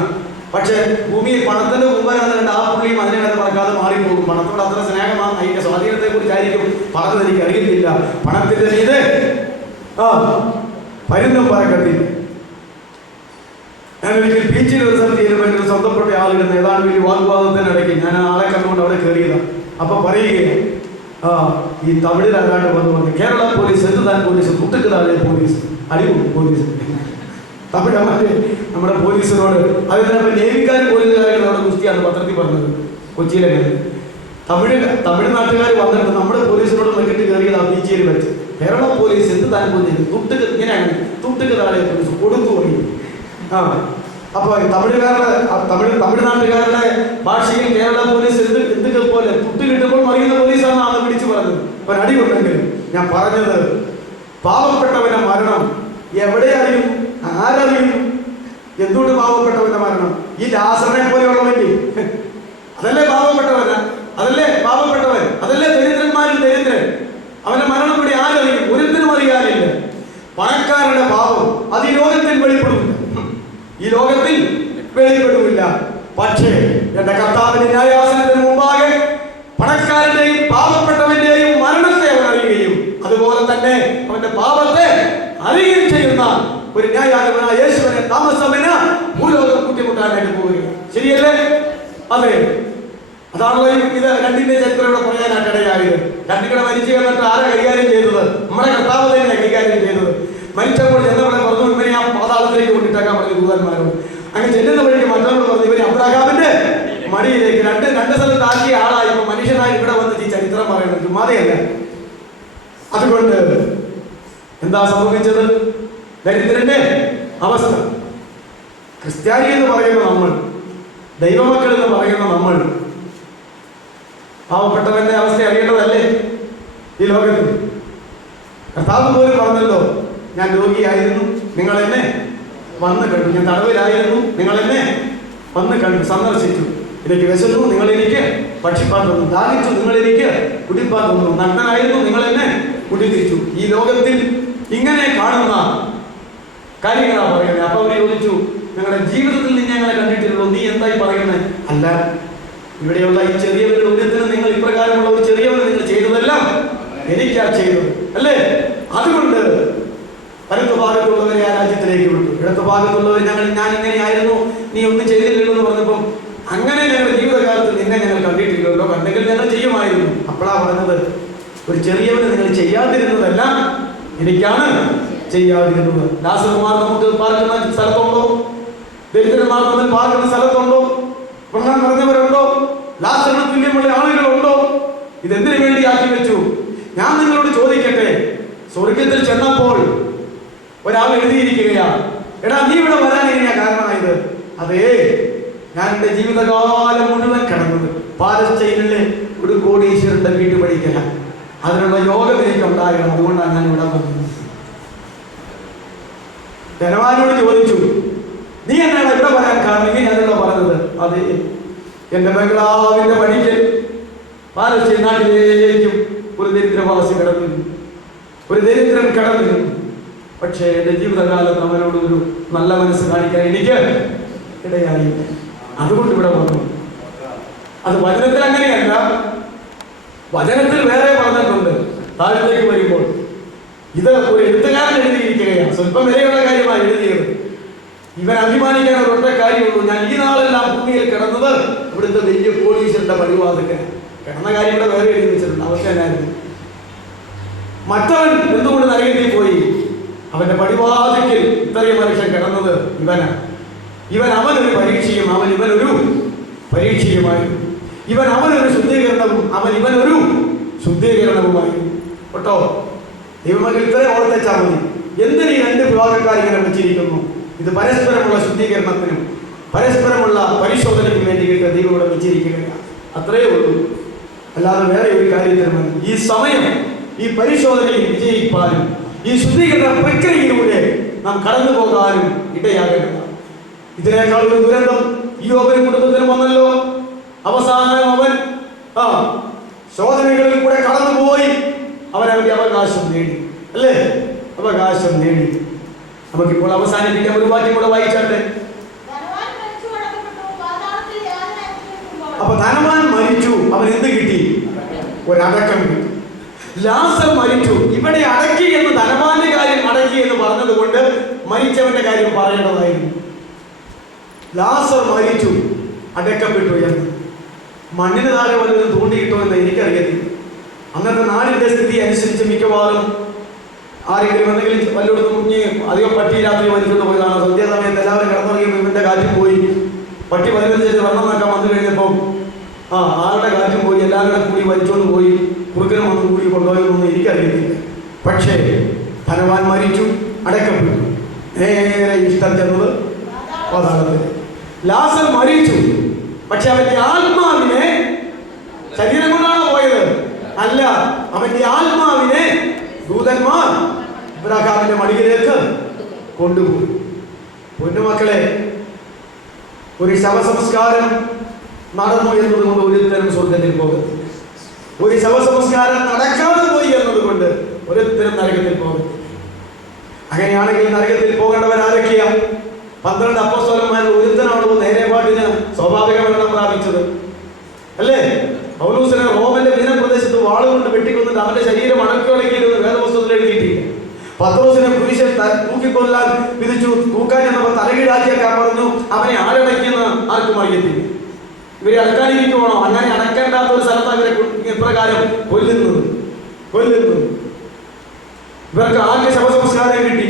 പക്ഷെ ഭൂമിയിൽ പണത്തിന്റെ മുമ്പരാന്ന് കണ്ട ആ പുള്ളിയും അതിനകത്ത് പറക്കാതെ മാറിപ്പോകും. പണത്തോട് അത്ര സ്നേഹമാണ്. അതിന്റെ സ്വാധീനത്തെ കുറിച്ചായിരിക്കും പറഞ്ഞത്, എനിക്ക് അറിയത്തില്ല. പണത്തിന്റെ മീതെ പരുന്തും പറക്കത്തില്ല. ഞാൻ ഒരിക്കൽ ബീച്ചിൽ ഒരു സ്ഥലത്ത് ചെയ്യുമ്പോൾ എൻ്റെ സ്വന്തപ്പെട്ട ആളുകൾ ഏതാണ്ട് വലിയ വാഗ്വാദത്തിനിടയ്ക്ക് ഞാൻ ആളെ കണ്ടുകൊണ്ട് അവിടെ കയറിയതാണ്. അപ്പൊ പറയുകയാണ്, ഈ തമിഴിലാകാണ്ട് വന്നു കേരള പോലീസ്, എന്തുതാൻ പോലീസ്, കുട്ടിക്കതാഴെ പോലീസ്, അടിപൊളി പോലീസ്. തമിഴന്മാര് നമ്മുടെ പോലീസിനോട് അതിനകത്ത് നേവിക്കാർ പോലീസുകാരുടെ അവിടെ കുസ്തിയാണ് പത്രത്തിൽ പറഞ്ഞത് കൊച്ചിയിലെ. തമിഴ്നാട്ടുകാർ വന്നിട്ട് നമ്മുടെ പോലീസിനോട് വെക്കിട്ട് കയറിയത് ആ ബീച്ചിൽ വെച്ച്. കേരള പോലീസ് എന്ത് താൻ പോലീസ്, തുട്ടുക്ക് ഇങ്ങനെയാണ്, തുട്ടുക്ക് താഴെ പോലീസ് കൊടുത്തു പോയി. അപ്പൊ തമിഴ്നാട്ടുകാരുടെ ഭാഷയിൽ കേരള പോലീസ് എന്തൊക്കെ പോലെ തുട്ട് കിട്ടുമ്പോൾ മറിയുന്ന പോലീസാണ് പിടിച്ചു പറഞ്ഞത്. അവൻ അടികൊണ്ടെങ്കിൽ ഞാൻ പറഞ്ഞത്, പാവപ്പെട്ടവന്റെ മരണം എവിടെ അറിയും, ആരറിയും? എന്തുകൊണ്ട് പാവപ്പെട്ടവന്റെ മരണം? ഈ ലാസറിനെ പോലെയുള്ളവന്റെ അതല്ലേ പാവപ്പെട്ടവനാ? അതല്ലേ പാവപ്പെട്ടവൻ? അതല്ലേ ദരിദ്രന്മാരിൽ ദരിദ്രൻ? അവന്റെ മരണം കൂടി ആരറിയും? ഒരുത്തിനും അറിയാനില്ല. പണക്കാരുടെ പാവം അത് ഈ ലോകത്തിൽ വെളിപ്പെടില്ല, ഈ ലോകത്തിൽ വെളിപ്പെടില്ല. പക്ഷേ എന്റെ കർത്താവിന്റെ ന്യായാസനത്തിന് മുമ്പാകെ പണക്കാരന്റെയും പാവപ്പെട്ടവന്റെയും മരണത്തെ അവൻ അറിയുകയും അതുപോലെ തന്നെ അവന്റെ പാപത്തെ അറിയുകയും ചെയ്യുന്ന ഒരു ന്യായാധിപനായ യേശുവിനെ താമസമിന് ഭൂലോകം കൂട്ടിമുട്ടാനായിട്ട് പോവുകയാണ്. ശരിയല്ലേ? അതെ, അതാണല്ലോ ഇത് രണ്ടിന്റെ ചരിത്രയുടെ പറയാനായിട്ടിടയായത്. രണ്ടിനെ മരിച്ചു കഴിഞ്ഞിട്ട് ആരെ കൈകാര്യം ചെയ്തത്? നമ്മുടെ കർത്താവ് തന്നെ കൈകാര്യം ചെയ്തത്. മരിച്ചപ്പോൾ ചെന്നവളെ പറഞ്ഞു, ഇവനെ ആ പാതാളത്തിലേക്ക് കൊണ്ടിട്ടേക്കാൻ പറഞ്ഞു ദൂതന്മാരോട്. അങ്ങനെ ചെല്ലുന്ന വഴിക്ക് മറ്റവരോട് പറഞ്ഞു, ഇവരെ അബ്രഹാമിന്റെ മടിയിലേക്ക് രണ്ട് സ്ഥലത്ത് ആക്കിയ ആളായി ഇപ്പൊ മനുഷ്യനായി ഇവിടെ വന്ന് ഈ ചരിത്രം പറയുന്നത് ചുമ്മാതെയല്ല. അതുകൊണ്ട് എന്താ സംഭവിച്ചത്? ദരിദ്രന്റെ അവസ്ഥ. ക്രിസ്ത്യാനി എന്ന് പറയുന്ന നമ്മൾ, ദൈവമക്കൾ എന്ന് പറയുന്ന നമ്മൾ, പാവപ്പെട്ടവന്റെ അവസ്ഥ അറിയേണ്ടതല്ലേ ഈ ലോകത്തിൽ? കർത്താവ് പോലും പറഞ്ഞല്ലോ, ഞാൻ രോഗിയായിരുന്നു, നിങ്ങൾ എന്നെ വന്ന് കണ്ടു. ഞാൻ തടവിലായിരുന്നു, നിങ്ങൾ എന്നെ വന്ന് കണ്ടു, സന്ദർശിച്ചു. എനിക്ക് വിശന്നു, നിങ്ങൾ എനിക്ക് ഭക്ഷിപ്പാൻ തന്നു. ദാഹിച്ചു, നിങ്ങൾ എനിക്ക് കുടിപ്പാൻ തന്നു. നഗ്നനായിരുന്നു, നിങ്ങൾ എന്നെ കുടിപ്പിച്ചു. ഈ ലോകത്തിൽ ഇങ്ങനെ കാണുന്ന കാര്യങ്ങളാണ് പറയുന്നത്. അപ്പൊ അവർ ചോദിച്ചു, നിങ്ങളുടെ ജീവിതത്തിൽ നീ ഞങ്ങളെ കണ്ടിട്ടുള്ളൂ, നീ എന്തായി പറയുന്നത്? അല്ല, ഇവിടെയുള്ള ഈ ചെറിയവരുടെ ഉന്നതത്തിന് നിങ്ങൾ ഇപ്രകാരമുള്ള ഒരു ചെറിയവർ നിങ്ങൾ ചെയ്തതെല്ലാം എനിക്കാ ചെയ്തത് അല്ലേ? അതുകൊണ്ട് വലത്ത് ഭാഗത്തുള്ളവരെ ആ രാജ്യത്തിലേക്ക് വിട്ടു. ഇടത്ത് ഭാഗത്തുള്ളവർ ഞാൻ ഇങ്ങനെയായിരുന്നു, നീ ഒന്നും ചെയ്തില്ലല്ലോ എന്ന് പറഞ്ഞപ്പം, അങ്ങനെ ഞങ്ങളുടെ ജീവിതകാലത്ത് നിന്നെ ഞങ്ങൾ കണ്ടിട്ടില്ലല്ലോ, കണ്ടെങ്കിൽ ഞങ്ങൾ ചെയ്യുമായിരുന്നു. അപ്പോഴാ പറഞ്ഞത്, ഒരു ചെറിയവന് നിങ്ങൾ ചെയ്യാതിരുന്നതെല്ലാം എനിക്കാണ് ചെയ്യാതിരുന്നത്. ലാസർമാർ നമുക്ക് പാർക്കുന്ന സ്ഥലത്തുണ്ടോ? ദരിദ്രന്മാർ തമ്മിൽ പാർക്കുന്ന സ്ഥലത്തുണ്ടോ? കൊള്ളാൻ പറഞ്ഞവരുണ്ടോ? ലാസറിന് തുല്യമുള്ള ആളുകളുണ്ടോ? ഇതെന്തിനു വേണ്ടി ആക്കി വെച്ചു? ഞാൻ നിങ്ങളോട് ചോദിക്കട്ടെ, സ്വർഗത്തിൽ ചെന്നപ്പോൾ ഒരാൾ എഴുതിയിരിക്കുകയാ, എടാ നീ ഇവിടെ വരാൻ എങ്ങനെയാ കാരണമായത്? അതേ, ഞാൻ എന്റെ ജീവിതകാലം മുഴുവൻ കിടന്നത് പാലസ്തീനിലെ ഒരു കോടീശ്വരന്റെ വീട്ടു പഠിക്കല. അതിനുള്ള യോഗം എനിക്ക് ഉണ്ടാകണം, അതുകൊണ്ടാണ് ഞാൻ ഇവിടെ വന്നത്. ധനവാനോട് ചോദിച്ചു, നീ എന്നാണ് ഇവിടെ വരാൻ കാരണം? ഞാനുള്ള പറഞ്ഞത്, അതെ, എന്റെ ബംഗ്ലാവിന്റെ പണിക്ക് പാലസ്തീൻ നാട്ടിലേക്കും ഒരു ദരിദ്രവാസി കിടന്നു, ഒരു ദരിദ്രൻ കിടന്നു. പക്ഷേ എന്റെ ജീവിതകാലത്ത് അവനോട് ഒരു നല്ല മനസ്സ് കാണിക്കാൻ എനിക്ക് ഇടയായില്ല, അതുകൊണ്ട് ഇവിടെ വന്നു. അത് വചനത്തിൽ അങ്ങനെയല്ല, വചനത്തിൽ വേറെ പറഞ്ഞിട്ടുണ്ട്. താഴത്തേക്ക് വരുമ്പോൾ ഇത് ഒരു എഴുത്തുകാരൻ എഴുതിയിരിക്കുകയാണ്, സ്വല്പം വിലയുള്ള കാര്യമാണ് എഴുതിയത്. ഇവൻ അഭിമാനിക്കാൻ ഒരൊറ്റ കാര്യമുള്ളൂ, ഞാൻ ഈ നാളെല്ലാം ഭൂമിയിൽ കിടന്നത് ഇവിടുത്തെ വലിയ കോടീശ്വരന്റെ പരിവാദത്തിന്. കിടന്ന കാര്യം ഇവിടെ വേറെ എഴുതി വെച്ചിട്ടുണ്ട്, അവസ്ഥ എന്നായിരുന്നു. മറ്റവൻ എന്തുകൊണ്ട് നരകത്തിൽ പോയി? അവന്റെ പടിവാതിക്കൽ ഇത്രയും മനുഷ്യൻ കിടന്നത് ഇവനാണ്. അവനൊരു പരീക്ഷയും ഇവനൊരു പരീക്ഷയുമായിരുന്നു. അവനൊരു ശുദ്ധീകരണവും ഇവനൊരു ശുദ്ധീകരണവുമായിരുന്നു കേട്ടോ. ദൈവമക്കൾ ഇത്രയും ഓർത്തേച്ചാൽ മതി. എന്തിനീ രണ്ട് വിഭാഗക്കാർ ഇങ്ങനെ വെച്ചിരിക്കുന്നു? ഇത് പരസ്പരമുള്ള ശുദ്ധീകരണത്തിനും പരസ്പരമുള്ള പരിശോധനയ്ക്കും വേണ്ടിയിട്ട് ദൈവം ഇവിടെ വെച്ചിരിക്കുകയാണ്. അത്രയേ ഉള്ളൂ, അല്ലാതെ വേറെ ഒരു കാര്യത്തിനും. ഈ സമയം ഈ പരിശോധനയിൽ വിജയിപ്പാനും ഈ ശുദ്ധീകരണ പ്രക്രിയയിലൂടെ നാം കടന്നു പോകാനും ഇടയാകേണ്ടതാണ്. ഇതിനേക്കാൾ ഒരു ദുരന്തം ഈ യോബിന്റെ കുടുംബത്തിന് വന്നല്ലോ. അവസാനം അവൻ ശോധനകളിൽ കൂടെ കടന്നുപോയി അവൻ അവന്റെ അവകാശം നേടി, അല്ലേ? അവകാശം നേടി. നമുക്കിപ്പോൾ അവസാനിപ്പിക്കാം. ഒരു വാക്യം കൂടെ വായിച്ചാട്ടെ. അപ്പൊ ധനവാൻ മരിച്ചു, അവൻ എന്ത് കിട്ടി? ഒരടക്കം കിട്ടി. ലാസർ മരിച്ചു, ഇവിടെ അടക്കി എന്ന് ധനവാന്റെ കാര്യം അടക്കി എന്ന് പറഞ്ഞത് കൊണ്ട് മരിച്ചവന്റെ കാര്യം പറയേണ്ടതായിരുന്നു. ലാസർ മരിച്ചു, അടക്കപ്പെട്ടു എന്ന്. മണ്ണിന് താഴെ വല്ലതും തൂണ്ടിയിട്ടോ എന്ന് എനിക്കറിയത്തില്ല. അന്നത്തെ നാടിന്റെ സ്ഥിതി അനുസരിച്ച് മിക്കവാറും ആരെങ്കിലും എന്തെങ്കിലും വല്ലയിടത്തും മുങ്ങി അധികം പട്ടി രാത്രി വലിച്ചുകൊണ്ട് പോയതാണ്. സന്ധ്യാസമയത്ത് എല്ലാവരും കിടന്നുറങ്ങിയപ്പോൾ ഇവന്റെ കാറ്റും പോയി. പട്ടി വലിച്ചു വെള്ളം നോക്കാൻ വന്നു കഴിഞ്ഞപ്പോൾ ആളുടെ കാറ്റും പോയി, എല്ലാവരും കൂടി വലിച്ചുകൊണ്ട് പോയി. കുറുക്കനും വന്ന് കൂടി കൊണ്ടുപോയതൊന്നും എനിക്കറിയത്തില്ല. പക്ഷേ ധനവാൻ മരിച്ചു, അടക്കപ്പെട്ടു. നേരെ ഇഷ്ടം ചെന്നത് പാതാളത്തിൽ. ലാസർ മരിച്ചു, പക്ഷെ അവന്റെ ആത്മാവിനെ, ശരീരം കൊണ്ടാണോ പോയത്? അല്ല, അവന്റെ ആത്മാവിനെ ദൂതന്മാർ ഇബ്രാഹാമിന്റെ മടിയിലേക്ക് കൊണ്ടുപോയി. പൊന്നുമക്കളെ, ഒരു ശവസംസ്കാരം നടന്നു എന്നതുകൊണ്ട് ഒരുത്തരം സ്വർഗത്തിൽ പോകത്തില്ല. ഒരു ശവസംസ്കാരം നടക്കാതെ പോയി എന്നതുകൊണ്ട് ഒരുത്തരം നരകത്തിൽ പോകത്തില്ല. അങ്ങനെയാണെങ്കിൽ നരകത്തിൽ പോകേണ്ടവരാരൊക്കെയാ? 12 അപ്പോസ്തലന്മാരിൽ ഒരുത്തനാണോ നേരെ പാട്ടിന് സ്വാഭാവിക മരണം പ്രാപിച്ചത്, അല്ലേ? പൗലോസിനെ റോമന്റെ ദീനപ്രദേശത്ത് വാളുകൊണ്ട് വെട്ടിക്കൊന്നിട്ട് അവന്റെ ശരീരം അടക്കിയൊളക്കിയിരുന്ന് വേദപുസ്തകത്തിൽ എഴുതിയിട്ടില്ല. പത്രോസിനെ കുരിശിൽ തൂക്കിക്കൊല്ലാൻ വിധിച്ചു. തൂക്കാൻ എന്നവർ തലകീഴാക്കിയേക്കാൻ പറഞ്ഞു. അവനെ ആരടക്കിയെന്ന് ആർക്കും അറിയത്തില്ല. ഇവരെ അടക്കാനിരിക്കുവാണോ? അങ്ങനെ അടക്കേണ്ടാത്ത ഒരു സ്ഥലത്ത് അവരെ ഇപ്രകാരം കൊല്ലുന്നത്. ഇവർക്ക് ആദ്യ ശവസംസ്കാരം കിട്ടി,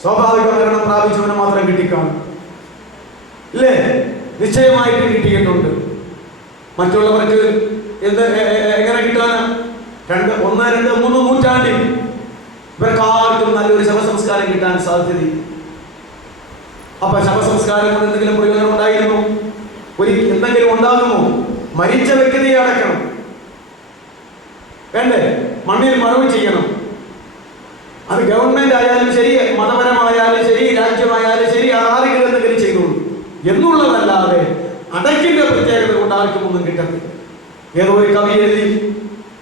സ്വാഭാവിക മരണം പ്രാപിച്ചവനെ മാത്രം കിട്ടിക്കാണും, ഇല്ലേ? നിശ്ചയമായിട്ട് കിട്ടിയിട്ടുണ്ട്. മറ്റുള്ളവർക്ക് എങ്ങനെ കിട്ടാനാ? 1, 2, 3 നൂറ്റാണ്ടിൽ ഇവർക്കാർക്കും നല്ലൊരു ശവസംസ്കാരം കിട്ടാൻ സാധ്യതയില്ല. അപ്പൊ ശവസംസ്കാരം കൊണ്ട് എന്തെങ്കിലും പ്രയോജനം ഉണ്ടായിരുന്നു? എന്തെങ്കിലും ഉണ്ടാകുമോ? മരിച്ച വ്യക്തിയെ അടക്കണം, വേണ്ടേ? മണ്ണിൽ മറവ് ചെയ്യണം. അത് ഗവൺമെന്റ് ആയാലും ശരി, മതപരമായാലും ശരി, രാജ്യമായാലും ശരി, ആരെങ്കിലും എന്തെങ്കിലും ചെയ്തോളൂ എന്നുള്ളതല്ലാതെ അടക്കിന്റെ പ്രത്യേകത കൊണ്ട് ആർക്കും ഒന്നും കിട്ടത്തില്ല. ഏതോ ഒരു കവി എഴുതി,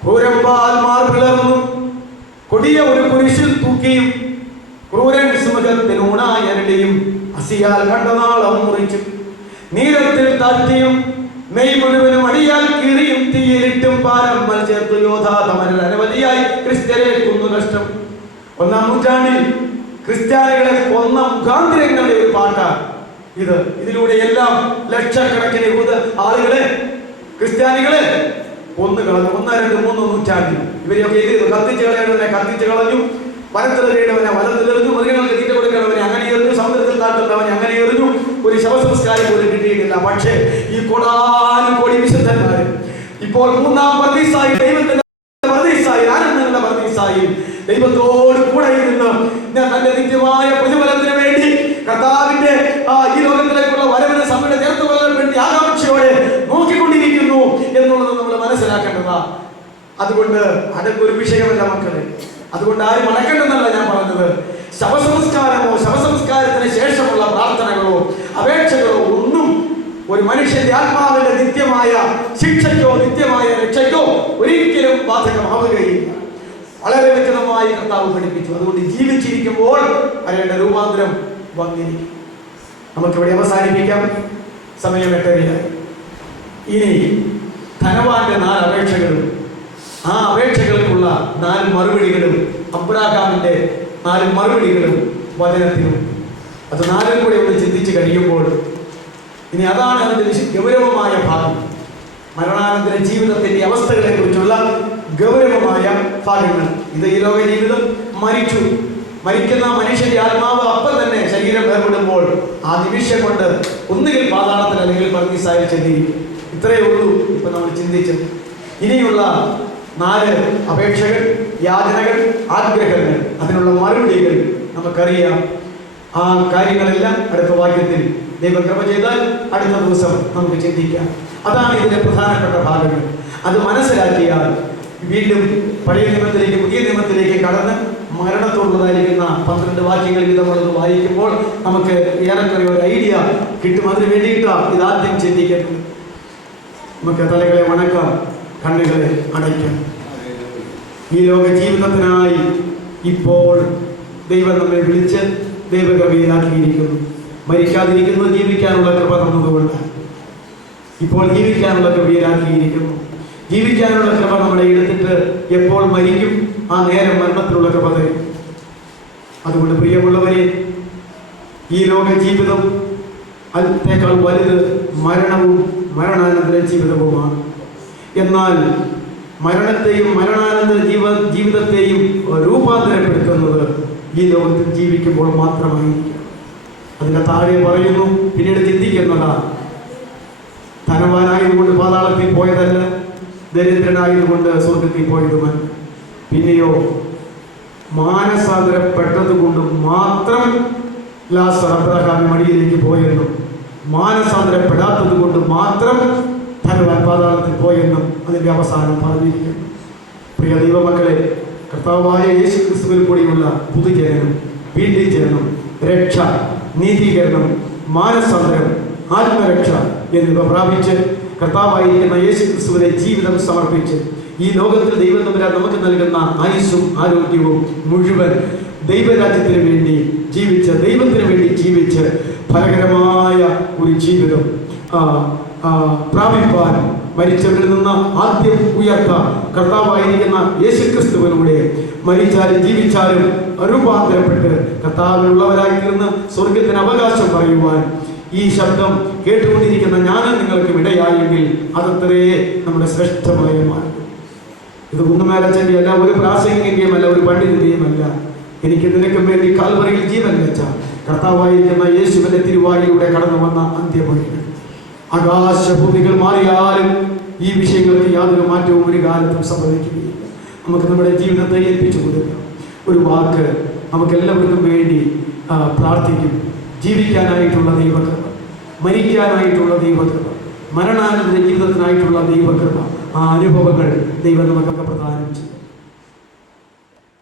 ക്രൂരമ്പാൽമാർ പിളർന്നു കൊടിയ ഒരു കുരിശിൽ തൂക്കിയും ക്രൂരൻ സുമുഖത്തിനൂണായരടിയും അസിയാൽ കണ്ടനാളം മുറിച്ചു നീരത്തിൽ താറ്റിയും മെയ് മുഴുവനും അടിയാൽ കീറിയും തീയിലിട്ടും പാരം ചേർത്തു യോധാതമരിൽ അനവധിയായി ക്രിസ്ത്യരെ കൊന്നു കഷ്ടം. 1-ാം നൂറ്റാണ്ടിൽ ക്രിസ്ത്യാനികളെ കൊന്ന മുഖാന്തരങ്ങളുടെ ഒരു പാട്ടാണ് ഇത്. ഇതിലൂടെ എല്ലാം ലക്ഷക്കണക്കിന് ആളുകളെ, ക്രിസ്ത്യാനികളെ കൊന്നു കളഞ്ഞു. 1, 2, 3 നൂറ്റാണ്ടിൽ ഇവരെയൊക്കെ ഇത് കത്തിച്ച് കളയണവനെ കത്തിച്ച് കളഞ്ഞു, വനത്തിലെറിയണവനെ വനത്തിലെറിഞ്ഞു, മൃഗങ്ങൾക്ക് തീറ്റ കൊടുക്കണവനെ അങ്ങനെ എറിഞ്ഞു, സമുദ്രത്തിൽ താട്ടുന്നവനെ അങ്ങനെ എറിഞ്ഞു. ഒരു ശവസംസ്കാരം പോലും കിട്ടിയിട്ടില്ല. പക്ഷേ ഈ കോടാനുകോടി വിശുദ്ധന്മാർ ഇപ്പോൾ 3-ാം പർദീസായി, ദൈവത്തിന്റെ പർദീസായി, ആനന്ദങ്ങളുടെ പർദീസായി ദൈവത്തോട് കൂടെ ഇരുന്ന് തന്റെ നിത്യമായ പ്രതിഫലത്തിന് വേണ്ടി കർത്താവിന്റെ ഈ ലോകത്തിലേക്കുള്ള വരവിനെ സഭയുടെ ചേർത്തുകൊള്ളാൻ വേണ്ടി ആകാംക്ഷയോടെ നോക്കിക്കൊണ്ടിരിക്കുന്നു എന്നുള്ളത് നമ്മൾ മനസ്സിലാക്കേണ്ടതാ. അതുകൊണ്ട് അതൊക്കെ ഒരു വിഷയമല്ല മക്കളെ. അതുകൊണ്ട് ആരും അടക്കേണ്ടെന്നല്ല ഞാൻ പറഞ്ഞത്. ശവസംസ്കാരമോ ശവസംസ്കാരത്തിന് ശേഷമുള്ള പ്രാർത്ഥനകളോ അപേക്ഷകളോ ഒന്നും ഒരു മനുഷ്യന്റെ ആത്മാവിന്റെ നിത്യമായ ശിക്ഷയ്ക്കോ നിത്യമായ രക്ഷയ്ക്കോ ഒരിക്കലും ബാധകമാവുകയില്ല. വളരെ വ്യക്തമായി കർത്താവ് പഠിപ്പിച്ചു. അതുകൊണ്ട് ജീവിച്ചിരിക്കുമ്പോൾ അവരുടെ രൂപാന്തരം വന്നിരിക്കും. നമുക്കിവിടെ അവസാനിപ്പിക്കാം, സമയം 8:30. ഇനി ധനവാന്റെ 4 അപേക്ഷകളും ആ അപേക്ഷകൾക്കുള്ള 4 മറുപടികളും അബ്രാഹാമിന്റെ 4 മറുപടികളും വചനത്തിലും അത് 4 കൂടെ ഒന്ന് ചിന്തിച്ച് കഴിയുമ്പോൾ ഇനി അതാണ് അതിന്റെ ഗൗരവമായ ഭാഗം. മരണാനന്തര ജീവിതത്തിന്റെ അവസ്ഥകളെ കുറിച്ചുള്ള ഗൗരവമായ ഭാഗങ്ങൾ. ഇത് ഈ ലോക ജീവിതം, മരിക്കുന്ന മനുഷ്യന്റെ ആത്മാവ് അപ്പം തന്നെ ശരീരം വേർപെടുമ്പോൾ ആ നിമിഷം കൊണ്ട് ഒന്നുകിൽ പാതാളത്തിൽ അല്ലെങ്കിൽ പർദീസായിൽ ചെന്നിരിക്കും. ഇത്രയേ ഉള്ളൂ ഇപ്പൊ നമ്മൾ ചിന്തിച്ചത്. ഇനിയുള്ള 4 അപേക്ഷകൾ, യാചനകൾ, ആഗ്രഹങ്ങൾ, അതിനുള്ള മറുപടികൾ നമുക്കറിയാം. ആ കാര്യങ്ങളെല്ലാം അടുത്ത വാക്യത്തിൽ ദൈവം കൃപ ചെയ്താൽ അടുത്ത ദിവസം നമുക്ക് ചിന്തിക്കാം. അതാണ് ഇതിന്റെ പ്രധാനപ്പെട്ട ഭാഗങ്ങൾ. അത് മനസ്സിലാക്കിയാൽ വീണ്ടും പഴയ നിയമത്തിലേക്ക് പുതിയ നിയമത്തിലേക്ക് കടന്ന് മരണത്തോടുള്ളതായിരിക്കുന്ന 12 വാക്യങ്ങൾ വീതമുള്ളത് വായിക്കുമ്പോൾ നമുക്ക് ഏറെക്കുറെ ഒരു ഐഡിയ കിട്ടും. അതിന് വേണ്ടിയിട്ടാണ് ഇതാദ്യം ചിന്തിക്കുന്നത്. നമുക്ക് തലകളെ വണക്കാം, കണ്ണുകളെ അടയ്ക്കാം. ഈ ലോക ജീവിതത്തിനായി ഇപ്പോൾ ദൈവം നമ്മെ വിളിച്ച് ദൈവകൃപയിലാക്കിയിരിക്കുന്നു. മരിക്കാതിരിക്കുന്നത് ജീവിക്കാനുള്ള കൃപ തന്നതുകൊണ്ട് ഇപ്പോൾ ജീവിക്കാനുള്ള കൃപയിലാക്കിയിരിക്കുന്നു. ജീവിക്കാനുള്ള കൃപ നമ്മളെ എടുത്തിട്ട് എപ്പോൾ മരിക്കും ആ നേരം മരണത്തിലുള്ള കൃപ തരും. അതുകൊണ്ട് പ്രിയമുള്ളവരെ, ഈ ലോക ജീവിതം അതിനേക്കാൾ വലുത് മരണവും മരണാനന്തര ജീവിതവുമാണ്. എന്നാൽ മരണത്തെയും മരണാനന്തര ജീവിതത്തെയും രൂപാന്തരപ്പെടുത്തുന്നത് ഈ ലോകത്തിൽ ജീവിക്കുമ്പോൾ മാത്രമായിരിക്കും. അതിൻ്റെ താഴെ പറയുന്നു, പിന്നീട് ചിന്തിക്കുന്നതാ, ധനവാനായതുകൊണ്ട് പാതാളത്തിൽ പോയതല്ല, ദരിദ്രനായതുകൊണ്ട് സ്വർഗത്തിൽ പോയതുമല്ല. പിന്നെയോ മാനസാന്തരപ്പെട്ടതുകൊണ്ട് മാത്രം ലാസർ അബ്രഹാമിന്റെ മടിയിലേക്ക് പോയെന്നും മാനസാന്തരപ്പെടാത്തത് കൊണ്ട് മാത്രം ധനവാൻ പാതാളത്തിൽ പോയെന്നും അതിൻ്റെ അവസാനം പറഞ്ഞിരിക്കുന്നു. പ്രിയ ദൈവമക്കളെ, കർത്താവായ യേശു ക്രിസ്തുവിൽ കൂടിയുള്ള പുതുജനനം, വീണ്ടും ജനനം, രക്ഷ, നീതീകരണം, മാനസാന്തരം, ആത്മരക്ഷ എന്നിവ പ്രാപിച്ച് കർത്താവായിരിക്കുന്ന യേശു ക്രിസ്തുവിനെ ജീവിതം സമർപ്പിച്ച് ഈ ലോകത്തിൽ ദൈവം തമ്പുരാൻ നമുക്ക് നൽകുന്ന ആയുസ്സും ആരോഗ്യവും മുഴുവൻ ദൈവരാജ്യത്തിന് വേണ്ടി ജീവിച്ച്, ദൈവത്തിന് വേണ്ടി ജീവിച്ച് ഫലകരമായ ഒരു ജീവിതം പ്രാപിപ്പാൻ മരിച്ചവരിൽ നിന്ന് ആദ്യം ഉയർത്ത കർത്താവായിരിക്കുന്ന യേശുക്രിസ്തുവിലൂടെ മരിച്ചാലും ജീവിച്ചാലും രൂപാന്തരപ്പെട്ട് കർത്താവിനുള്ളവരായി തീർന്ന് സ്വർഗത്തിന് അവകാശം പറയുവാൻ ഈ ശബ്ദം കേട്ടുകൊണ്ടിരിക്കുന്ന ഞാനും നിങ്ങൾക്കും ഇടയായെങ്കിൽ അതത്രേ നമ്മുടെ ശ്രേഷ്ഠമായ മാർഗം. ഇത് കുന്നുമേലച്ചൻ്റെ അല്ല, ഒരു പ്രാസംഗികയും അല്ല, ഒരു പണ്ഡിതന്റെയും അല്ല. എനിക്ക് നിനക്കും വേണ്ടി കാൽവറിയിൽ ജീവൻ വെച്ച കർത്താവായിരിക്കുന്ന യേശുവിന്റെ തിരുവായിലൂടെ കടന്നു വന്ന അന്ത്യമൊഴികൾ. ആകാശഭൂമികൾ മാറിയാലും ഈ വിഷയങ്ങൾക്ക് യാതൊരു മാറ്റവും ഒരു കാലത്തും സംഭവിക്കുകയില്ല. നമുക്ക് നമ്മുടെ ജീവിതത്തെ ഏൽപ്പിച്ചു കൊടുക്കാം. ഒരു വാക്ക് നമുക്കെല്ലാവർക്കും വേണ്ടി പ്രാർത്ഥിക്കും. ജീവിക്കാനായിട്ടുള്ള ദൈവകൃപ, മരിക്കാനായിട്ടുള്ള ദൈവകൃപ, മരണാനന്തര ജീവിതത്തിനായിട്ടുള്ള ദൈവകൃപ, ആ അനുഭവങ്ങൾ ദൈവം നമുക്ക് പ്രധാനം